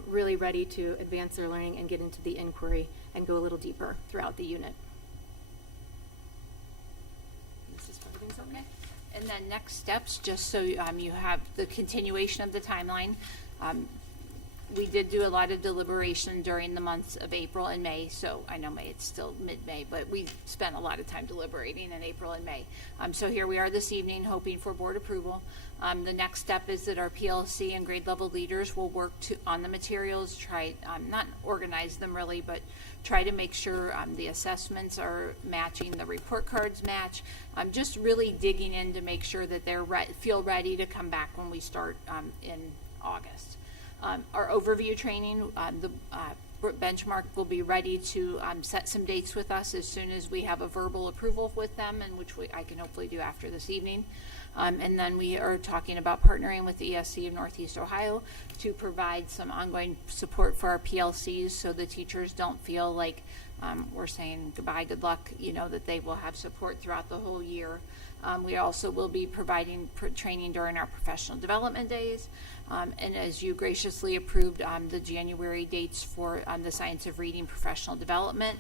really ready to advance their learning and get into the inquiry and go a little deeper throughout the unit. This is okay. And then next steps, just so you have the continuation of the timeline. We did do a lot of deliberation during the months of April and May, so I know May, it's still mid-May, but we spent a lot of time deliberating in April and May. So here we are this evening hoping for board approval. The next step is that our PLC and grade level leaders will work on the materials, try, not organize them really, but try to make sure the assessments are matching, the report cards match, just really digging in to make sure that they're feel ready to come back when we start in August. Our overview training, the Benchmark will be ready to set some dates with us as soon as we have a verbal approval with them, and which I can hopefully do after this evening. And then we are talking about partnering with the ESC of Northeast Ohio to provide some ongoing support for our PLCs so the teachers don't feel like we're saying goodbye, good luck, that they will have support throughout the whole year. We also will be providing training during our professional development days. And as you graciously approved the January dates for the Science of Reading professional development.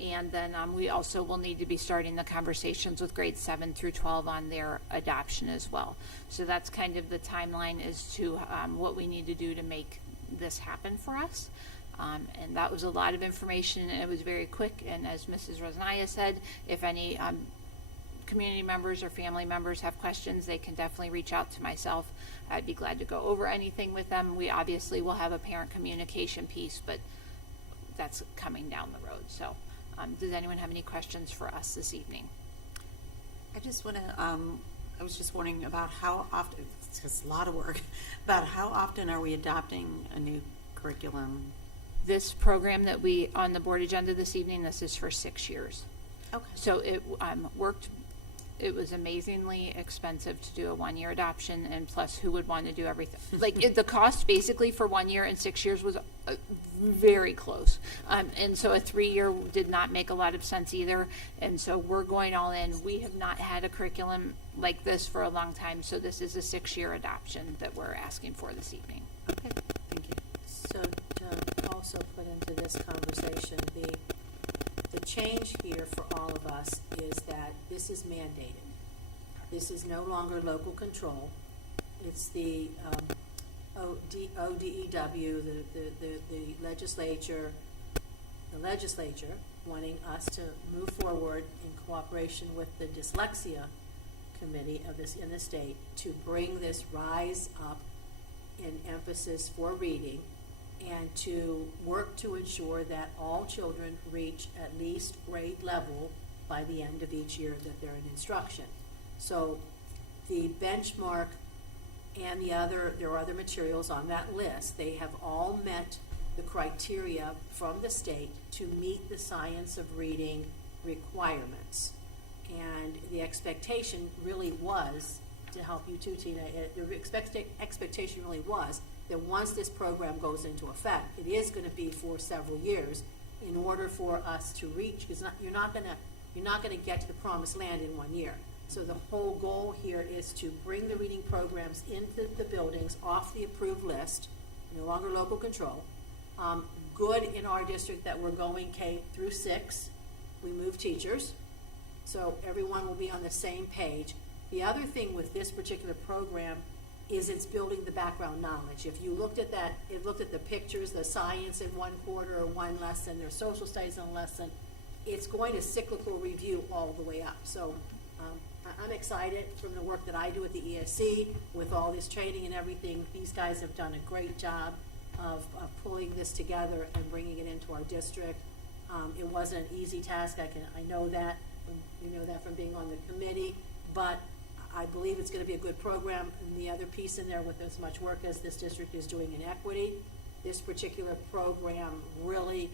And then we also will need to be starting the conversations with grades 7 through 12 on their adoption as well. So that's kind of the timeline as to what we need to do to make this happen for us. And that was a lot of information, and it was very quick. And as Mrs. Rosnaya said, if any community members or family members have questions, they can definitely reach out to myself. I'd be glad to go over anything with them. We obviously will have a parent communication piece, but that's coming down the road. So, does anyone have any questions for us this evening? I just want to, I was just wondering about how often, it's just a lot of work, about how often are we adopting a new curriculum? This program that we, on the board agenda this evening, this is for 6 years. Okay. So it worked, it was amazingly expensive to do a 1-year adoption, and plus who would want to do everything? Like, the cost basically for 1 year and 6 years was very close. And so a 3-year did not make a lot of sense either. And so we're going all in. We have not had a curriculum like this for a long time, so this is a 6-year adoption that we're asking for this evening. Okay, thank you. So to also put into this conversation, the change here for all of us is that this is mandated. This is no longer local control. It's the ODEW, the legislature wanting us to move forward in cooperation with the dyslexia committee of this in the state to bring this rise up in emphasis for reading and to work to ensure that all children reach at least grade level by the end of each year that they're in instruction. So the benchmark and there are other materials on that list. They have all met the criteria from the state to meet the science of reading requirements. And the expectation really was, to help you too, Tina, the expectation really was that once this program goes into effect, it is going to be for several years in order for us to reach, because you're not going to get to the promised land in 1 year. So the whole goal here is to bring the reading programs into the buildings off the approved list, no longer local control. Good in our district that we're going K through 6. We move teachers, so everyone will be on the same page. The other thing with this particular program is it's building the background knowledge. If you looked at that, it looked at the pictures, the science in one quarter or one lesson, their social studies in a lesson, it's going to cyclical review all the way up. So I'm excited from the work that I do at the ESC with all this training and everything. These guys have done a great job of pulling this together and bringing it into our district. It wasn't an easy task. I know that. You know that from being on the committee, but I believe it's going to be a good program. And the other piece in there, with as much work as this district is doing in equity, this particular program really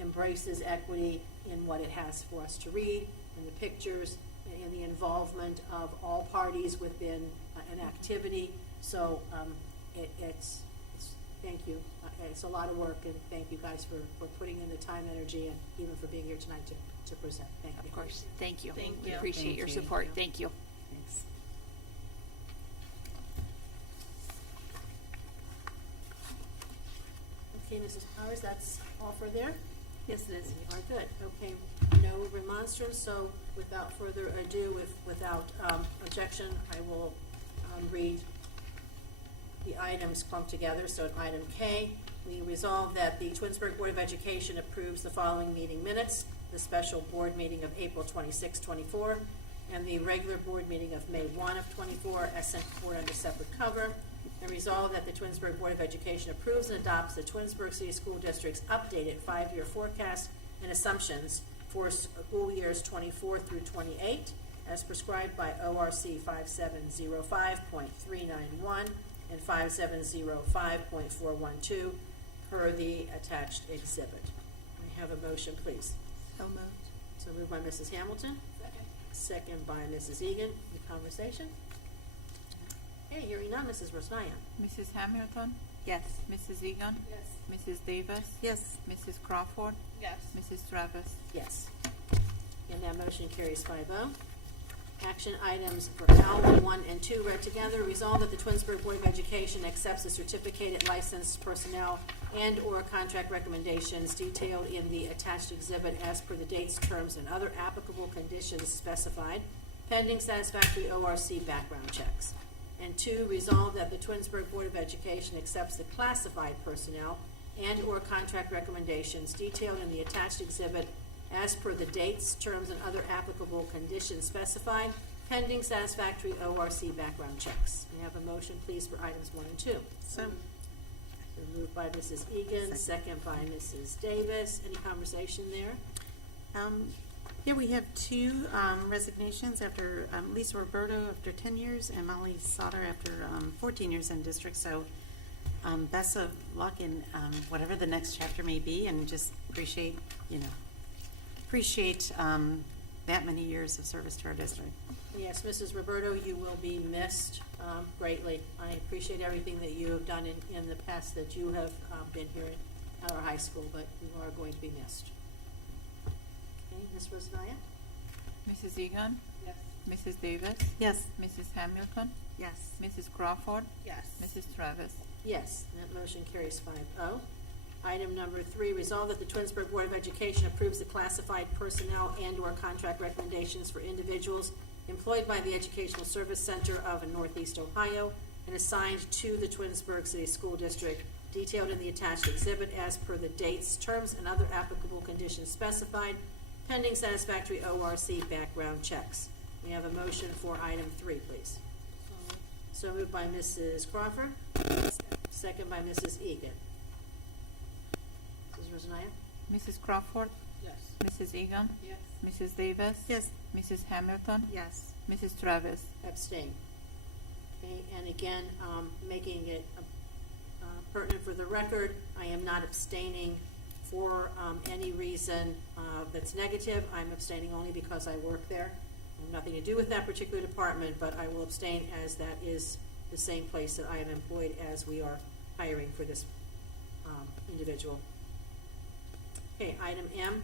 embraces equity in what it has for us to read, in the pictures, in the involvement of all parties within an activity. So it's thank you. It's a lot of work, and thank you guys for putting in the time, energy, and even for being here tonight to present. Thank you. Of course. Thank you. Thank you. Appreciate Thank your you. support. Thank you. Thanks. Okay, Mrs. Powers, that's all for there? Yes, it is. We are good. Okay, no remonstrance, so without further ado, without objection, I will read the items clumped together. So at item K, we resolve that the Twinsburg Board of Education approves the following meeting minutes: the special board meeting of April 26, 24, and the regular board meeting of May 1 of 24, as sent forward under separate cover. And resolve that the Twinsburg Board of Education approves and adopts the Twinsburg City School District's updated 5-year forecast and assumptions for school years 24 through 28, as prescribed by ORC 5705.391 and 5705.412 per the attached exhibit. We have a motion, please. So moved. So moved by Mrs. Hamilton. Second by Mrs. Egan. Any conversation? Hey, hearing none, Mrs. Rosnaya. Mrs. Hamilton? Yes. Mrs. Egan? Yes. Mrs. Davis? Yes. Mrs. Crawford? Yes. Mrs. Travis? Yes. And that motion carries 5-0. Action items for L 1 and 2 read together. Resolve that the Twinsburg Board of Education accepts the certificated licensed personnel and/or contract recommendations detailed in the attached exhibit as per the dates, terms, and other applicable conditions specified, pending satisfactory ORC background checks. And 2, resolve that the Twinsburg Board of Education accepts the classified personnel and/or contract recommendations detailed in the attached exhibit as per the dates, terms, and other applicable conditions specified, pending satisfactory ORC background checks. May I have a motion, please, for items 1 and 2? So, Been moved by Mrs. Egan, second by Mrs. Davis. Any conversation there? Here we have two resignations after Lisa Roberto after 10 years and Molly Sauter after 14 years in district. So best of luck in whatever the next chapter may be, and just appreciate that many years of service to our district. Yes, Mrs. Roberto, you will be missed greatly. I appreciate everything that you have done in the past that you have been here at our high school, but you are going to be missed. Okay, Ms. Rosanaya? Mrs. Egan, Yes. Mrs. Davis, Yes. Mrs. Hamilton, Yes. Mrs. Crawford, Yes. Mrs. Travis. Yes, and that motion carries 5-0. Item number 3, resolve that the Twinsburg Board of Education approves the classified personnel and/or contract recommendations for individuals employed by the Educational Service Center of Northeast Ohio and assigned to the Twinsburg City School District, detailed in the attached exhibit as per the dates, terms, and other applicable conditions specified, pending satisfactory ORC background checks. We have a motion for item 3, please. So moved by Mrs. Crawford, second by Mrs. Egan. Mrs. Rosanaya? Mrs. Crawford, Yes. Mrs. Egan, Yes. Mrs. Davis, Yes. Mrs. Hamilton, Yes. Mrs. Travis. Abstain. Okay, and again, making it pertinent for the record, I am not abstaining for any reason that's negative. I'm abstaining only because I work there. I have nothing to do with that particular department, but I will abstain as that is the same place that I am employed as we are hiring for this individual. Okay, item M.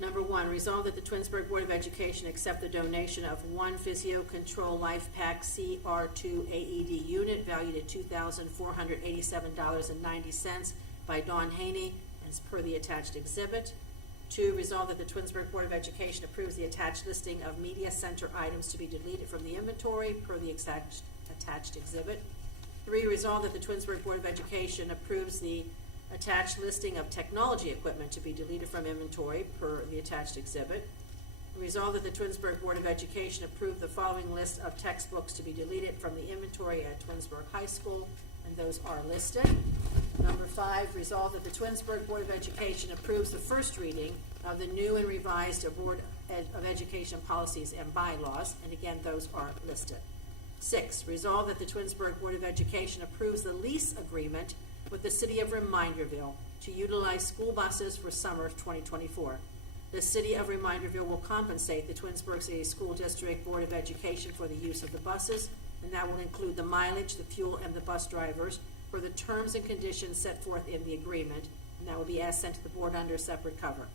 Number 1, resolve that the Twinsburg Board of Education accept the donation of one Physio Control Life Pack CR2 AED unit valued at $2,487.90 by Dawn Haney as per the attached exhibit. 2, resolve that the Twinsburg Board of Education approves the attached listing of media center items to be deleted from the inventory per the attached exhibit. 3, resolve that the Twinsburg Board of Education approves the attached listing of technology equipment to be deleted from inventory per the attached exhibit. Resolve that the Twinsburg Board of Education approve the following list of textbooks to be deleted from the inventory at Twinsburg High School, and those are listed. Number 5, resolve that the Twinsburg Board of Education approves the first reading of the new and revised Board of Education policies and bylaws, and again, those are listed. 6, resolve that the Twinsburg Board of Education approves the lease agreement with the City of Reminderville to utilize school buses for summer of 2024. The City of Reminderville will compensate the Twinsburg City School District Board of Education for the use of the buses, and that will include the mileage, the fuel, and the bus drivers for the terms and conditions set forth in the agreement, and that will be as sent to the board under separate cover.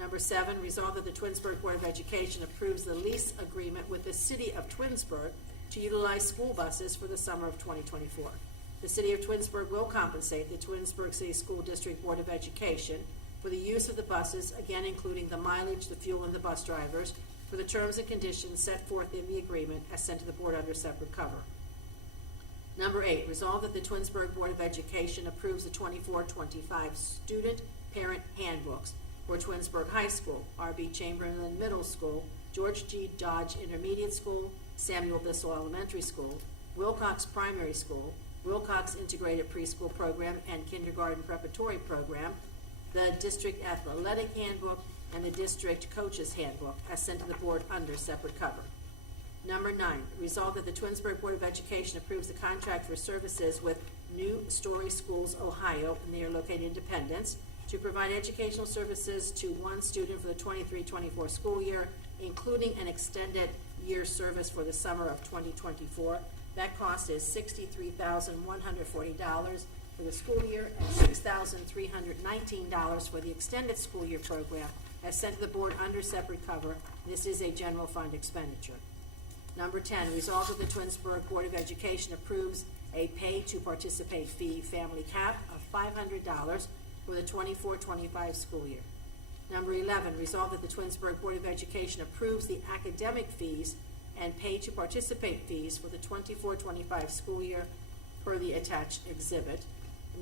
Number 7, resolve that the Twinsburg Board of Education approves the lease agreement with the City of Twinsburg to utilize school buses for the summer of 2024. The City of Twinsburg will compensate the Twinsburg City School District Board of Education for the use of the buses, again including the mileage, the fuel, and the bus drivers, for the terms and conditions set forth in the agreement as sent to the board under separate cover. Number 8, resolve that the Twinsburg Board of Education approves the 24-25 student parent handbooks for Twinsburg High School, R.B. Chamberlain Middle School, George G. Dodge Intermediate School, Samuel Bissell Elementary School, Wilcox Primary School, Wilcox Integrated Preschool Program and Kindergarten Preparatory Program, the District Athletic Handbook, and the District Coaches Handbook as sent to the board under separate cover. Number 9, resolve that the Twinsburg Board of Education approves the contract for services with New Story Schools, Ohio, and they are located in Independence, to provide educational services to one student for the 23-24 school year, including an extended year service for the summer of 2024. That cost is $63,140 for the school year and $6,319 for the extended school year program as sent to the board under separate cover. This is a general fund expenditure. Number 10, resolve that the Twinsburg Board of Education approves a pay-to-participate fee family cap of $500 for the 24-25 school year. Number 11, resolve that the Twinsburg Board of Education approves the academic fees and pay-to-participate fees for the 24-25 school year per the attached exhibit.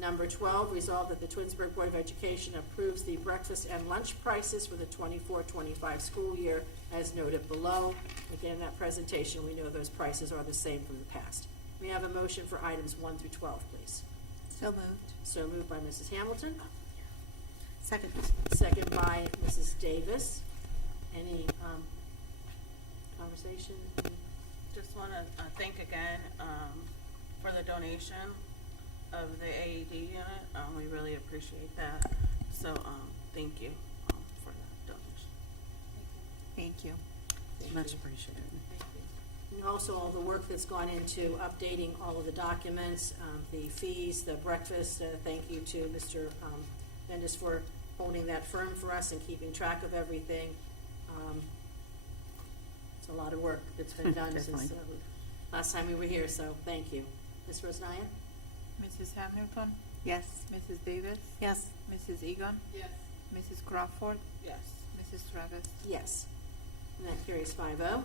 Number 12, resolved that the Twinsburg Board of Education approves the breakfast and lunch prices for the 24-25 school year as noted below. Again, in that presentation, we know those prices are the same from the past. We have a motion for items 1 through 12, please. So moved. So moved by Mrs. Hamilton, Second. second by Mrs. Davis. Any conversation? Just want to thank again for the donation of the AED unit. We really appreciate that. So thank you for that donation. Thank you. Much appreciated. And also all the work that's gone into updating all of the documents, the fees, the breakfast. Thank you to Mr. Bendis for holding that firm for us and keeping track of everything. It's a lot of work that's been done since Definitely. last time we were here, so thank you. Ms. Rosnaya? Mrs. Hamilton, Yes. Mrs. Davis, Yes. Mrs. Egan, Yes. Mrs. Crawford, Yes. Mrs. Travis. Yes. And that carries 5-0.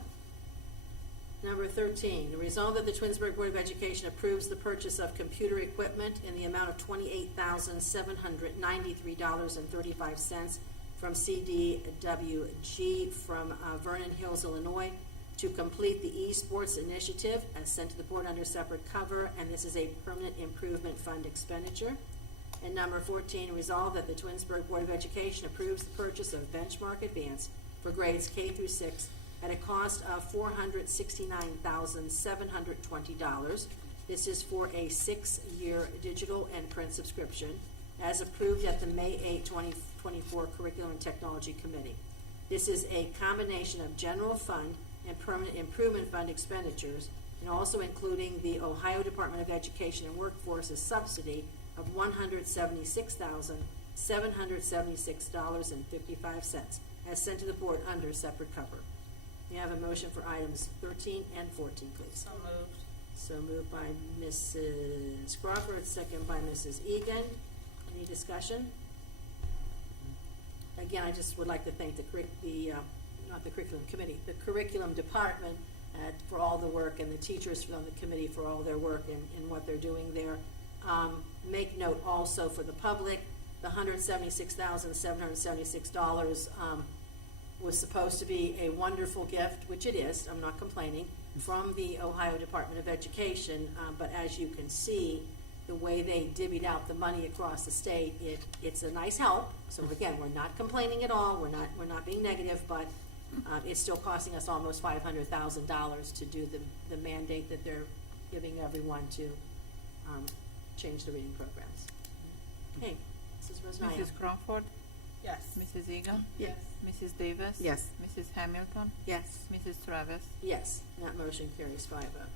Number 13, resolve that the Twinsburg Board of Education approves the purchase of computer equipment in the amount of $28,793.35 from CDWG from Vernon Hills, Illinois, to complete the eSports initiative as sent to the board under separate cover, and this is a permanent improvement fund expenditure. And number 14, resolve that the Twinsburg Board of Education approves the purchase of Benchmark Advance for grades K through 6 at a cost of $469,720. This is for a 6-year digital and print subscription, as approved at the May 8, 2024 Curriculum and Technology Committee. This is a combination of general fund and permanent improvement fund expenditures, and also including the Ohio Department of Education and Workforce's subsidy of $176,776.55, as sent to the board under separate cover. May I have a motion for items 13 and 14, please? So moved. So moved by Mrs. Crawford, second by Mrs. Egan. Any discussion? Again, I just would like to thank not the curriculum committee, the curriculum department for all the work, and the teachers on the committee for all their work and what they're doing there. Make note also for the public, the $176,776 was supposed to be a wonderful gift, which it is, I'm not complaining, from the Ohio Department of Education, but as you can see, the way they divvied out the money across the state, it's a nice help. So again, we're not complaining at all, we're not being negative, but it's still costing us almost $500,000 to do the mandate that they're giving everyone to change the reading programs. Okay, Mrs. Rosnaya. Mrs. Crawford, Yes. Mrs. Egan, Yes. Mrs. Davis. Yes. Mrs. Hamilton, Yes. Mrs. Travis. Yes, and that motion carries 5-0.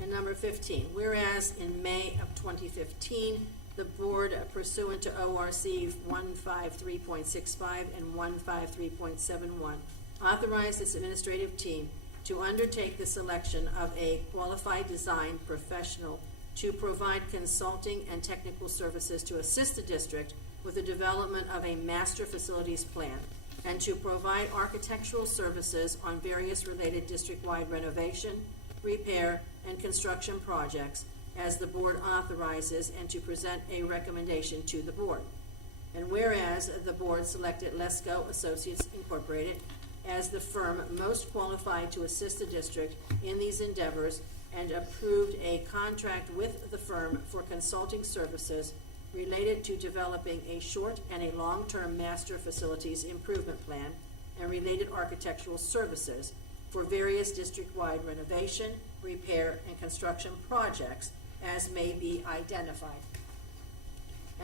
And number 15, whereas in May of 2015, the board pursuant to ORC 153.65 and 153.71 authorized its administrative team to undertake the selection of a qualified design professional to provide consulting and technical services to assist the district with the development of a master facilities plan, and to provide architectural services on various related district-wide renovation, repair, and construction projects as the board authorizes, and to present a recommendation to the board. And whereas the board selected Lesko Associates Incorporated as the firm most qualified to assist the district in these endeavors, and approved a contract with the firm for consulting services related to developing a short and a long-term master facilities improvement plan and related architectural services for various district-wide renovation, repair, and construction projects as may be identified.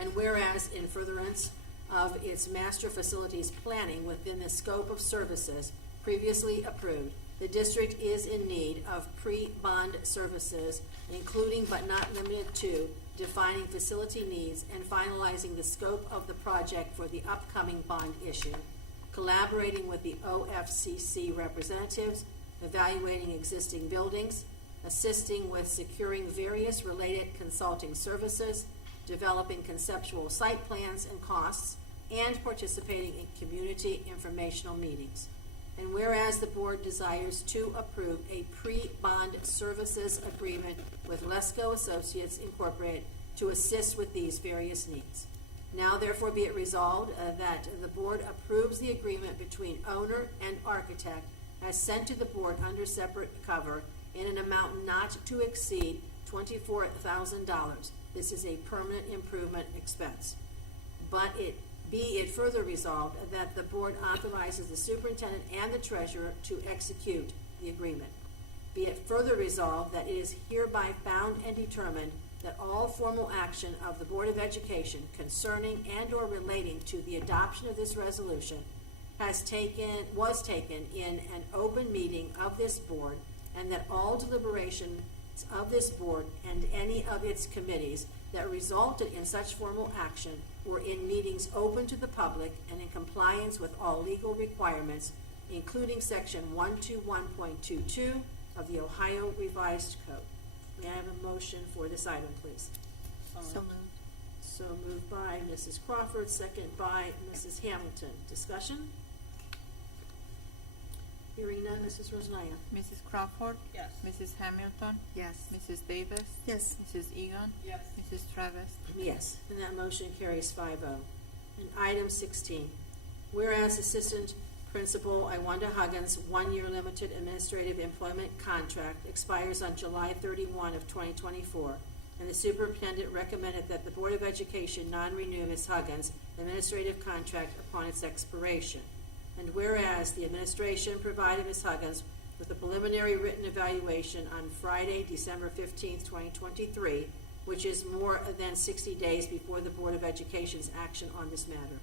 And whereas in furtherance of its master facilities planning within the scope of services previously approved, the district is in need of pre-bond services, including but not limited to defining facility needs and finalizing the scope of the project for the upcoming bond issue, collaborating with the OFCC representatives, evaluating existing buildings, assisting with securing various related consulting services, developing conceptual site plans and costs, and participating in community informational meetings. And whereas the board desires to approve a pre-bond services agreement with Lesko Associates Incorporated to assist with these various needs. Now therefore be it resolved that the board approves the agreement between owner and architect as sent to the board under separate cover in an amount not to exceed $24,000. This is a permanent improvement expense. But be it further resolved that the board authorizes the superintendent and the treasurer to execute the agreement. Be it further resolved that it is hereby found and determined that all formal action of the Board of Education concerning and/or relating to the adoption of this resolution was taken in an open meeting of this board, and that all deliberations of this board and any of its committees that resulted in such formal action were in meetings open to the public and in compliance with all legal requirements, including Section 121.22 of the Ohio Revised Code. May I have a motion for this item, please? So moved. So moved by Mrs. Crawford, second by Mrs. Hamilton. Discussion? Hearing none, Mrs. Rosnaya. Mrs. Crawford? Yes. Mrs. Hamilton? Yes. Mrs. Davis? Yes. Mrs. Egan? Yes. Mrs. Travis? Yes, and that motion carries 5-0. And item 16, whereas Assistant Principal Iwanda Huggins' one-year limited administrative employment contract expires on July 31 of 2024, and the superintendent recommended that the Board of Education non-renew Ms. Huggins' administrative contract upon its expiration. And whereas the administration provided Ms. Huggins with a preliminary written evaluation on Friday, December 15, 2023, which is more than 60 days before the Board of Education's action on this matter.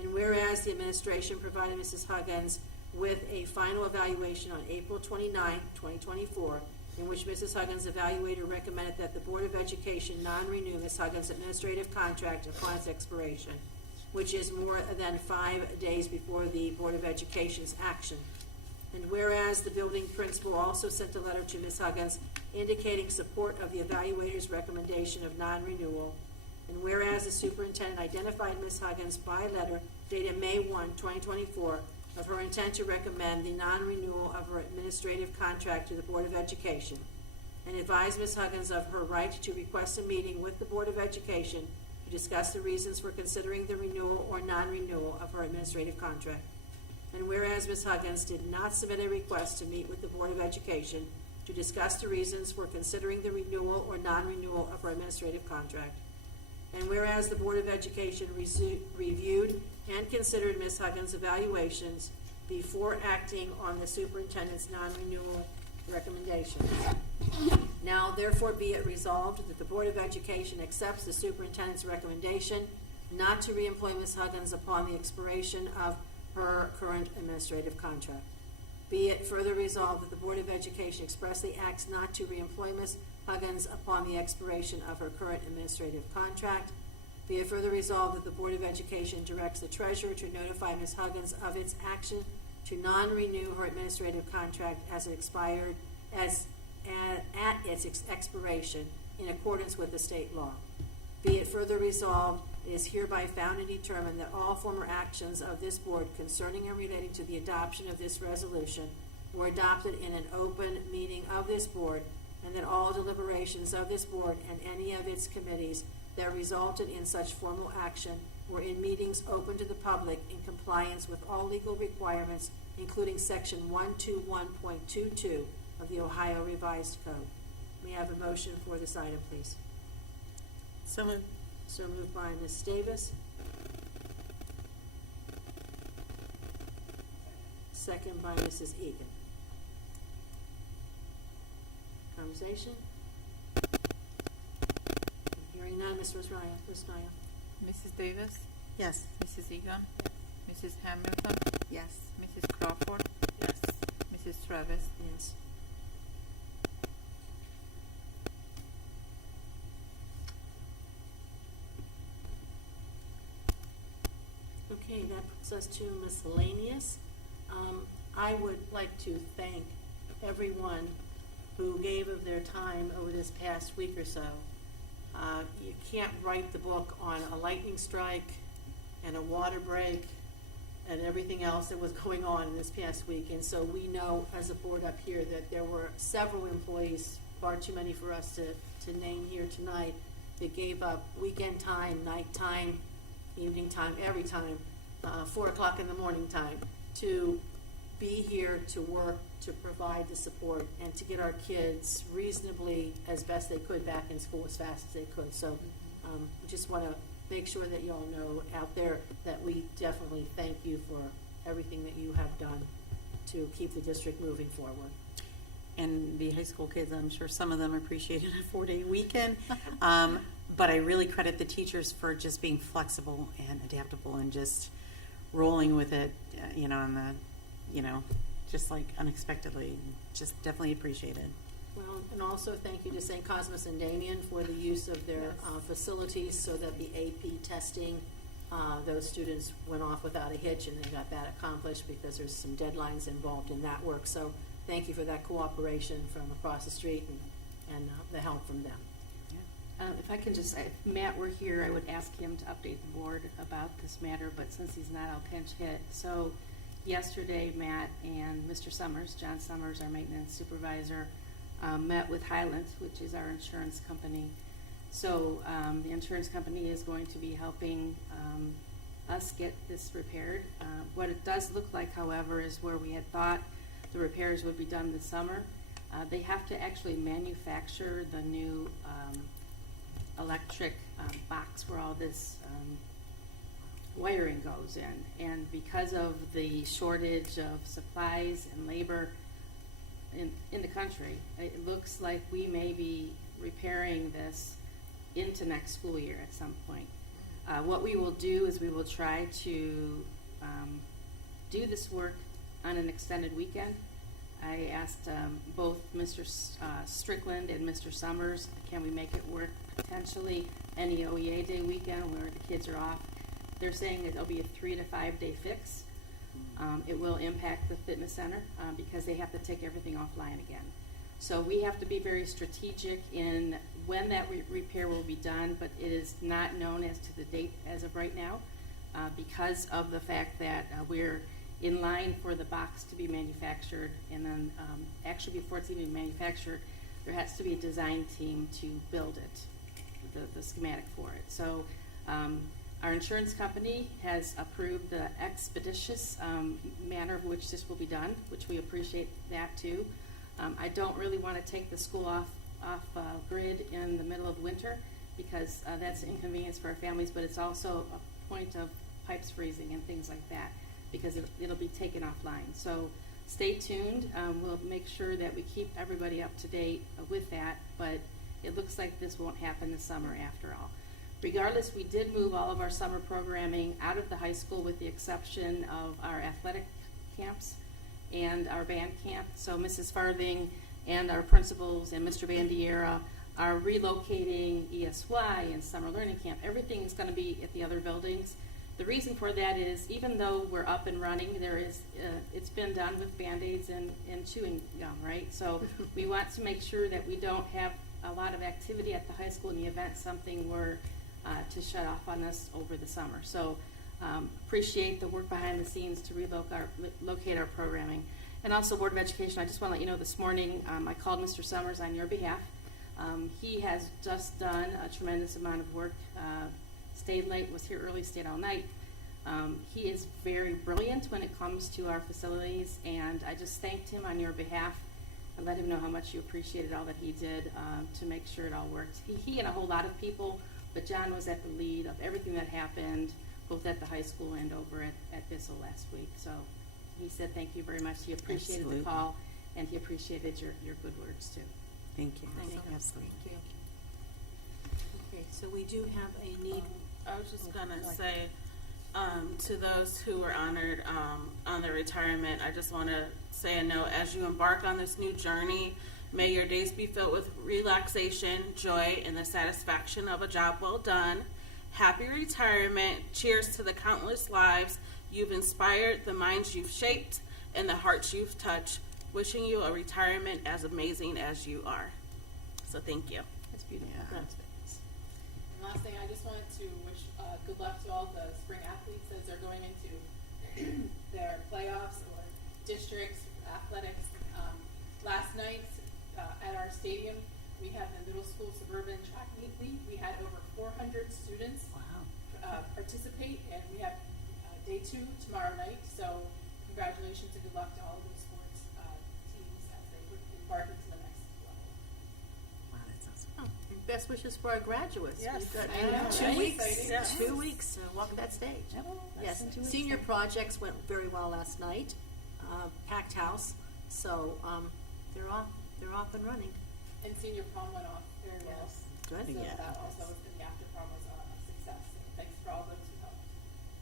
And whereas the administration provided Mrs. Huggins with a final evaluation on April 29, 2024, in which Mrs. Huggins' evaluator recommended that the Board of Education non-renew Ms. Huggins' administrative contract upon its expiration, which is more than 5 days before the Board of Education's action. And whereas the building principal also sent a letter to Ms. Huggins indicating support of the evaluator's recommendation of non-renewal, and whereas the superintendent identified Ms. Huggins by letter dated May 1, 2024, of her intent to recommend the non-renewal of her administrative contract to the Board of Education, and advised Ms. Huggins of her right to request a meeting with the Board of Education to discuss the reasons for considering the renewal or non-renewal of her administrative contract. And whereas Ms. Huggins did not submit a request to meet with the Board of Education to discuss the reasons for considering the renewal or non-renewal of her administrative contract. And whereas the Board of Education reviewed and considered Ms. Huggins' evaluations before acting on the superintendent's non-renewal recommendations. Now therefore be it resolved that the Board of Education accepts the superintendent's recommendation not to reemploy Ms. Huggins upon the expiration of her current administrative contract. Be it further resolved that the Board of Education expressly acts not to reemploy Ms. Huggins upon the expiration of her current administrative contract. Be it further resolved that the Board of Education directs the treasurer to notify Ms. Huggins of its action to non-renew her administrative contract as it expired at its expiration in accordance with the state law. Be it further resolved, it is hereby found and determined that all former actions of this board concerning and relating to the adoption of this resolution were adopted in an open meeting of this board, and that all deliberations of this board and any of its committees that resulted in such formal action were in meetings open to the public in compliance with all legal requirements, including Section 121.22 of the Ohio Revised Code. May I have a motion for this item, please? So moved. So moved by Ms. Davis. Second by Mrs. Egan. Conversation? Hearing none, Ms. Rosnaya. Mrs. Davis? Yes. Mrs. Egan? Mrs. Hamilton? Yes. Mrs. Crawford? Yes. Mrs. Travis? Yes. Okay, that puts us to miscellaneous. I would like to thank everyone who gave of their time over this past week or so. You can't write the book on a lightning strike and a water break and everything else that was going on in this past week. And so we know as a board up here that there were several employees, far too many for us to name here tonight, that gave up weekend time, night time, evening time, every time, 4 o'clock in the morning time, to be here to work, to provide the support, and to get our kids reasonably, as best they could, back in school as fast as they could. So we just want to make sure that you all know out there that we definitely thank you for everything that you have done to keep the district moving forward. And the high school kids, I'm sure some of them appreciated a 4-day weekend. But I really credit the teachers for just being flexible and adaptable and just rolling with it, on the, just like unexpectedly. Just definitely appreciated. Well, and also thank you to St. Cosmas and Damian for the use of their facilities so that the AP testing, those students went off without a hitch, and they got that accomplished because there's some deadlines involved in that work. So thank you for that cooperation from across the street and the help from them. If I can just say, if Matt were here, I would ask him to update the board about this matter, but since he's not, I'll pinch hit. So yesterday, Matt and Mr. Summers, John Summers, our maintenance supervisor, met with Highland, which is our insurance company. So the insurance company is going to be helping us get this repaired. What it does look like, however, is where we had thought the repairs would be done this summer. They have to actually manufacture the new electric box where all this wiring goes in. And because of the shortage of supplies and labor in the country, it looks like we may be repairing this into next school year at some point. What we will do is we will try to do this work on an extended weekend. I asked both Mr. Strickland and Mr. Summers, can we make it work potentially any OEA day weekend where the kids are off. They're saying it'll be a 3 to 5 day fix. It will impact the fitness center because they have to take everything offline again. So we have to be very strategic in when that repair will be done, but it is not known as to the date as of right now because of the fact that we're in line for the box to be manufactured, and then actually before it's even manufactured, there has to be a design team to build it, the schematic for it. So our insurance company has approved the expeditious manner of which this will be done, which we appreciate that too. I don't really want to take the school off grid in the middle of winter because that's an inconvenience for our families, but it's also a point of pipes freezing and things like that because it'll be taken offline. So stay tuned. We'll make sure that we keep everybody up to date with that, but it looks like this won't happen this summer after all. Regardless, we did move all of our summer programming out of the high school with the exception of our athletic camps and our band camp. So Mrs. Farthing and our principals and Mr. Bandiera are relocating ESY and summer learning camp. Everything is going to be at the other buildings. The reason for that is even though we're up and running, there is it's been done with Band-Aids and chewing gum, right? So we want to make sure that we don't have a lot of activity at the high school in the event something were to shut off on us over the summer. So appreciate the work behind the scenes to relocate our programming. And also Board of Education, I just want to let you know this morning I called Mr. Summers on your behalf. He has just done a tremendous amount of work. Stayed late, was here early, stayed all night. He is very brilliant when it comes to our facilities, and I just thanked him on your behalf and let him know how much you appreciated all that he did to make sure it all worked. He and a whole lot of people, but John was at the lead of everything that happened, both at the high school and over at Bissell last week. So he said thank you very much. He appreciated Absolutely. the call, and he appreciated your good words too. Thank you. Thank you. Absolutely. Thank you. Okay, so we do have a need. I was just gonna say, to those who were honored on their retirement, I just want to say a note: as you embark on this new journey, may your days be filled with relaxation, joy, and the satisfaction of a job well done. Happy retirement! Cheers to the countless lives you've inspired, the minds you've shaped, and the hearts you've touched. Wishing you a retirement as amazing as you are. So thank you. That's beautiful. Yeah. That's famous. And last thing, I just wanted to wish good luck to all the spring athletes as they're going into their playoffs or districts, athletics. Last night at our stadium, we had the middle school suburban track meet. We had over 400 students participate, and we have day 2 tomorrow night. So congratulations and good luck to all of those sports teams as they embark into the next level. Wow, that's awesome. Oh, and best wishes for our graduates. Yes. We've got I know, 2 right? weeks, Exciting. Yes. 2 weeks to walk that stage. Yep. Yes, Less than 2 weeks senior then. projects went very well last night, packed house, so they're off and running. And senior prom went off very well. Good. So Yeah. that also was, and the after prom was a success. And thanks for all those who helped.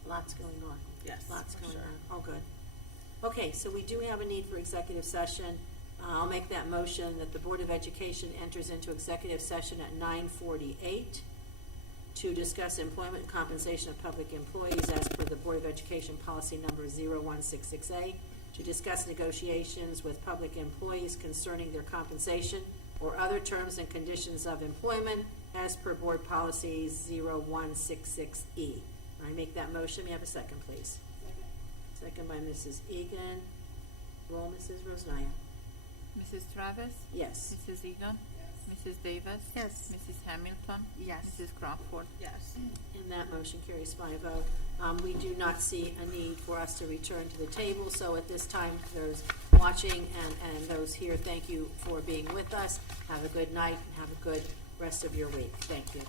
Lots going on. Yes, Lots for going sure. on. Oh, good. Okay, so we do have a need for executive session. I'll make that motion that the Board of Education enters into executive session at 9:48 to discuss employment and compensation of public employees as per the Board of Education policy number 0166A, to discuss negotiations with public employees concerning their compensation or other terms and conditions of employment as per Board Policy 0166E. I make that motion. May I have a second, please? Second by Mrs. Egan. Roll, Mrs. Rosnaya. Mrs. Travis? Yes. Mrs. Egan? Yes. Mrs. Davis? Yes. Mrs. Hamilton? Yes. Mrs. Crawford? Yes. And that motion carries 5-0. We do not see a need for us to return to the table, so at this time, those watching and those here, thank you for being with us. Have a good night and have a good rest of your week. Thank you.